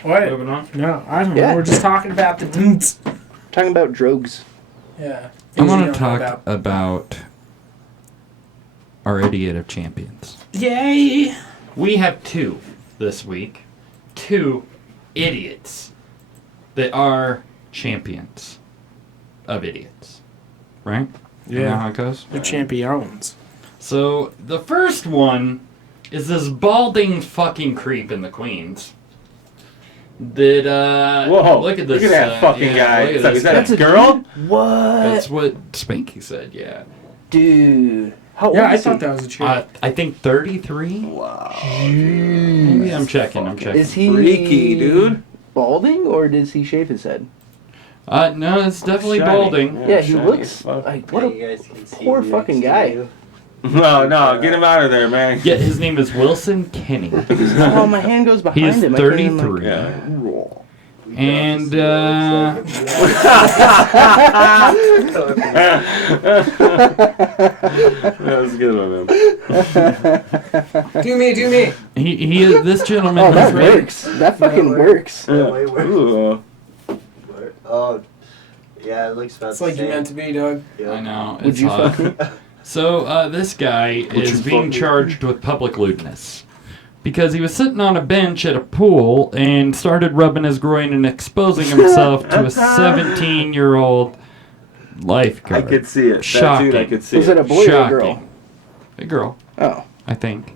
What? Moving on. No, I don't know. Yeah. We're just talking about the dudes. Talking about drogues. Yeah. I Things you want don't to know talk about our idiot of champions. Yay! We have 2 this week. 2 idiots that are champions of idiots. Right? You know how it goes? They're champions. So, the first one is this balding fucking creep in the Queens. That, Whoa, look at this. Look at that fucking guy. look at Is this that guy. a girl? What? That's what Spanky said, yeah. Dude. How old Yeah, I is thought he? that was a chick. I think 33? Wow. Maybe I'm checking. Is he freaky, dude? balding, or does he shave his head? No, it's definitely Shiny. balding. Yeah, he shiny looks as fuck. like what You a guys can see poor next fucking to guy. you. No, get him out of there, man. Yeah, his name is Wilson Kenny. Oh, my hand goes behind He's him. I can't even, 33. Yeah. And, That was a good one, man. Do me. he is, this gentleman Oh, that is right. works. That fucking works. Ooh. Oh, yeah, it looks about It's like the you same. meant to be, Doug. Yeah. I know. Would It's you hot. fuck me? So, this guy is you being fuck me? charged with public lewdness. Because he was sitting on a bench at a pool and started rubbing his groin and exposing himself to a 17-year-old lifeguard. I could see it. That Shocking. dude, I could see Was it a boy or a girl? Shocking. A girl, Oh. I think.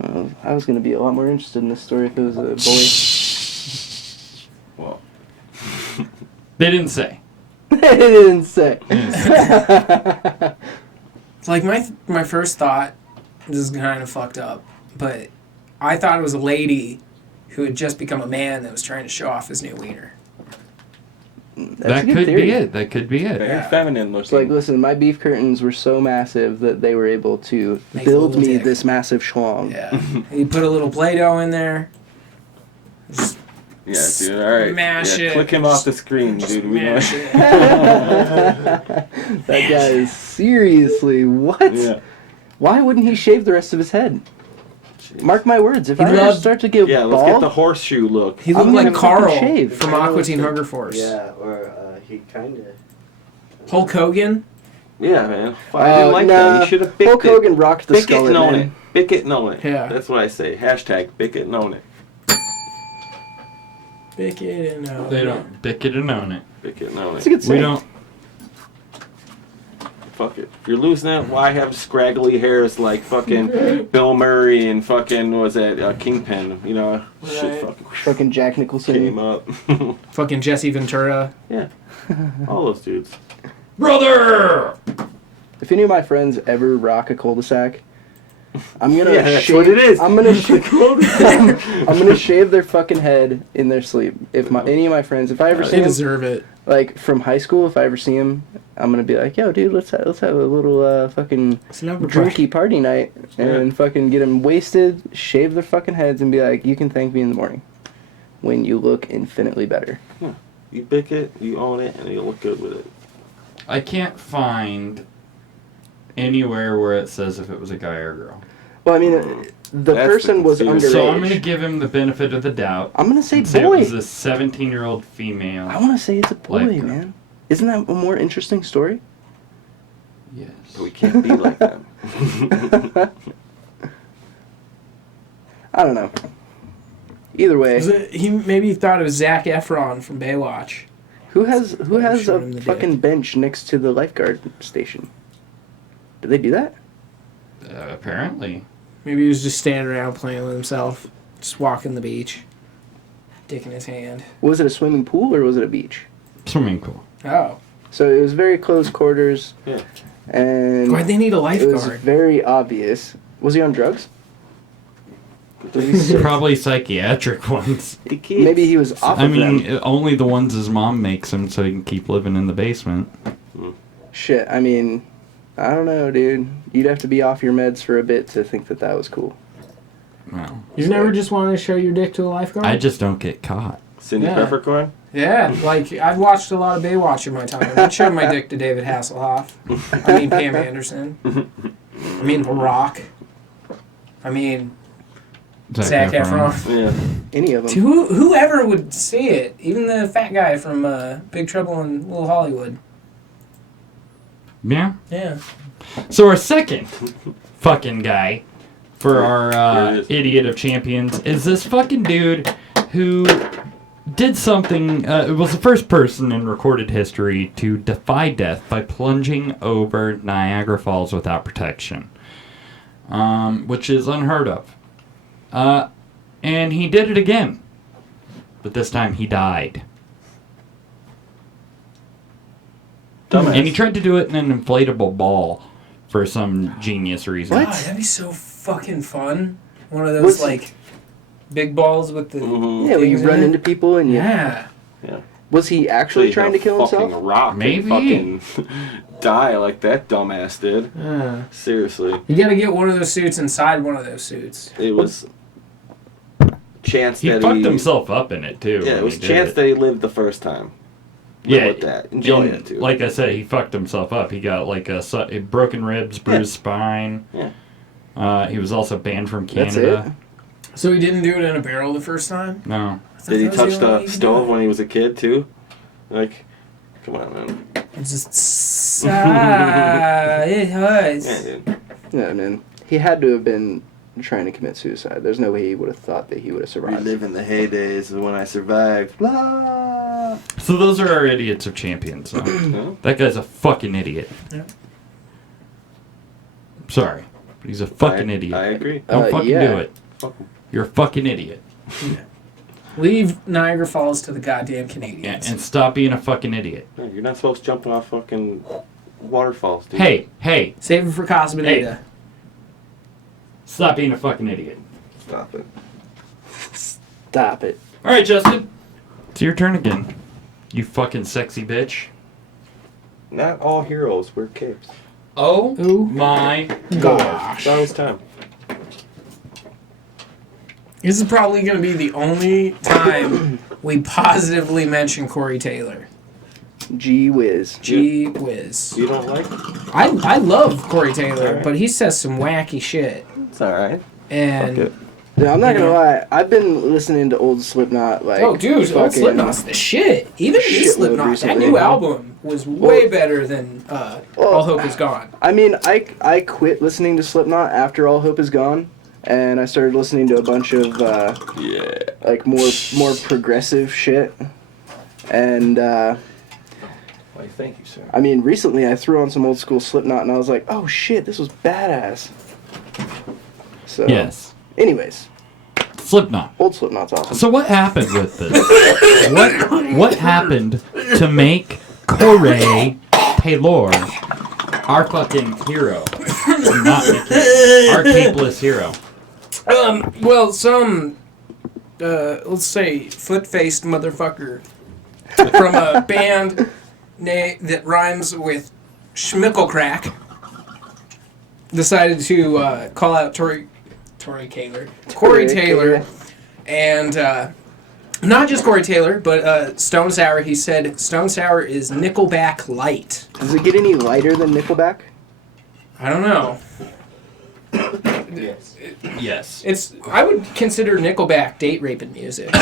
I was going to be a lot more interested in this story if it was a boy. Well, They didn't say. It didn't say. It's like my first thought, this is kind of fucked up, but I thought it was a lady who had just become a man that was trying to show off his new wiener. That's That a good could theory. be it. That could be it. very feminine looking. It's like, listen, my beef curtains were so massive that they were able to Make a build little me dick. this massive schlong. Yeah. You put a little Play-Doh in there. Just Yeah, dude. All right. Smash Yeah, it. click him off the screen, dude. We know. smash it. That guy is seriously what? Yeah. Why wouldn't he shave the rest of his head? Mark my words, if He I ever loved- start to get Yeah, let's bald, get the horseshoe look. He looked I'm like gonna Carl fucking shave. from Aqua Teen Hunger Force. Yeah, or he kind of. Hulk Hogan. Yeah, man. I didn't like that. You should have Hulk Hogan rocked the Bick it skull and own it. man. Bick it and own it. Yeah. That's what I say. Hashtag bick it and own it. Bick it and They don't bick it and own it. Bick it and own It's a it. good We saying. don't. Fuck it. If you're losing it, why have scraggly hairs like fucking Bill Murray and fucking, what was that, Kingpin? You know, shit Right. fucking Fucking Jack Nicholson. came up. Fucking Jesse Ventura. Yeah. All those dudes. Brother! If any of my friends ever rock a cul-de-sac, I'm gonna Yeah, that's shave, what it is. I'm gonna I'm gonna shave their fucking head in their sleep. If any of my friends, if I ever see They them, deserve it. like from high school, if I ever see them, I'm gonna be like, yo, dude, let's have a little fucking drinky party night and fucking get them wasted, shave their fucking heads, and be like, you can thank me in the morning when you look infinitely better. Yeah. You pick it, you own it, and you look good with it. I can't find anywhere where it says if it was a guy or a girl. Well, I mean, the person was underage. So I'm going to give him the benefit of the doubt. I'm going to say boy. boy. It was a 17-year-old female. I want to say it's a boy, lifeguard. man. Isn't that a more interesting story? Yes. But we can't be like them. I don't know. Either way. Maybe he thought it was Zac Efron from Baywatch. Who has showed him a the fucking bench next to the lifeguard station? Do they do that? Apparently. Maybe he was just standing around playing with himself, just walking the beach, dick in his hand. Was it a swimming pool or was it a beach? Swimming pool. Oh. So it was very close quarters. Yeah. And why'd they need a it was lifeguard? very obvious. Was he on drugs? Was he sick? Probably psychiatric ones. Maybe he was off of them. Only the ones his mom makes him so he can keep living in the basement. Shit, I mean, I don't know, dude. You'd have to be off your meds for a bit to think that that was cool. Well, You never just wanted to show your dick to a lifeguard? I just don't get caught. Cindy Peppercorn? Yeah, like, I've watched a lot of Baywatch in my time. I'd show my dick to David Hasselhoff. I mean, Pam Anderson. I mean, The Rock. I mean, Zac Efron. Yeah. Any of them. Whoever would see it. Even the fat guy from Big Trouble in Little Hollywood. Yeah? Yeah. So our second fucking guy for our idiot of champions is this fucking dude who did something, it was the first person in recorded history to defy death by plunging over Niagara Falls without protection, which is unheard of. And he did it again, but this time he died. Dumbass. And he tried to do it in an inflatable ball for some genius reason. God, that'd be so fucking fun. One of those, like, big balls with the... Yeah, where you run into people and you... Yeah. Yeah. Was he actually trying to kill himself? Fucking rock. Maybe. And fucking die like that dumbass did. Yeah. Seriously. You gotta get one of those suits inside one of those suits. It was chance He that fucked himself up in it, too. Yeah, it when was he did chance it. that he lived the first time. Yeah, With that. Enjoy and it, too. Like I said, he fucked himself up. He got like a broken ribs, bruised spine. Yeah. He was also banned from That's Canada. So he didn't do it in a barrel the first time? No. Did he that was touch the only way the you could stove do it. when he was a kid, too? Like, come on, man. It's just... it hurts. Yeah, dude. Yeah, man. He had to have been trying to commit suicide. There's no way he would have thought that he would have survived. Reliving the heydays of when I survived. Blah. So those are our idiots of champions. So. That guy's a fucking idiot. Yeah. Sorry, but he's a fucking idiot. I agree. Don't fucking yeah. do it. You're a fucking idiot. Leave Niagara Falls to the goddamn Canadians. Yeah, and stop being a fucking idiot. No, you're not supposed to jump off fucking waterfalls, dude. Hey. Save it for Casa Bonita. Stop being a fucking idiot. Stop it. Stop it. All right, Justin. It's your turn again. You fucking sexy bitch. Not all heroes wear capes. Oh my gosh. It's always time. This is probably going to be the only time we positively mention Corey Taylor. Gee whiz. Gee whiz. You don't like? I love Corey Taylor, but he says some wacky shit. It's alright. And Fuck it. Yeah, I'm not gonna lie. I've been listening to old Slipknot, like oh, dude, old fucking Slipknot's the shit. Even new shitload Slipknot, that recently. new album was way better than All Hope Is Gone. I mean, I quit listening to Slipknot after All Hope Is Gone, and I started listening to a bunch of like more progressive shit. And Why, thank you, sir. I mean, recently I threw on some old school Slipknot, and I was like, oh shit, this was badass. So Yes. Anyways, Slipknot. old Slipknot's awesome. So what happened with this? what happened to make Corey Taylor our fucking hero? Not our capeless hero. Well, some, let's say, foot-faced motherfucker from a band that rhymes with Schmickelcrack decided to call out Corey Taylor, and not just Corey Taylor, but Stone Sour. He said Stone Sour is Nickelback light. Does it get any lighter than Nickelback? I don't know. Yes. I would consider Nickelback date raping music.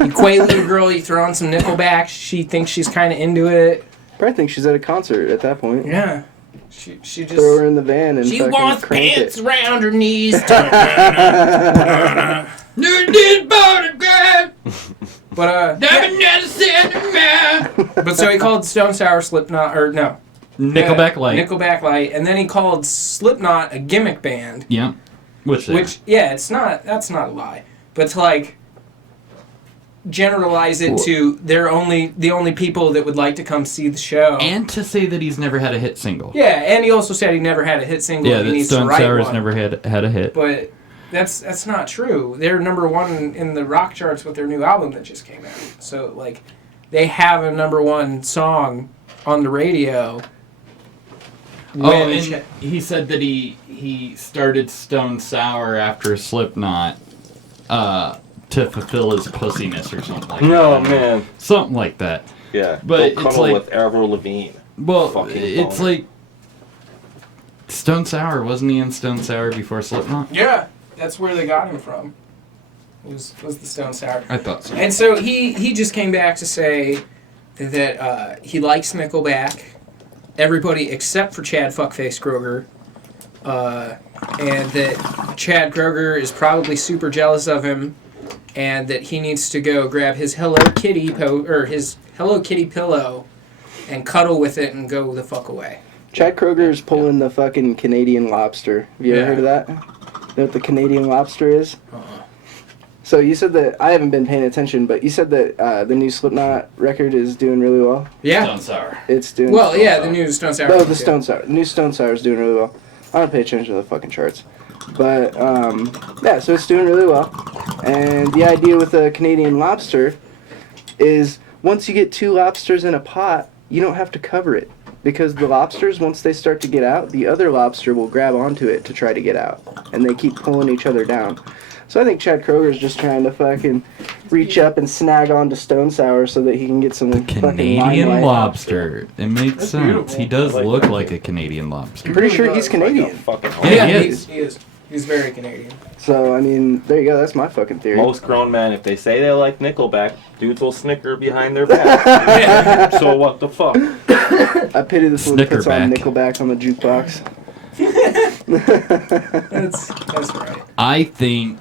You quail your girl, you throw on some Nickelback, she thinks she's kind of into it. Probably think she's at a concert at that point. Yeah. She just throw her in the van and She fucking wants crank pants it. around her knees. But but so he called Stone Sour Slipknot, or no, Nickelback Light. Nickelback Light, and then he called Slipknot a gimmick band. Yeah. Which that's not a lie, but to like generalize it to the only people that would like to come see the show, and to say that he's never had a hit single. Yeah, and he also said he never had a hit single. Yeah, and he that needs Stone to write Sour's one. never had a hit. But that's not true. They're number one in the rock charts with their new album that just came out. So like, they have a number one song on the radio. And he said that he started Stone Sour after Slipknot to fulfill his pussiness or something like that. No, man. Something like that. Yeah. But Go it's cuddle like... with Avril Lavigne. Well, Fucking it's boner. like... Stone Sour, wasn't he in Stone Sour before Slipknot? Yeah, that's where they got him from. Was the Stone Sour. I thought so. And so he just came back to say that he likes Nickelback. Everybody except for Chad Fuckface Kroger. And that Chad Kroger is probably super jealous of him, and that he needs to go grab his Hello Kitty his Hello Kitty pillow and cuddle with it and go the fuck away. Chad Kroger's pulling the fucking Canadian lobster. Have you ever heard of that? You know what the Canadian lobster is? So you said that, I haven't been paying attention, but you said that the new Slipknot record is doing really well? Yeah. Stone Sour. It's doing well, yeah, the new Stone Sour. No, the Stone Sour. The new Stone Sour is doing really well. I don't pay attention to the fucking charts. But, yeah, so it's doing really well. And the idea with the Canadian lobster is once you get 2 lobsters in a pot, you don't have to cover it. Because the lobsters, once they start to get out, the other lobster will grab onto it to try to get out. And they keep pulling each other down. So I think Chad Kroger's just trying to fucking reach up and snag onto Stone Sour so that he can get some fucking Canadian limelight. lobster. It makes That's sense. beautiful. He does I like look that. like a Canadian lobster. I'm pretty sure he's Canadian. Yeah, he he is. He's very Canadian. So, I mean, there you go. That's my fucking theory. Most grown men, if they say they like Nickelback, dudes will snicker behind their back. So what the fuck? I pity this one that puts on Snickerback. Nickelback on the jukebox. That's right. I think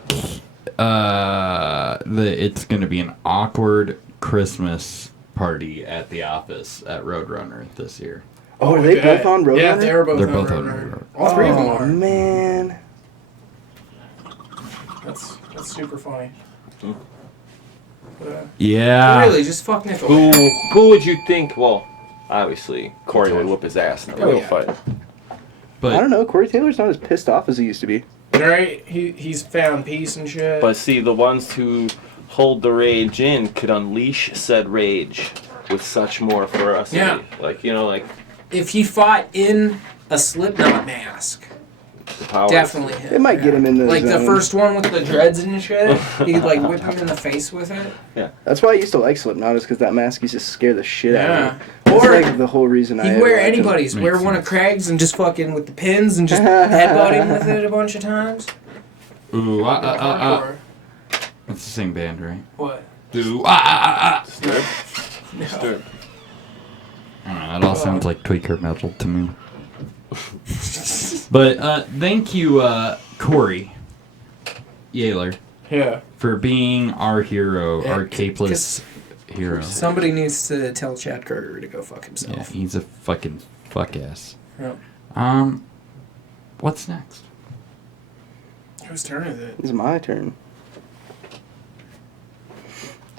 that it's going to be an awkward Christmas party at the office at Roadrunner this year. Oh, are they both on Roadrunner? Yeah, they're both They're on both on Roadrunner. All three of them Oh, are. man. That's super funny. Yeah. Really, just fuck Nickelback. Who would you think? Well, obviously Corey would whoop his ass in a real fight. But I don't know. Corey Taylor's not as pissed off as he used to be. Right? He's found peace and shit. But see, the ones who hold the rage in could unleash said rage with such more ferocity. Yeah. Like, you know, like if he fought in a Slipknot mask, the powers. definitely him. It might get him in the Like the zone. first one with the dreads and shit, he'd like whip him in the face with it. Yeah. That's why I used to like Slipknot, is because that mask used to scare the shit out of me. That's Or like the whole reason I he'd ever wear liked him. anybody's. Wear one of Craig's and just fucking with the pins and just headbutt him with it a bunch of times. Ooh, It's the same band, right? What? Ooh, No. I don't know, that all sounds like tweaker metal to me. But thank you, Corey Yaler. Yeah. For being our hero, Yeah, our capeless hero. Somebody needs to tell Chad Kroger to go fuck himself. Yeah, he's a fucking fuck ass. Yep. What's next? Whose turn is it? It's my turn.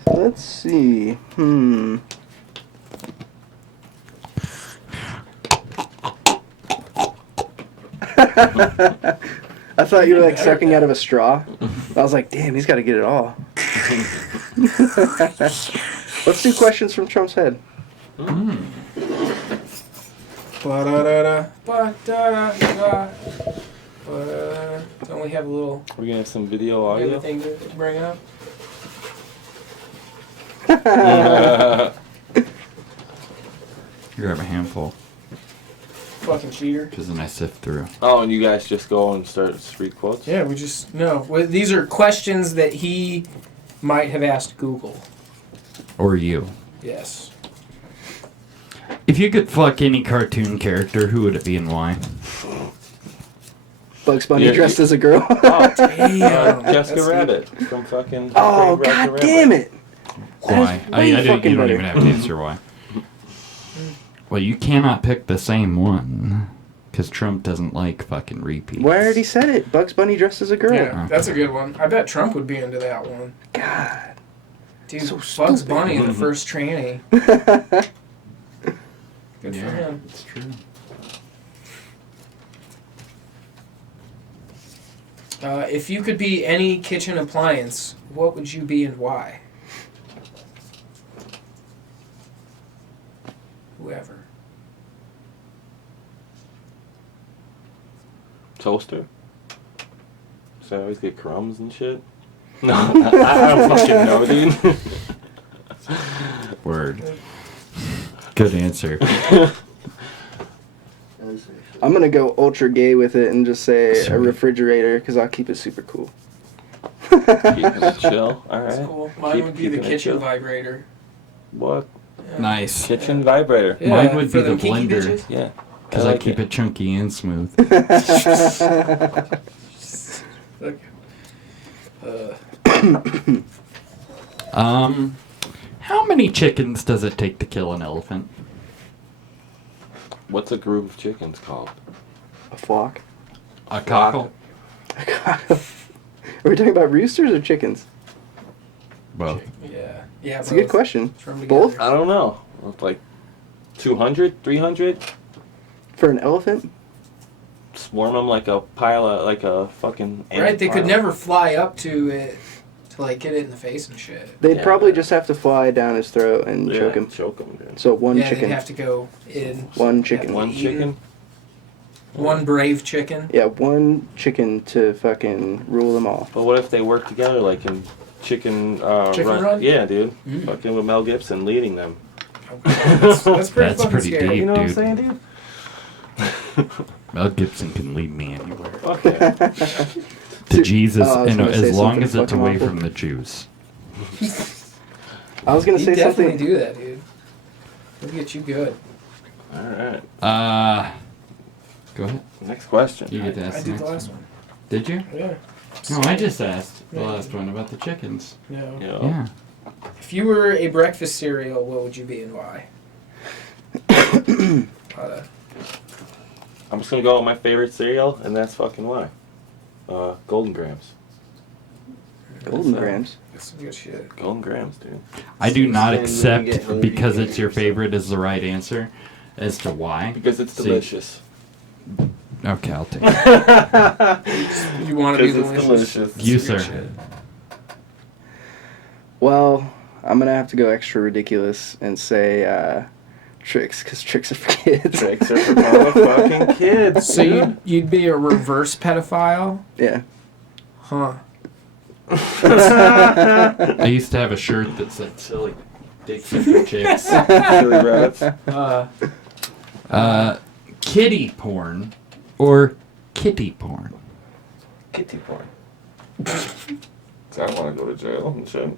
Let's see. I thought you were like sucking out of a straw. I was like, damn, he's got to get it all. Let's do questions from Trump's head. Ba-da-da-da, ba-da-da-da, ba-da-da. Don't we have a little... We're gonna have some video We have audio. a thing to bring up? Grab a handful. Fucking cheater. Because then I sift through. Oh, and you guys just go and start street quotes? Yeah, we just... No. These are questions that he might have asked Google. Or you. Yes. If you could fuck any cartoon character, who would it be and why? Bugs Bunny dressed as a girl. Oh, damn. Jessica That's Rabbit from fucking... Oh, Roger god Rabbit. damn it! Why? way You fucking don't better. even have to answer why. Well, you cannot pick the same one. Because Trump doesn't like fucking repeats. Well, I already said it. Bugs Bunny dressed as a girl. Yeah, that's a good one. I bet Trump would be into that one. God. Dude, So Bugs stupid. Bunny, the first tranny. Good for him. It's true. If you could be any kitchen appliance, what would you be and why? Whoever. Toaster? So I always get crumbs and shit? No, I don't fucking know, dude. Word. Good answer. I'm gonna go ultra gay with it and just say a refrigerator because I'll keep it super cool. Keeping it chill. Alright. That's cool. Mine would be the keeping it kitchen chill. vibrator. What? Yeah. Nice. Kitchen vibrator. Yeah, Mine would for be the them kinky blender. bitches? Yeah. Because I keep it chunky and smooth. Look. How many chickens does it take to kill an elephant? What's a group of chickens called? A flock. A cockle? Are we talking about roosters or chickens? Both. Yeah. Yeah, That's a good question. Both? I don't know. Like 200, 300? For an elephant? Swarm them like a pile of, like a fucking... ant Right, they could pile. never fly up to it to like get it in the face and shit. They'd probably just have to fly down his throat and Yeah, choke him. choke him, dude. So one Yeah, chicken. they'd have to go in. One chicken. Have to One be eaten. chicken? One brave chicken. Yeah, one chicken to fucking rule them all. But what if they work together like in Chicken Run? Yeah, dude. Mm. Fucking with Mel Gibson leading them. That's pretty That's fucking pretty scary. deep, You know what I'm dude. saying, dude? Mel Gibson can lead me anywhere. Okay. To Jesus, Oh, I was and gonna say as long something as it's fucking away awful. from the Jews. I was gonna He'd say definitely something. do that, dude. He'll get you good. Alright. Go ahead. Next question. You get to ask I the did next the last one. one. Did you? Yeah. No, I just asked the Yeah. last one about the chickens. No. Yeah. If you were a breakfast cereal, what would you be and why? I'm just gonna go with my favorite cereal, and that's fucking why. Golden Grams. Golden That's, Grams. That's some good shit. Golden Grams, dude. I do not Then when you get accept hungry, because you it's your favorite is the right answer as to why. Because it's See- delicious. Okay, I'll take it. You want to be Because it's delicious. delicious. You, That's good sir. shit. Well, I'm gonna have to go extra ridiculous and say tricks, because tricks are for kids. Tricks are for motherfucking kids. So you'd be a reverse pedophile? Yeah. Huh. I used to have a shirt that said silly dicks are for chicks. Silly rabbits. Kitty porn or kitty porn? Kitty porn. I want to go to jail and shit.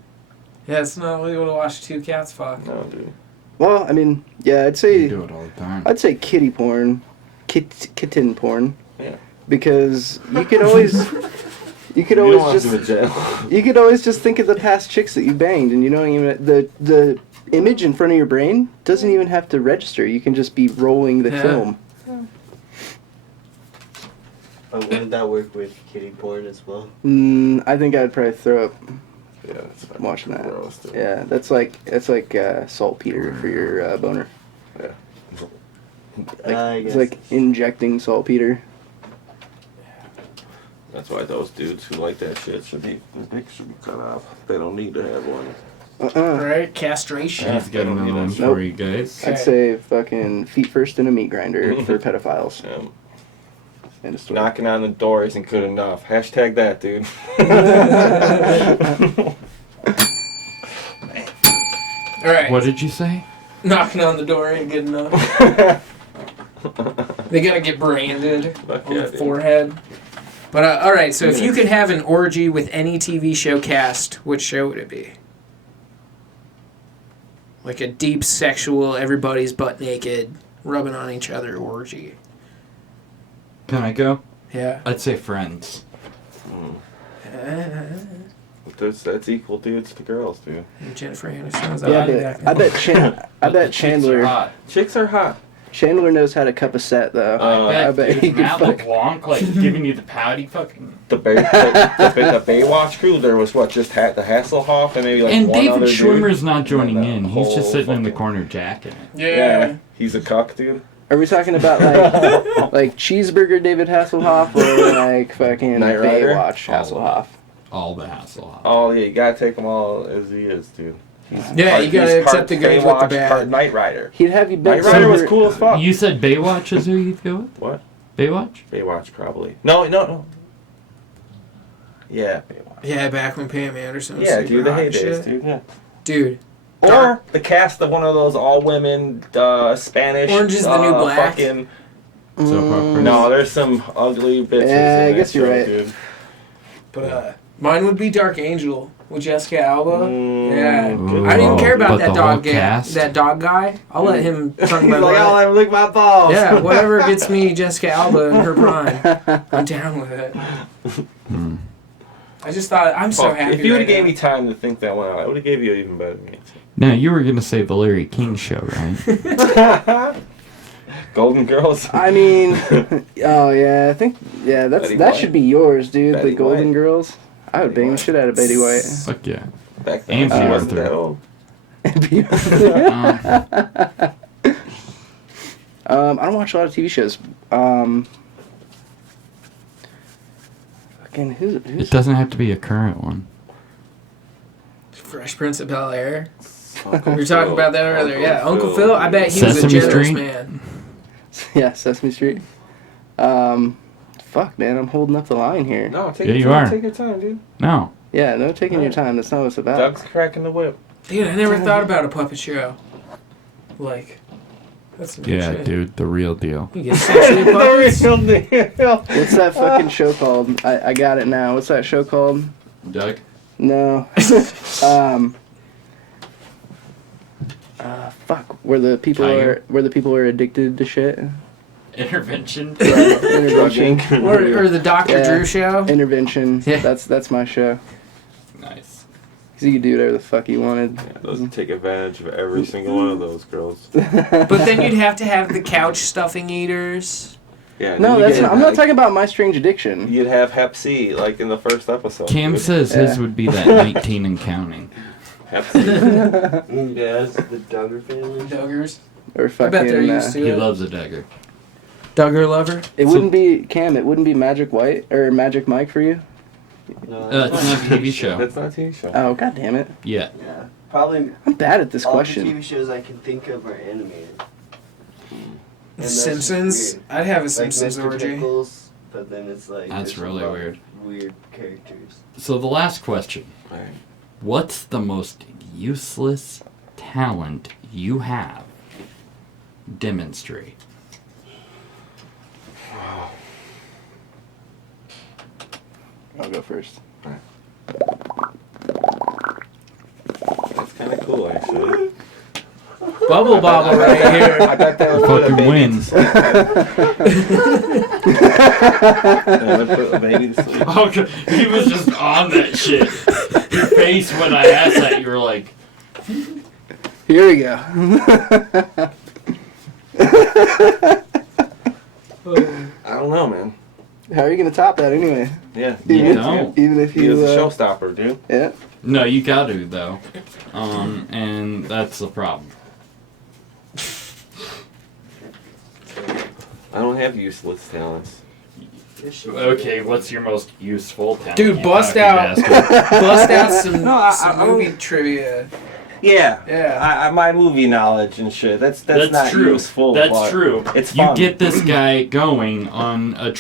Yeah, it's not illegal to watch two cats fuck. No, dude. Well, I mean, yeah, I'd You say do it all the time. I'd say kitty porn, kitten porn, Yeah. because you could always you could You always don't want just to go to jail. you could always just think of the past chicks that you banged, and you don't even the image in front of your brain doesn't even have to register. You can just be rolling the Yeah. film. Wouldn't that work with kitty porn as well? I think I'd probably throw up Yeah, that's fucking watching that. gross, dude. Yeah, that's like saltpeter for your boner. Yeah. I It's guess. like injecting saltpeter. That's why those dudes who like that shit should be, their dicks should be cut off. They don't need to have one. Right? Castration. He's got another one Nope. for you guys. I'd say fucking feet first in a meat grinder for pedophiles. End of story. Knocking on the door isn't good enough. Hashtag that, dude. All right. What did you say? Knocking on the door ain't good enough. They gotta get branded on the forehead. But all right, so if you could have an orgy with any TV show cast, which show would it be? Like a deep sexual, everybody's butt naked, rubbing on each other orgy. Can I go? Yeah. I'd say Friends. That's equal dudes to girls, dude. Jennifer Aniston's Yeah, but I bet Chandler. Chicks are hot. Chandler knows how to cup a set, though. I bet he could Matt fuck. LeBlanc, like, giving you the pouty fucking... The Baywatch crew, there was just the Hasselhoff and maybe like And one David other Schwimmer's dude. not joining And in. the He's just whole sitting in the corner jacking it. Yeah. He's a cuck, dude. Are we talking about like cheeseburger David Hasselhoff or like fucking Knight Rider? Baywatch Hasselhoff? All the Hasselhoff. Oh yeah, you gotta take them all as he is, dude. Yeah, you gotta accept the good with the bad. Part Knight Rider. He'd have you Knight bent Rider was over. cool as fuck. You said Baywatch is who you'd go with? What? Baywatch? Baywatch probably. No. Yeah, Baywatch. Yeah, back when Pam Anderson was Yeah, super dude, the hot and heydays, shit. dude. Yeah. Dude. Or the cast of one of those all-women Spanish. Orange is the New Black. Fucking, So no, there's some ugly bitches. Yeah, in I guess that you're show, right. Dude. But mine would be Dark Angel with Jessica Alba. Yeah, Ooh. I didn't care about But that the whole dog guy. cast? That dog guy. I'll let him suck He's my like, I'll butt. let him lick my balls. Yeah, whatever gets me Jessica Alba in her prime, I'm down with it. I just thought I'm so Fuck, happy. if you would right have gave now. me time to think that one out, I would have gave you even better than me. Now, you were going to say the Larry King Show, right? Golden Girls. I mean, oh yeah, I think Betty that White. should be yours, dude. Betty the Golden White. Girls. I would bang the shit out of Betty White. Fuck yeah. Back then, And she wasn't Arthur. that old. I don't watch a lot of TV shows. Fucking who's It doesn't have to be a current one. Fresh Prince of Bel Air. Uncle We were talking Phil. about that earlier. Yeah, Uncle Phil. Phil. I bet he was a Sesame generous Street? man. Yeah, Sesame Street. Fuck, man, I'm holding up the line here. No, take Yeah, your you time. are. Take your time, dude. No. Yeah, no taking your time. That's not what it's about. Doug's cracking the whip. Dude, I never thought about a puppet show. Like, that's some good Yeah, shit. dude, the real deal. You get sexually puppets. What's that fucking show called? I got it now. What's that show called? Doug? No. Fuck. Where the people Tiger? are addicted to shit. Intervention? Intervention. Or the Dr. Yeah. Drew show. Intervention. Yeah. That's my show. Nice. 'Cause you could do whatever the fuck you wanted. Those take advantage of every single one of those girls. But then you'd have to have the couch stuffing eaters. Yeah. No, you that's get, not, I'm not like, talking about My Strange Addiction. You'd have Hep C like in the first episode. Cam dude. says his would be that 19 and counting. Hep C. Yeah, it's the Duggar family. Duggars. Or I fucking. bet they're used to He it. loves a Duggar. Duggar lover. It wouldn't be Cam. It wouldn't be Magic White or Magic Mike for you. No, It's not a TV show. That's not a TV show. Oh, god damn it! Yeah. yeah. Probably I'm bad at this all question. the TV shows I can think of are animated. And that's just Simpsons. weird. I'd have a Like Simpsons Mr. orgy. Pickles, but then it's like That's there's really a lot of weird. Weird characters. So the last question. Right. What's the most useless talent you have? Demonstrate. I'll go first. That's kind of cool, actually. Bubble bobble right here. I bet that would put a Fucking baby win. to sleep. That would put a baby to sleep. Okay, he was just on that shit. Your face when I asked that, you were like, Here we go. I don't know, man. How are you gonna top that anyway? Yeah. You Even, don't. even if He you. was a showstopper, dude. Yeah. no, you got to, though. And that's the problem. I don't have useless talents. Okay, what's your most useful talent? Dude, you bust cocky out. bastard? Bust out some, No, I some don't- movie trivia. Yeah. My movie knowledge and shit. That's not true. useful. That's but true. It's you fun. get this guy going on a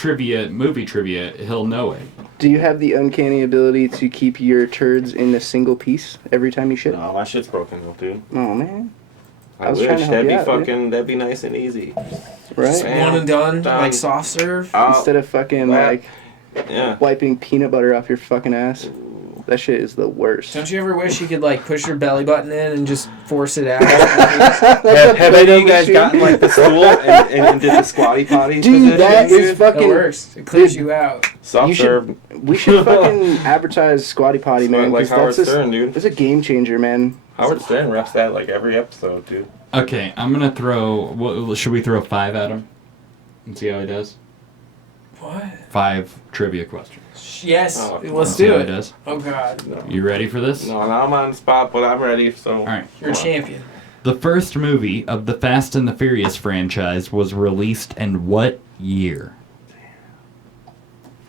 movie trivia, he'll know it. Do you have the uncanny ability to keep your turds in a single piece every time you shit? No, my shit's broken though, dude. Oh man. I was wish trying to help that'd you be out, fucking. That'd be nice and easy. Right. One and done, like soft serve. Instead of fucking like Yeah. wiping peanut butter off your fucking ass. That shit is the worst. Don't you ever wish you could like push your belly button in and just force it out? have any of you guys gotten like the stool and did the squatty potty? Dude, that is fucking. It works. It clears you out. Soft serve. We should fucking advertise Squatty Potty, man. Like 'cause Howard that's Stern, dude. It's a game changer, man. Howard Stern reps that like every episode, dude. Okay, I'm gonna throw. Should we throw 5 at him and see how he does? What? 5 trivia questions. Yes, let's See do how it. he does? Oh God. You ready for this? No, I'm on the spot, but I'm ready. So. All right. You're a champion. The first movie of the Fast and the Furious franchise was released in what year?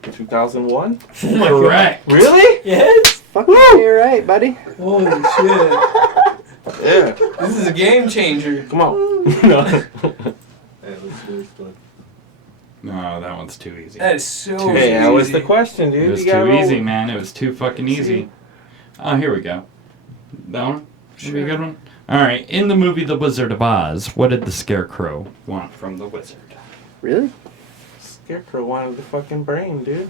2001. Correct. Really? Yes. Fucking you're right, buddy. Holy shit. Yeah. This is a game changer. Come on. No. No, that one's too easy. That is so Hey, that was the question, dude. It was You gotta too roll. easy, man. It was too fucking easy. Oh, here we go. That one? Should be a good one? Alright, in the movie The Wizard of Oz, what did the Scarecrow want from the wizard? Really? Scarecrow wanted the fucking brain, dude.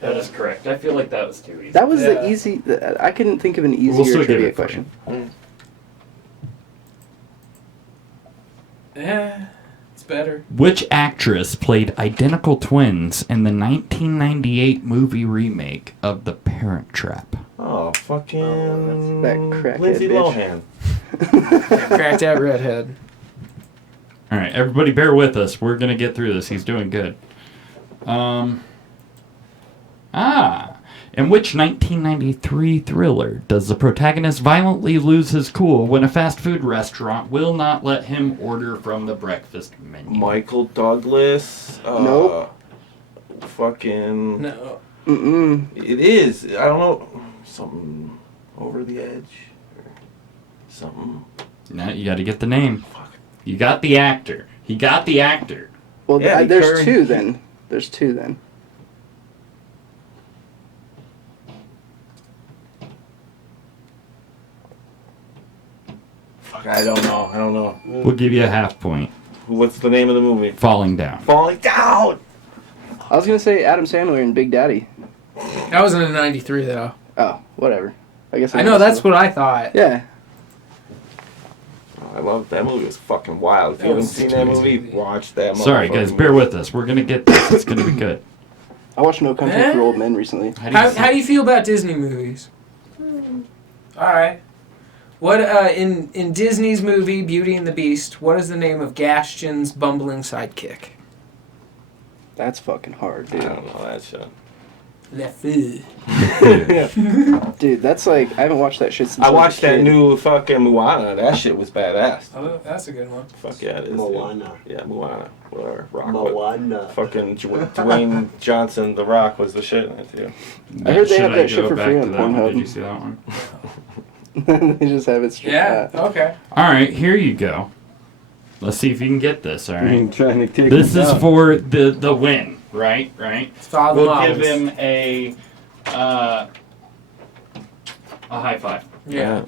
That is correct. I feel like that was too easy. That was the easy. I couldn't think of an We'll easier still give trivia it for you. question. Yeah, it's better. Which actress played identical twins in the 1998 movie remake of The Parent Trap? Oh, fucking. That crackhead Lindsay bitch. Lohan. Cracked out redhead. Alright, everybody bear with us. We're gonna get through this. He's doing good. In which 1993 thriller does the protagonist violently lose his cool when a fast food restaurant will not let him order from the breakfast menu? Michael Douglas. Nope. Fucking. No. Mm-mm. It is. I don't know. Something over the edge. Or something. No, you gotta get the name. You got the actor. He got the actor. Well, Yeah, there's two then. There's two then. Fuck, I don't know. We'll give you a half point. What's the name of the movie? Falling Down. Falling Down! I was gonna say Adam Sandler and Big Daddy. That was in a 93 though. Oh, whatever. I guess I know, that's what I thought. Yeah. I love that movie. It was fucking wild. If That you haven't was seen too that easy. movie, watch that movie. Sorry, guys, bear with us. We're gonna get this. It's gonna be good. I watched No Country for Old Men recently. How do you feel about Disney movies? All right. What in Disney's movie Beauty and the Beast? What is the name of Gaston's bumbling sidekick? That's fucking hard, I dude. don't know that shit. Le Feu. Dude, that's like I haven't watched that shit since I was a watched that kid. new fucking Moana. That shit was badass. Oh, that's a good one. Fuck yeah, it is. Moana. Dude. Yeah, Moana. Whatever. Rock. Moana. Fucking Dwayne Johnson, The Rock, was the shit in it too. I heard they Should have I that shit go for back free to on that one? Pornhub. Did you see that one? They just have it straight. Yeah. Okay. Alright, here you go. Let's see if you can get this, alright? Trying to take This is for the win, right? Follow the We'll models. give him a high five. Yeah.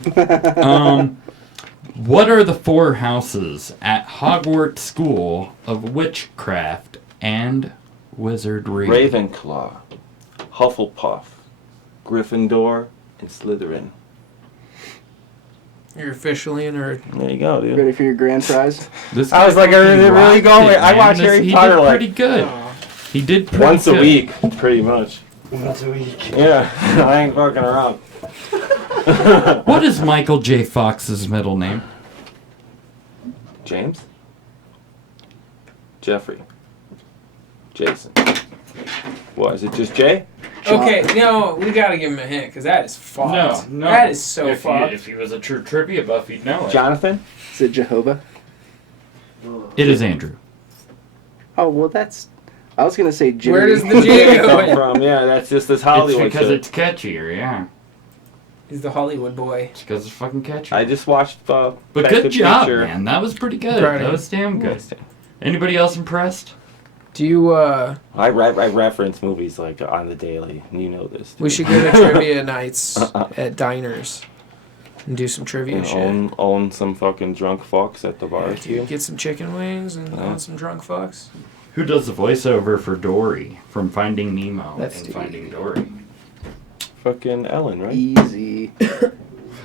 What are the 4 houses at Hogwarts School of Witchcraft and Wizardry? Ravenclaw, Hufflepuff, Gryffindor, and Slytherin. You're officially a nerd. There you go, dude. Ready for your grand prize? This I was guy like, are they fucking really rocked going? it, I man. watch Harry He Potter did like pretty good. He did pretty once good. a week, pretty much. Once a week. Yeah, I ain't fucking around. What is Michael J. Fox's middle name? James? Jeffrey? Jason? What, is it just Jay? Okay, no, we gotta give him a hint because that is fucked. No. That is so if fucked. If he was a true trivia buff, he'd know it. Jonathan? Is it Jehovah? It is Andrew. Oh well, that's. I was gonna say Jerry. Where does the J go Come in? from? Yeah, that's just this It's Hollywood because shit. it's catchier, yeah. He's the Hollywood boy. It's because it's fucking catchy. I just watched But Back good to the job, Future. man. That was pretty good. Proud of That you. was damn good. Anybody else impressed? Do you, I reference movies like on the daily, and you know this. we should go to trivia nights at diners and do some trivia And shit. own some fucking drunk fucks at the bar. Dude, get some chicken wings and some drunk fucks. Who does the voiceover for Dory from Finding Nemo That's and Steve. Finding Dory? Fucking Ellen, right? Easy.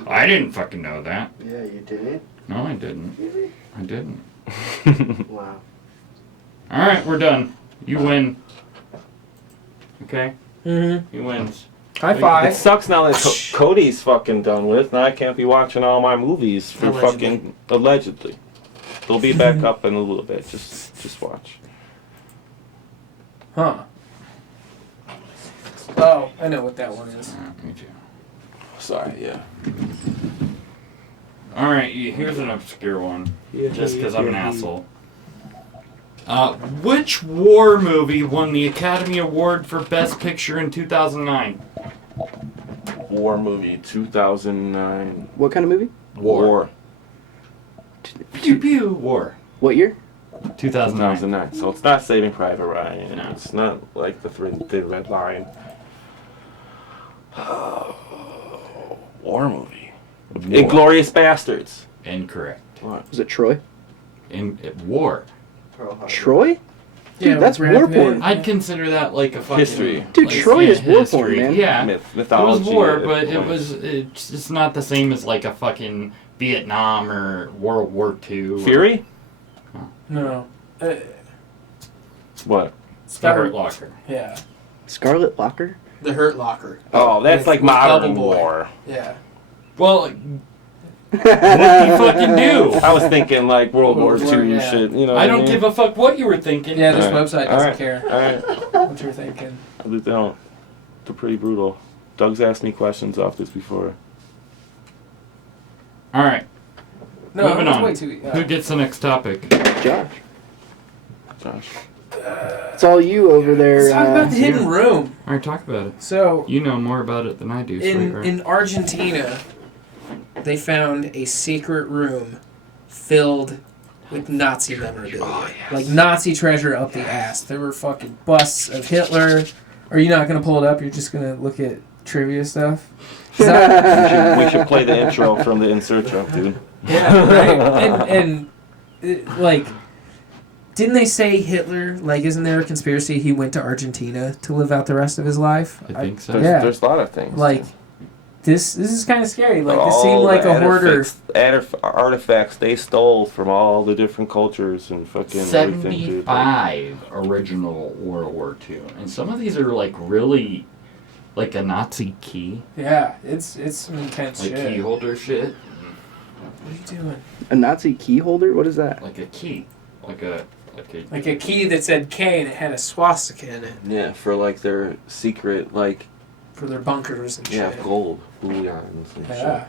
I didn't fucking know that. Yeah, you didn't? No, I didn't. I didn't. Wow. Alright, we're done. You win. Okay? Mm-hmm. He wins. High It five. sucks now that Cody's fucking done with. Now I can't be watching all my movies for fucking allegedly. They'll be back up in a little bit. Just watch. Huh. Oh, I know what that one is. Me too. Sorry, yeah. Alright, here's an obscure one. Just because I'm an asshole. Which war movie won the Academy Award for Best Picture in 2009? War movie, 2009. What kind of movie? War. Pew pew. War. What year? 2009. 2009. So it's not Saving Private Ryan. No. It's not like the Red Line. War movie. War. Inglourious Bastards. Incorrect. What? Was it Troy? War. Troy? Dude, Yeah, that's Brad war Pitt. porn. I'd consider that like a fucking History. Dude, Troy is war history. porn, man. Yeah, Mythology. it was war, but it's not the same as like a fucking Vietnam or World War II. Fury? No. What? The Hurt Locker. Yeah. Scarlet Locker? The Hurt Locker. Oh, that's With- like with modern Bubble Boy. war. Yeah. Well, what do you fucking do? I was thinking like World War World War, II yeah. shit. You know. I don't give a fuck what you were thinking. Yeah, this All right. website doesn't All right. care All right. what you're thinking. They don't. They're pretty brutal. Doug's asked me questions off this before. All right. No, Moving that's on. way too. Who gets the next topic? Josh. Josh. It's all you over there. Let's talk about the hidden room. All right, talk about it. So, You know more about it than I do. sweetheart. in Argentina, they found a secret room filled with Nazi memorabilia. Oh, yes. Like Nazi treasure up the ass. There were fucking busts of Hitler. Are you not going to pull it up? You're just going to look at trivia stuff? Is that- we should play the intro from the insert truck, dude. Yeah, right? And like, didn't they say Hitler, like, isn't there a conspiracy he went to Argentina to live out the rest of his life? I think so. There's a lot of things. Like, this is kind of scary. Like, this seemed like a hoarder. Artifacts they stole from all the different cultures and fucking everything, dude. 75 original World War II, and some of these are like really, like a Nazi key, Yeah, it's some intense like shit. key holder shit, What are you doing? A Nazi key holder? What is that? like a key, like a Like a key that said K and it had a swastika in it Yeah, for like their secret, like, for their bunkers and yeah, shit. gold bullions and Yeah.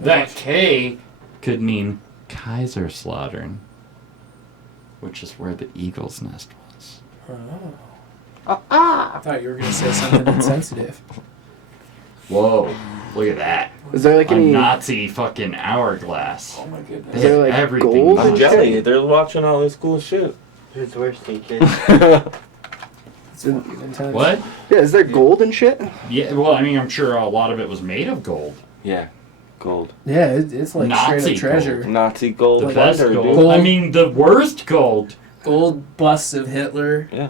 That K could mean Kaiserslautern, which is where the eagle's nest was. Oh. I thought you were going to say something insensitive. Whoa, look at that. Is there like A any? Nazi fucking hourglass. Oh my goodness. Is there like Everything. gold shit. and Jelly, shit? they're watching all this cool shit. Who's worse than kids? It's fucking intense. What? Yeah, is there gold and shit? Yeah, well, I mean, I'm sure a lot of it was made of gold. Yeah, gold. Yeah, it's like Nazi straight up treasure. Nazi gold. The best plunder, gold. dude. I mean, the worst gold. Gold busts of Hitler. Yeah.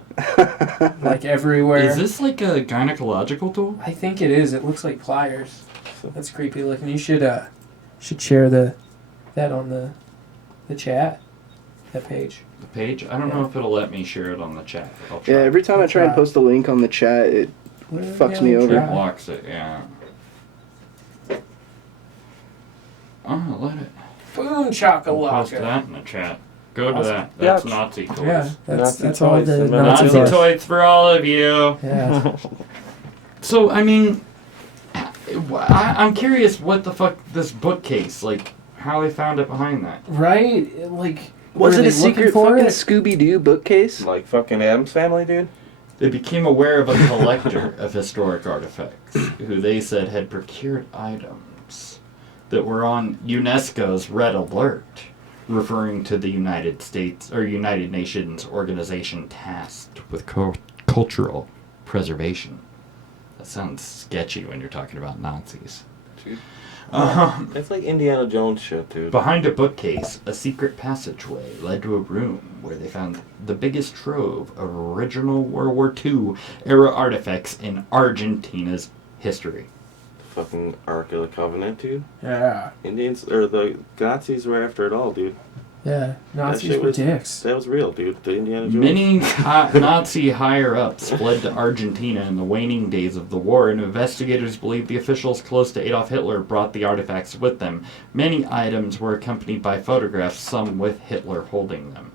Like everywhere. Is this like a gynecological tool? I think it is. It looks like pliers. That's creepy looking. You should share that on the chat. That page. The page? I don't know if it'll let me share it on the chat. I'll try. Yeah, every time I try and post a link on the chat, it fucks me It over. blocks it, yeah. Oh, let it. Boom Post chakalaka. that in the chat. Go to Awesome. that. That's Yeah. Nazi toys. Yeah, that's Nazi all toys the and Nazi Nazi toys. toys for all of you. Yeah. So, I mean, I'm curious what the fuck this bookcase, like, how they found it behind that. Right? Like, Was were it they a secret looking for fucking it? Scooby-Doo bookcase? Like fucking Adam's Family, dude. They became aware of a collector of historic artifacts, who they said had procured items items that were on UNESCO's Red Alert, referring to the United States or United Nations organization tasked with cultural preservation. That sounds sketchy when you're talking about Nazis. Dude. That's like Indiana Jones shit, dude. Behind a bookcase, a secret passageway led to a room where they found the biggest trove of original World War II era artifacts in Argentina's history. The fucking Ark of the Covenant, dude. Yeah. Indians, or the Nazis were after it all, dude. Yeah, Nazis were dicks. That was real, dude. The Indiana Jones. Many Nazi higher-ups fled to Argentina in the waning days of the war, and investigators believe the officials close to Adolf Hitler brought the artifacts with them. Many items were accompanied by photographs, some with Hitler holding them.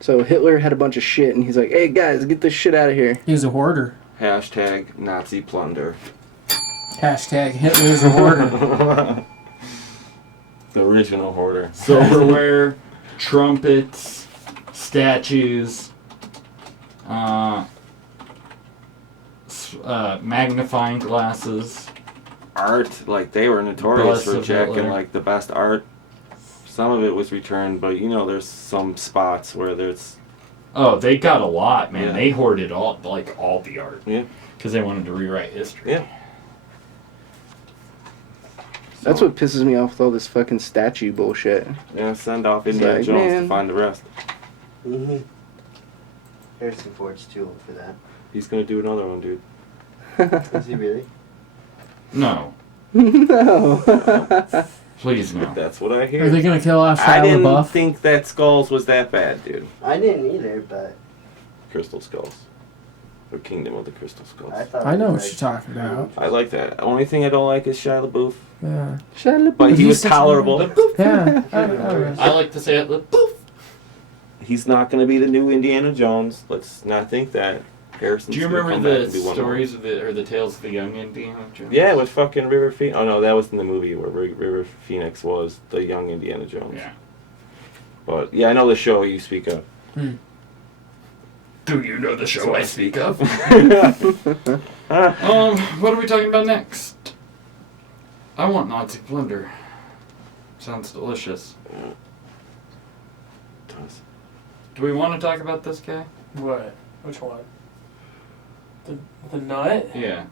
So Hitler had a bunch of shit, and he's like, "Hey guys, get this shit out of here." He was a hoarder. Hashtag Nazi plunder. Hashtag Hitler's a hoarder. The original hoarder. Silverware, trumpets, statues, magnifying glasses. Art, like they were notorious Bust for of jacking Hitler. like the best art. Some of it was returned, but you know, there's some spots where there's. Oh, they got a lot, man. Yeah. They hoarded all the art. Yeah. Because they wanted to rewrite history. Yeah. That's what pisses me off with all this fucking statue bullshit. Yeah, send off It's Indiana like, Jones man. to find the rest. Mm-hmm. Harrison Ford's too old for that. He's gonna do another one, dude. Is he really? No. No. Please, no. That's what I hear. Are they gonna kill off I Shia didn't LaBeouf? think that Skulls was that bad, dude. I didn't either, but Crystal Skulls. Or Kingdom of the Crystal Skulls. I know what you're talking about. I like that. Only thing I don't like is Shia LaBeouf. Yeah. Shia LaBeouf. But he He's was such a- tolerable. Yeah. I like to say it. Poof. He's not going to be the new Indiana Jones. Let's not think that. Harrison's Do you gonna remember come back the and be one stories of the tales of the young Indiana Jones? Yeah, with fucking River Phoenix. Oh no, that was in the movie where River Phoenix was the young Indiana Jones. Yeah. But yeah, I know the show you speak of. Do you know the show I speak of? What are we talking about next? I want Nazi plunder. Sounds delicious. Do we want to talk about this guy? What? Which one? The nut? Yeah.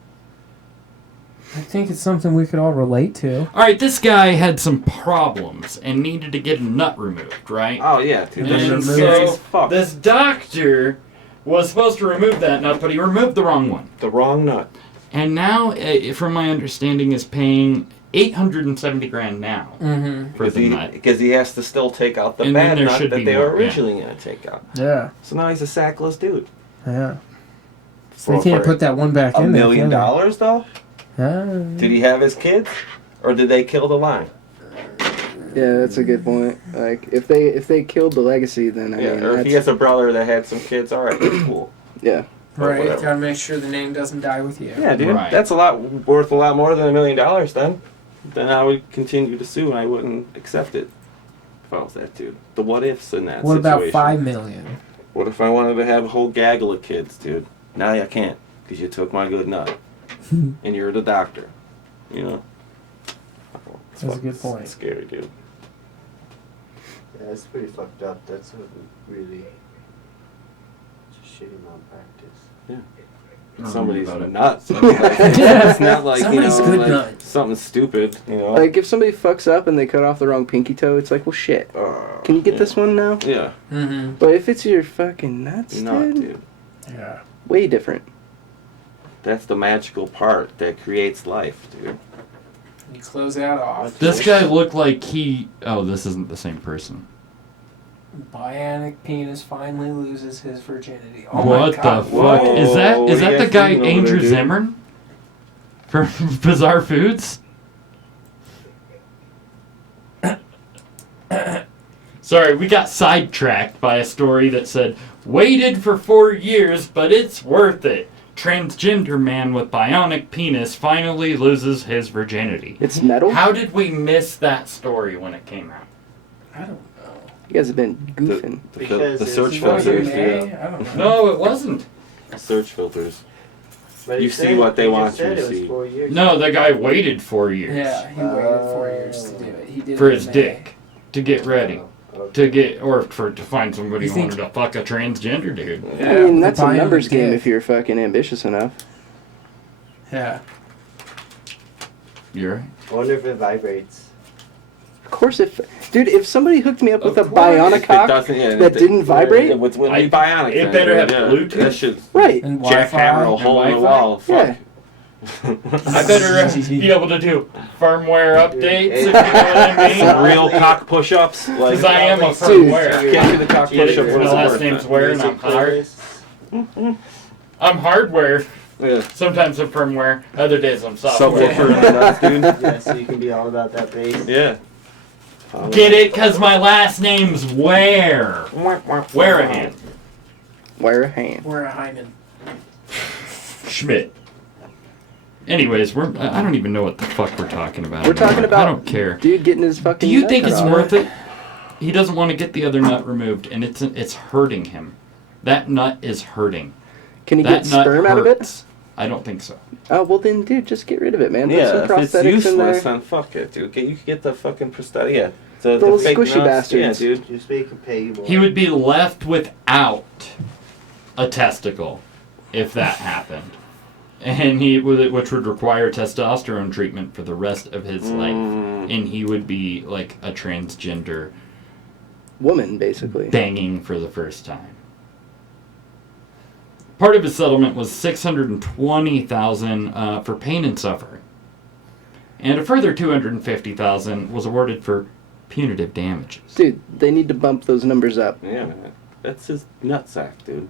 I think it's something we could all relate to. Alright, this guy had some problems and needed to get a nut removed, right? Oh yeah, dude. That And shit's scary as so fuck. this doctor was supposed to remove that nut, but he removed the wrong one. The wrong nut. And now, from my understanding, is paying $870,000 now for the nut. Because he has to still take out the And then bad there nut should that be they more, were originally going to take out. Yeah. So now he's a sackless dude. Yeah. So they can't put that one back $1 in there. million can though? they? Did he have his kids? Or did they kill the line? Yeah, that's a good point. Like, if they killed the legacy, then I mean, Or if he that's, has a brother that had some kids, alright, that's cool. yeah. Or Right. whatever. Gotta make sure the name doesn't die with you. Yeah, dude. Right. That's worth a lot more than $1 million then. Then I would continue to sue and I wouldn't accept it if I was that dude. The what ifs in that What about situation. $5 million? What if I wanted to have a whole gaggle of kids, dude? Now I can't because you took my good nut. And you're the doctor. You know? That's a good point. It's scary, dude. Yeah, that's pretty fucked up. That's a really just shitty malpractice. Yeah. I don't know Somebody's about it. nuts. Yeah. It's not like, Somebody's good like nut. something stupid, you know? Like, if somebody fucks up and they cut off the wrong pinky toe, it's like, well, shit. Can you get this one now? Yeah. Mm-hmm. But if it's your fucking nuts, Nut, dude, dude. Yeah. way different. That's the magical part that creates life, dude. You close that off. This guy looked like he... Oh, this isn't the same person. Bionic penis finally loses his virginity. Oh my What God. the fuck? Is that yeah, the guy seen him over Andrew there, dude. Zimmern? From Bizarre Foods? Sorry, we got sidetracked by a story that said, waited for 4 years, but it's worth it. Transgender man with bionic penis finally loses his virginity. It's metal? How did we miss that story when it came out? I don't know. You guys have been goofing. Because The it's search more filters, gay. yeah. I don't know. No, it wasn't. Search filters. But You he see said- what they he want just you said to it was see. 4 years. No, the guy waited 4 years. Yeah, he waited 4 years to do it. He did For it his in dick. To get ready. To get, or to find somebody You who think- wanted to fuck a transgender dude. I mean, that's a buying numbers the game dick. if you're fucking ambitious enough. Yeah. You're right. I wonder if it vibrates. Of course, if somebody hooked me up with a If bionic it cock doesn't- yeah, that it- didn't vibrate, It would be bionic. It then, better have yeah. Bluetooth. That shit. right? And Jackhammer a Wi-Fi. hole in the Wi-Fi? wall. Fuck. Yeah. I better be able to do firmware updates, if you know what I mean. Some real cock push-ups. Like, Because I am a Dude. firmware. can't do the cock Get it? push-ups. My what's last worth name's it? Ware and I'm hard. I'm hardware. Yeah. Sometimes I'm firmware. Other days I'm Subwoofer software. in the nuts, dude. Yeah, so you can be all about that bass. Yeah. Get it? Because my last name's Ware. Warahan. Wear a hand. We're a Hyman. Schmidt. Anyways, I don't even know what the fuck we're talking about. We're talking anymore. about I don't care. dude getting his fucking. Do you nut think cut it's off. worth it? He doesn't want to get the other nut removed, and it's hurting him. That nut is hurting. Can he That get nut sperm out of it? hurts. I don't think so. Oh well, then dude, just get rid of it, man. Put Yeah, some if it's prosthetics in useless, there. then fuck it, dude. You can get the fucking prosthetic. Yeah. The Little fake squishy nuts. bastards. Yeah, dude. Just make it payable. He would be left without a testicle if that happened, and which would require testosterone treatment for the rest of his life, and he would be like a transgender Woman, basically. banging for the first time. Part of his settlement was $620,000 for pain and suffering, and a further $250,000 was awarded for punitive damages. Dude, they need to bump those numbers up. Yeah, man. That's his nutsack, dude.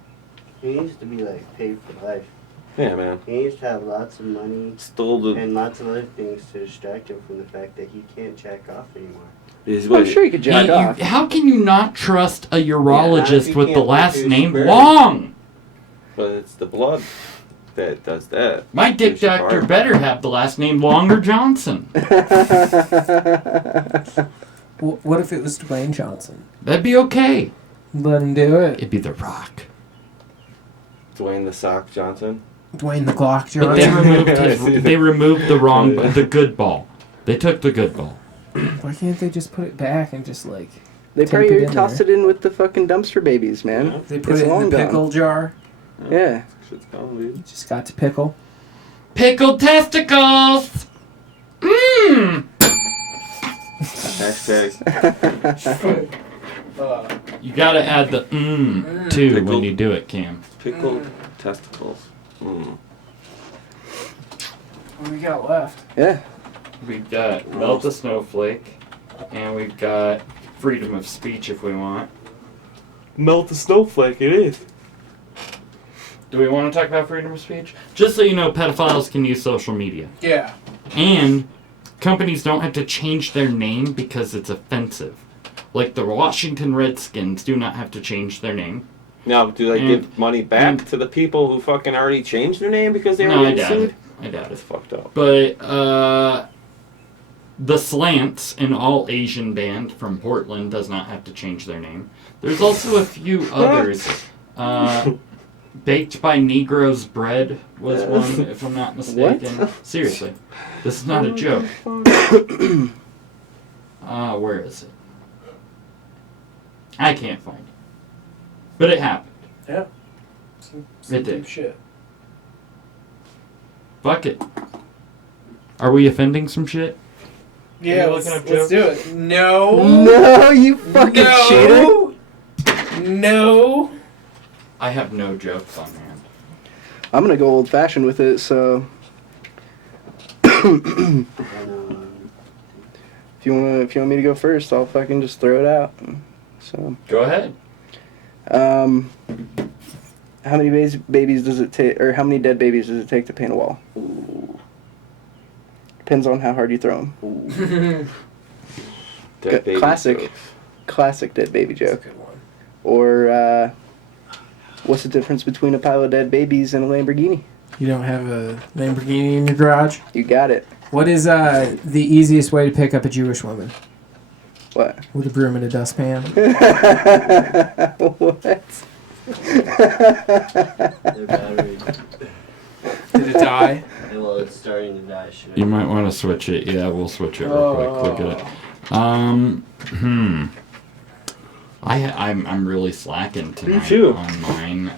He needs to be like paid for life. Yeah, man. He needs to have lots of money Stole the. and lots of other things to distract him from the fact that he can't jack off anymore. I'm sure you could jack off. How can you not trust a Yeah, urologist if you with the can't last produce name sperm. Long? But it's the blood that does that. My dick There's doctor sperm. better have the last name Longer Johnson. What if it was Dwayne Johnson? That'd be okay. Let him do it. It'd be The Rock. Dwayne the Sock Johnson. Dwayne the Glock But they Johnson. removed the good ball. They took the good ball. Why can't they just put it back and just like... They tape probably in tossed there? it in with the fucking dumpster babies, man. They put It's it in long the gone. pickle jar. Yeah. Shit's gone, dude. Just got to pickle. Pickled testicles! Mmm! Hashtag. You gotta add the too when Pickled. you do it, Cam. Pickled testicles. Mm. What do we got left? Yeah. We've got Melt the Snowflake, and we've got freedom of speech if we want. Melt the snowflake, it is. Do we want to talk about freedom of speech? Just so you know, pedophiles can use social media. Yeah. And companies don't have to change their name because it's offensive. Like the Washington Redskins do not have to change their name. Now, do they give money back to the people who fucking already changed their name because they were No, I getting doubt sued? it. I doubt It's it. fucked up. But the Slants, an all-Asian band from Portland, does not have to change their name. There's also a few others. Baked by Negroes Bread was one, if I'm not mistaken. What? Seriously. This is not a joke. Where is it? I can't find it. But it happened. Yeah. It did. Deep shit. Fuck it. Are we offending some shit? Yeah, you let's looking up do jokes? it. No. No, you fucking cheater. No. I have no jokes on hand. I'm gonna go old fashioned with it, so if you want me to go first, I'll fucking just throw it out. So Go ahead. how many babies does it take, or how many dead babies does it take to paint a wall? Depends on how hard you throw them. Dead baby Classic, jokes. classic dead baby joke. Good one. Or what's the difference between a pile of dead babies and a Lamborghini? You don't have a Lamborghini in your garage? You got it. What is the easiest way to pick up a Jewish woman? What? With a broom and a dustpan. What? They're battery. Did it die? Well, it's starting to die. You might want to switch it. Yeah, we'll switch it real quick. Look at it. I'm really slacking tonight too. on mine.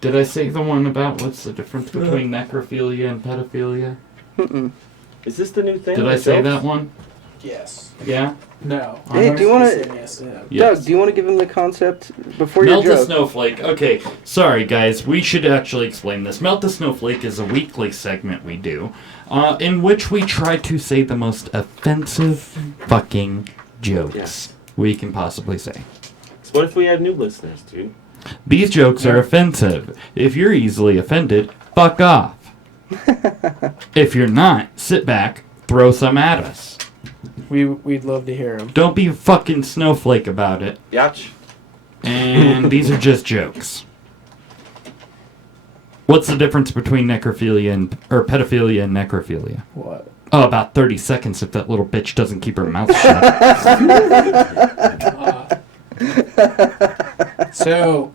Did I say the one about what's the difference between necrophilia and pedophilia? Is this the new thing? Did I say that one? Yes. Yeah? No. Hey, do you want to... Yes, yeah. Doug, do you want to give him the concept before your Melt joke? a Snowflake. Okay, sorry guys, we should actually explain this. Melt a Snowflake is a weekly segment we do, in which we try to say the most offensive fucking jokes we can possibly say. So what if we had new listeners, dude? These jokes are offensive. If you're easily offended, fuck off. If you're not, sit back, throw some at us. We'd love to hear them. Don't be a fucking snowflake about it. Yatch. And these are just jokes. What's the difference between necrophilia or pedophilia and necrophilia? What? Oh, about 30 seconds if that little bitch doesn't keep her mouth shut. So,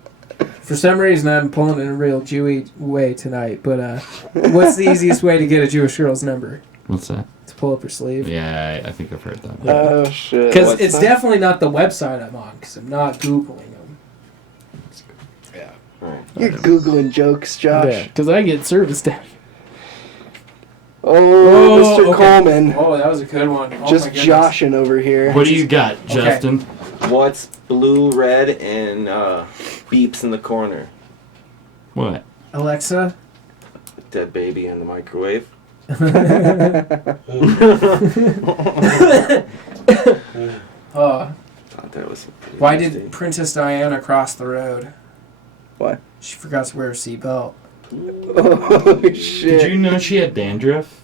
for some reason, I'm pulling in a real Jewy way tonight. But what's the easiest way to get a Jewish girl's number? What's that? To pull up her sleeve. Yeah, I think I've heard that. Oh, shit. Because it's definitely not the website I'm on, because I'm not Googling them. Yeah. You're Googling jokes, Josh. Yeah, because I get service down. Oh, Mr. Coleman. Oh, that was a good one. Oh, Just my goodness. joshing over here. What do you got, Justin? What's blue, red, and beeps in the corner? What? Alexa? Dead baby in the microwave. Thought that was Why did Princess Diana cross the road? Why? She forgot to wear a seatbelt. Oh, shit. Did you know she had dandruff?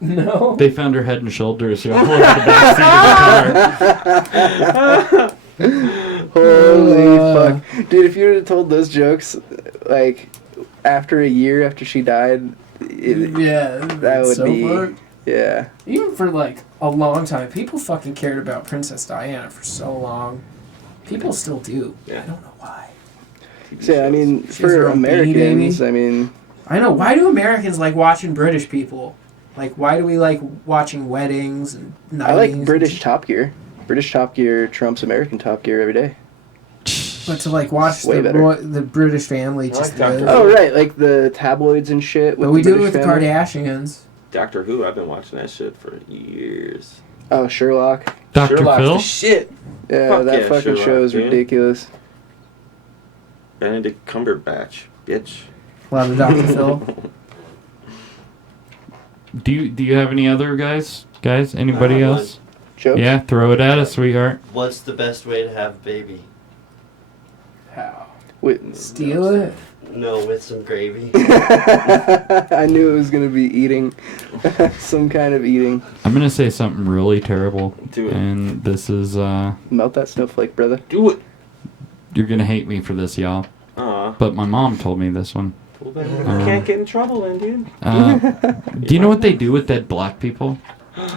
No. They found her head and shoulders all over the back seat of the car. Holy fuck. Dude, if you would have told those jokes, like, after a year after she died, that would so be... fucked. Yeah. Even for, like, a long time, people fucking cared about Princess Diana for so long. People still do. Yeah. I don't know why. So, yeah, I mean, She's for her own Americans, baby. I mean... I know. Why do Americans like watching British people? Like, why do we like watching weddings and I like nightings British Top Gear. British Top Gear trumps American Top Gear every day. But to like watch Way the British family just live. Oh, right, like the tabloids and shit. But With we the do it with British the family. Kardashians. Doctor Who, I've been watching that shit for years. Oh, Sherlock. Dr. Sherlock's Phil? the shit. Yeah, Fuck that yeah, fucking Sherlock, show is dude. ridiculous. Benedict Cumberbatch, bitch. A lot of Dr. Phil. Do you have any other guys? Guys, anybody one. else? Joke? Yeah, throw it at us, sweetheart. What's the best way to have a baby? How? Wait, Steal it? No, with some gravy. I knew it was going to be eating. Some kind of eating. I'm gonna say something really terrible. Do it. And this is Melt that snowflake, brother. Do it. you're gonna hate me for this, y'all. But my mom told me this one. Well, then you can't get in trouble then, dude. Do you know what they do with dead black people?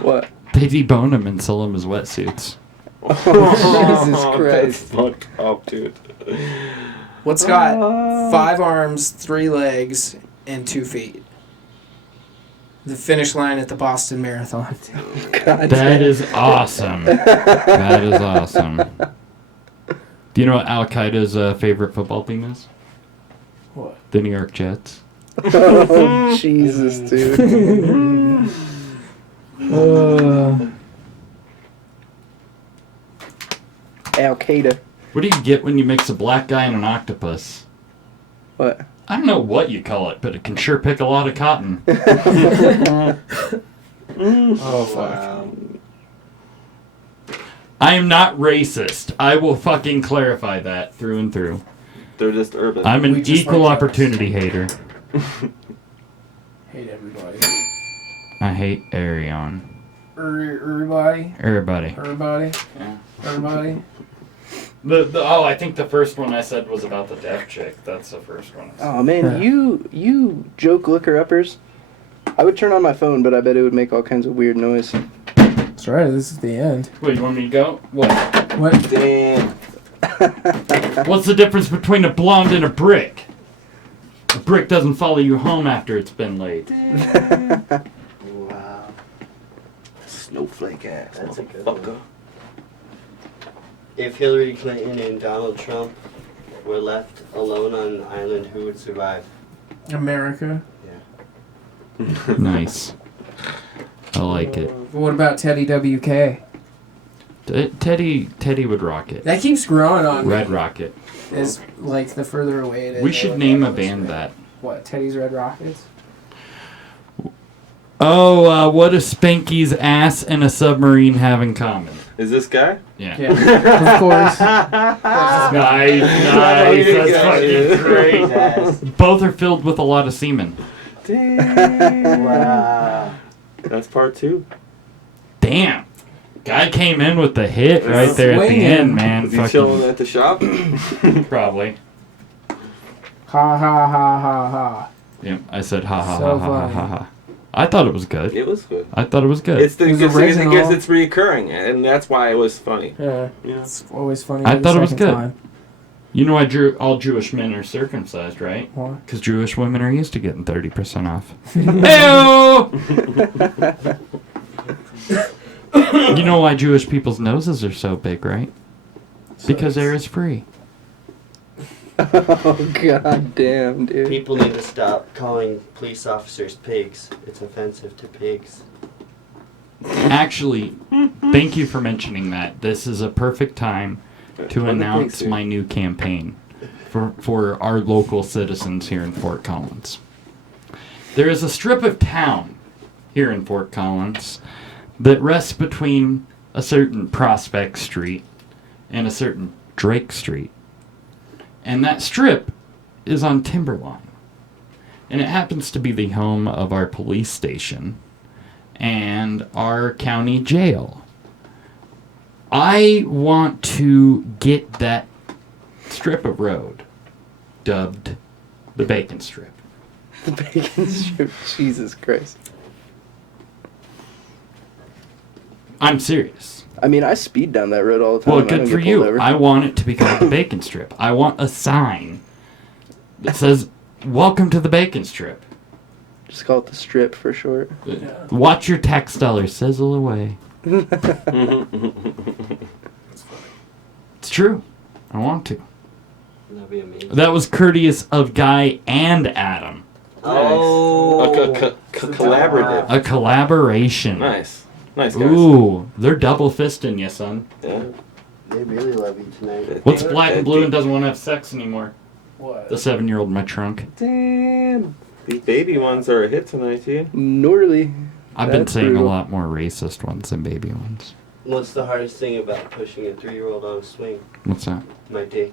What? They debone them and sell them as wetsuits. Oh, Jesus Christ. That's fucked up, dude. What's got 5 arms, 3 legs, and 2 feet? The finish line at the Boston Marathon. That is awesome. That is awesome. Do you know what Al Qaeda's favorite football team is? What? The New York Jets. Oh, Jesus, dude. Al Qaeda. What do you get when you mix a black guy and an octopus? What? I don't know what you call it, but it can sure pick a lot of cotton. Oh, fuck. I am not racist. I will fucking clarify that through and through. They're just urban. I'm an We just equal like opportunity hater. Hate everybody. I hate Arion. Everybody? Everybody. Everybody? Yeah. Everybody? I think the first one I said was about the deaf chick. That's the first one. Oh, man, you joke looker-uppers. I would turn on my phone, but I bet it would make all kinds of weird noise. That's right, this is the end. Wait, you want me to go? What? What? Damn. What's the difference between a blonde and a brick? A brick doesn't follow you home after it's been laid. Wow. Snowflake ass. That's a good motherfucker. one. If Hillary Clinton and Donald Trump were left alone on an island, who would survive? America. Nice. I like it. What about Teddy WK? Teddy would rock it. That keeps growing on me. Red Rocket. Is like the further away it is. We should name a band that. What, Teddy's Red Rockets? Oh, what do Spanky's ass and a submarine have in common? Is this guy? Yeah. Of course. Nice. That's fucking great. Yes. Both are filled with a lot of semen. Damn. Wow. That's part 2. Damn. Guy came in with the hit right there at the end, man. Was he chilling at the shop? Probably. Ha ha ha ha ha. Yep, I said ha ha So ha ha funny. ha ha. I thought it was good. It was good. I thought it was good. It's the, It was I original. guess it's reoccurring, and that's why it was funny. Yeah. Yeah. It's always funny. I the thought it was second good. time. You know why all Jewish men are circumcised, right? Why? Because Jewish women are used to getting 30% off. Ew! You know why Jewish people's noses are so big, right? Because air is free. Oh, god damn, dude. People need to stop calling police officers pigs. It's offensive to pigs. Actually, thank you for mentioning that. This is a perfect time to announce my new campaign for our local citizens here in Fort Collins. There is a strip of town here in Fort Collins that rests between a certain Prospect Street and a certain Drake Street. And that strip is on Timberline. And it happens to be the home of our police station and our county jail. I want to get that strip of road dubbed the Bacon Strip. The Bacon Strip. Jesus Christ. I'm serious. I mean, I speed down that road all the time. Well, I don't good for get pulled you. over. I want it to be called the Bacon Strip. I want a sign that says, "Welcome to the Bacon Strip." Just call it the Strip for short. Watch your tax dollars sizzle away. It's true. I want to. That'd be amazing. That was courteous of Guy and Adam. Oh. A collaborative. A collaboration. Nice. Nice, guys. Ooh, they're double fisting you, son. Yeah. They really love you tonight. What's black and blue and doesn't want to have sex anymore? What? The 7-year-old in my trunk. Damn. These baby ones are a hit tonight, dude. Gnarly. I've been That's saying brutal. a lot more racist ones than baby ones. What's the hardest thing about pushing a 3-year-old on a swing? What's that? My dick.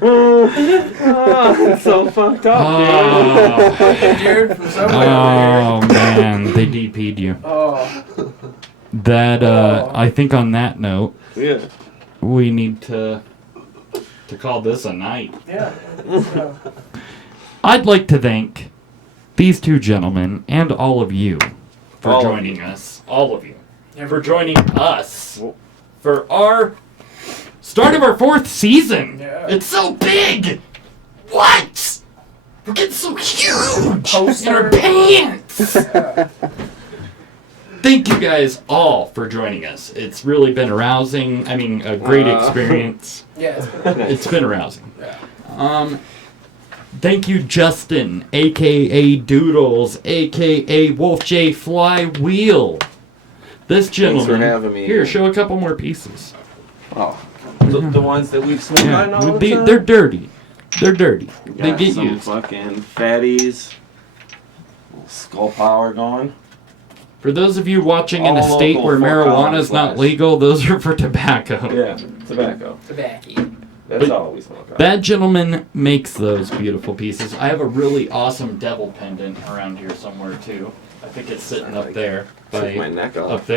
Oh, it's so fucked up, Oh, Dude, from somewhere oh man, they DP'd you. Oh. That I think on that note, dude. Yeah. we need to call this a night. Yeah. So. I'd like to thank these two gentlemen and all of you for All of joining us. All of you. For joining us for our start of our 4th season. Yeah. It's so big. What? We're getting so huge in our pants. Thank you guys all for joining us. It's really been arousing. I mean, a great experience. Yeah. It's been arousing. Thank you, Justin, a.k.a. Doodles, a.k.a. Wolf J. Flywheel. This gentleman. Thanks for having me. Here, show a couple more pieces. Oh. The ones that we've seen on all the time? They're dirty. They're dirty. They Got get some used. fucking fatties. Skull power going. For those of you watching in a All state local where Fort marijuana Collins is not flash. legal, those are for tobacco. Yeah, tobacco. Tobacco. That's But all we smoke on. that gentleman makes those beautiful pieces. I have a really awesome devil pendant around here somewhere too. I think it's sitting up there. Took my neck off.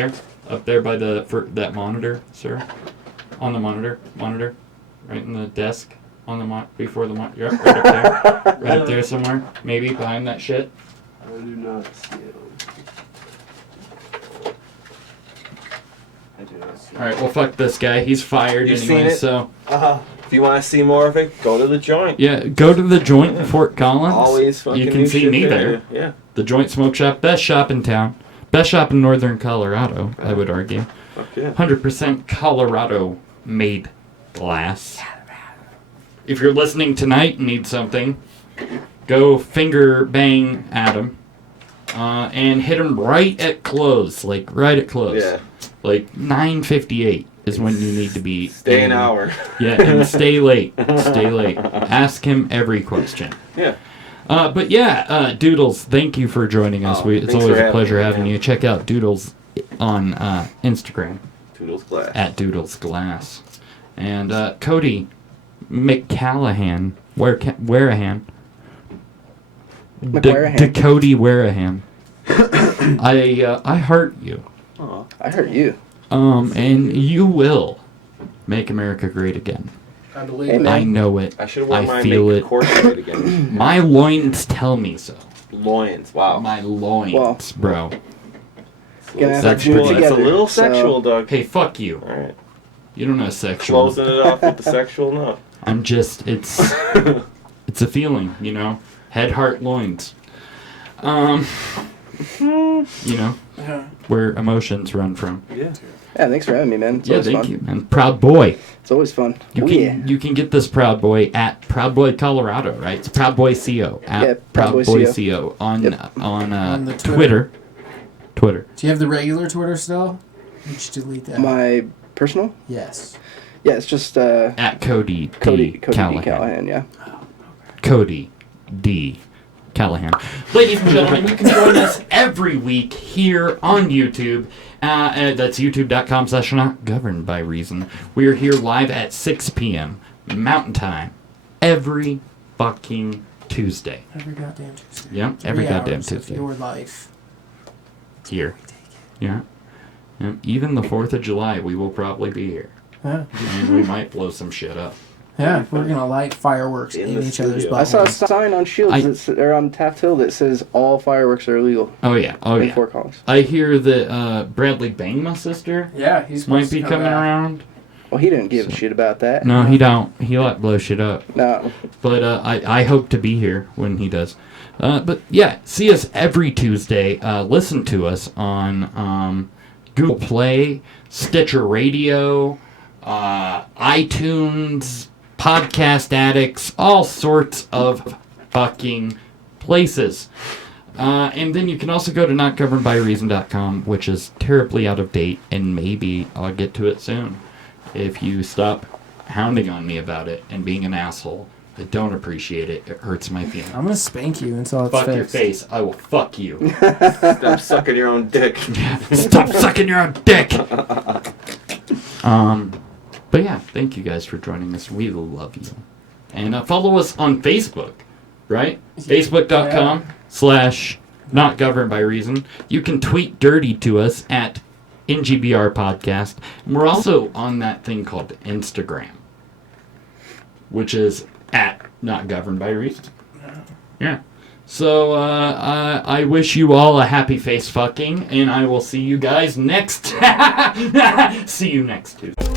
Up there by that monitor, sir. On the monitor, right in the desk, on the before the monitor, right up there, right up there somewhere, maybe behind that shit. I do not see it. I do not see it. All right, well fuck this guy. He's fired You anyway, seen it? so. If you want to see more of it, go to the joint. Yeah, go to the joint in Fort Collins. Always fucking You can new see shit me there. Yeah. The Joint Smoke Shop, best shop in town. Best shop in northern Colorado, I would argue. Fuck yeah. 100% Colorado made glass. If you're listening tonight and need something, go finger bang Adam and hit him right at close. Like, right at close. Yeah. Like, 9:58 is when you need to be. Stay an hour. Yeah, and stay late. Stay late. Ask him every question. Yeah. But yeah, Doodles, thank you for joining us. It's thanks always for a pleasure having me, having you. Check out Doodles on Instagram. Doodles Glass. At Doodles Glass. And Cody McCallahan. Warehan. Cody Warehan. I heart you. Oh, I heard you. And you will make America great again. I believe it. I know it. I should have worn my feel Make it. Course right again. My loins tell me so. Loins, wow. My loins, bro. Gonna have That's to do it pretty- That's a together, little so- sexual, Doug. Hey, fuck you. Alright. You don't know sexual. Closing it off with the sexual note. I'm just, it's a feeling, you know? Head, heart, loins. You know? Yeah. Where emotions run from. Yeah. Yeah, thanks for having me, man. It's Yeah, always thank fun. you, man. Proud Boy. It's always fun. You can get this Proud Boy at Proud Boy Colorado, right? It's Proud Boy CO at Yeah, Proud Proud Boy Boy CO on On the Twitter. Twitter. Do you have the regular Twitter still? You should delete that. My personal? Yes. Yeah, it's just At Cody Cody D. D. Callahan, yeah. Cody D. Callahan. Ladies and gentlemen, you can join us every week here on YouTube. That's youtube.com/notgovernedbyreason. We are here live at 6 p.m. Mountain Time every fucking Tuesday. Every goddamn Tuesday. Yep, every 3 goddamn hours of Tuesday. your life. Here. Yeah. Even the 4th of July, we will probably be here. Yeah. And we might blow some shit up. Yeah, we're gonna light fireworks in each other's I saw a buttholes. sign on Shields or on Taft Hill that says all fireworks are illegal. Oh, yeah. Oh, in yeah. Fort Collins. I hear that Bradley Bangma's sister Yeah, he's might supposed to be come coming back. around. Well, he didn't give a shit about that. No, he don't. He let blow shit up. No. But I hope to be here when he does. But yeah, see us every Tuesday. Listen to us on Google Play, Stitcher Radio, iTunes, Podcast Addicts, all sorts of fucking places. And then you can also go to notgovernedbyreason.com, which is terribly out of date, and maybe I'll get to it soon. If you stop hounding on me about it and being an asshole, I don't appreciate it. It hurts my feelings. I'm gonna spank you until it's Fuck fixed. your face. I will fuck you. Stop sucking your own dick. Stop sucking your own dick. But yeah, thank you guys for joining us. We love you. And follow us on Facebook, right? Facebook.com/notgovernedbyreason. You can tweet dirty to us at NGBR Podcast. And we're also on that thing called Instagram, which is at Not Governed by Reason. Yeah. So, I wish you all a happy face fucking, and I will see you guys next... see you next Tuesday.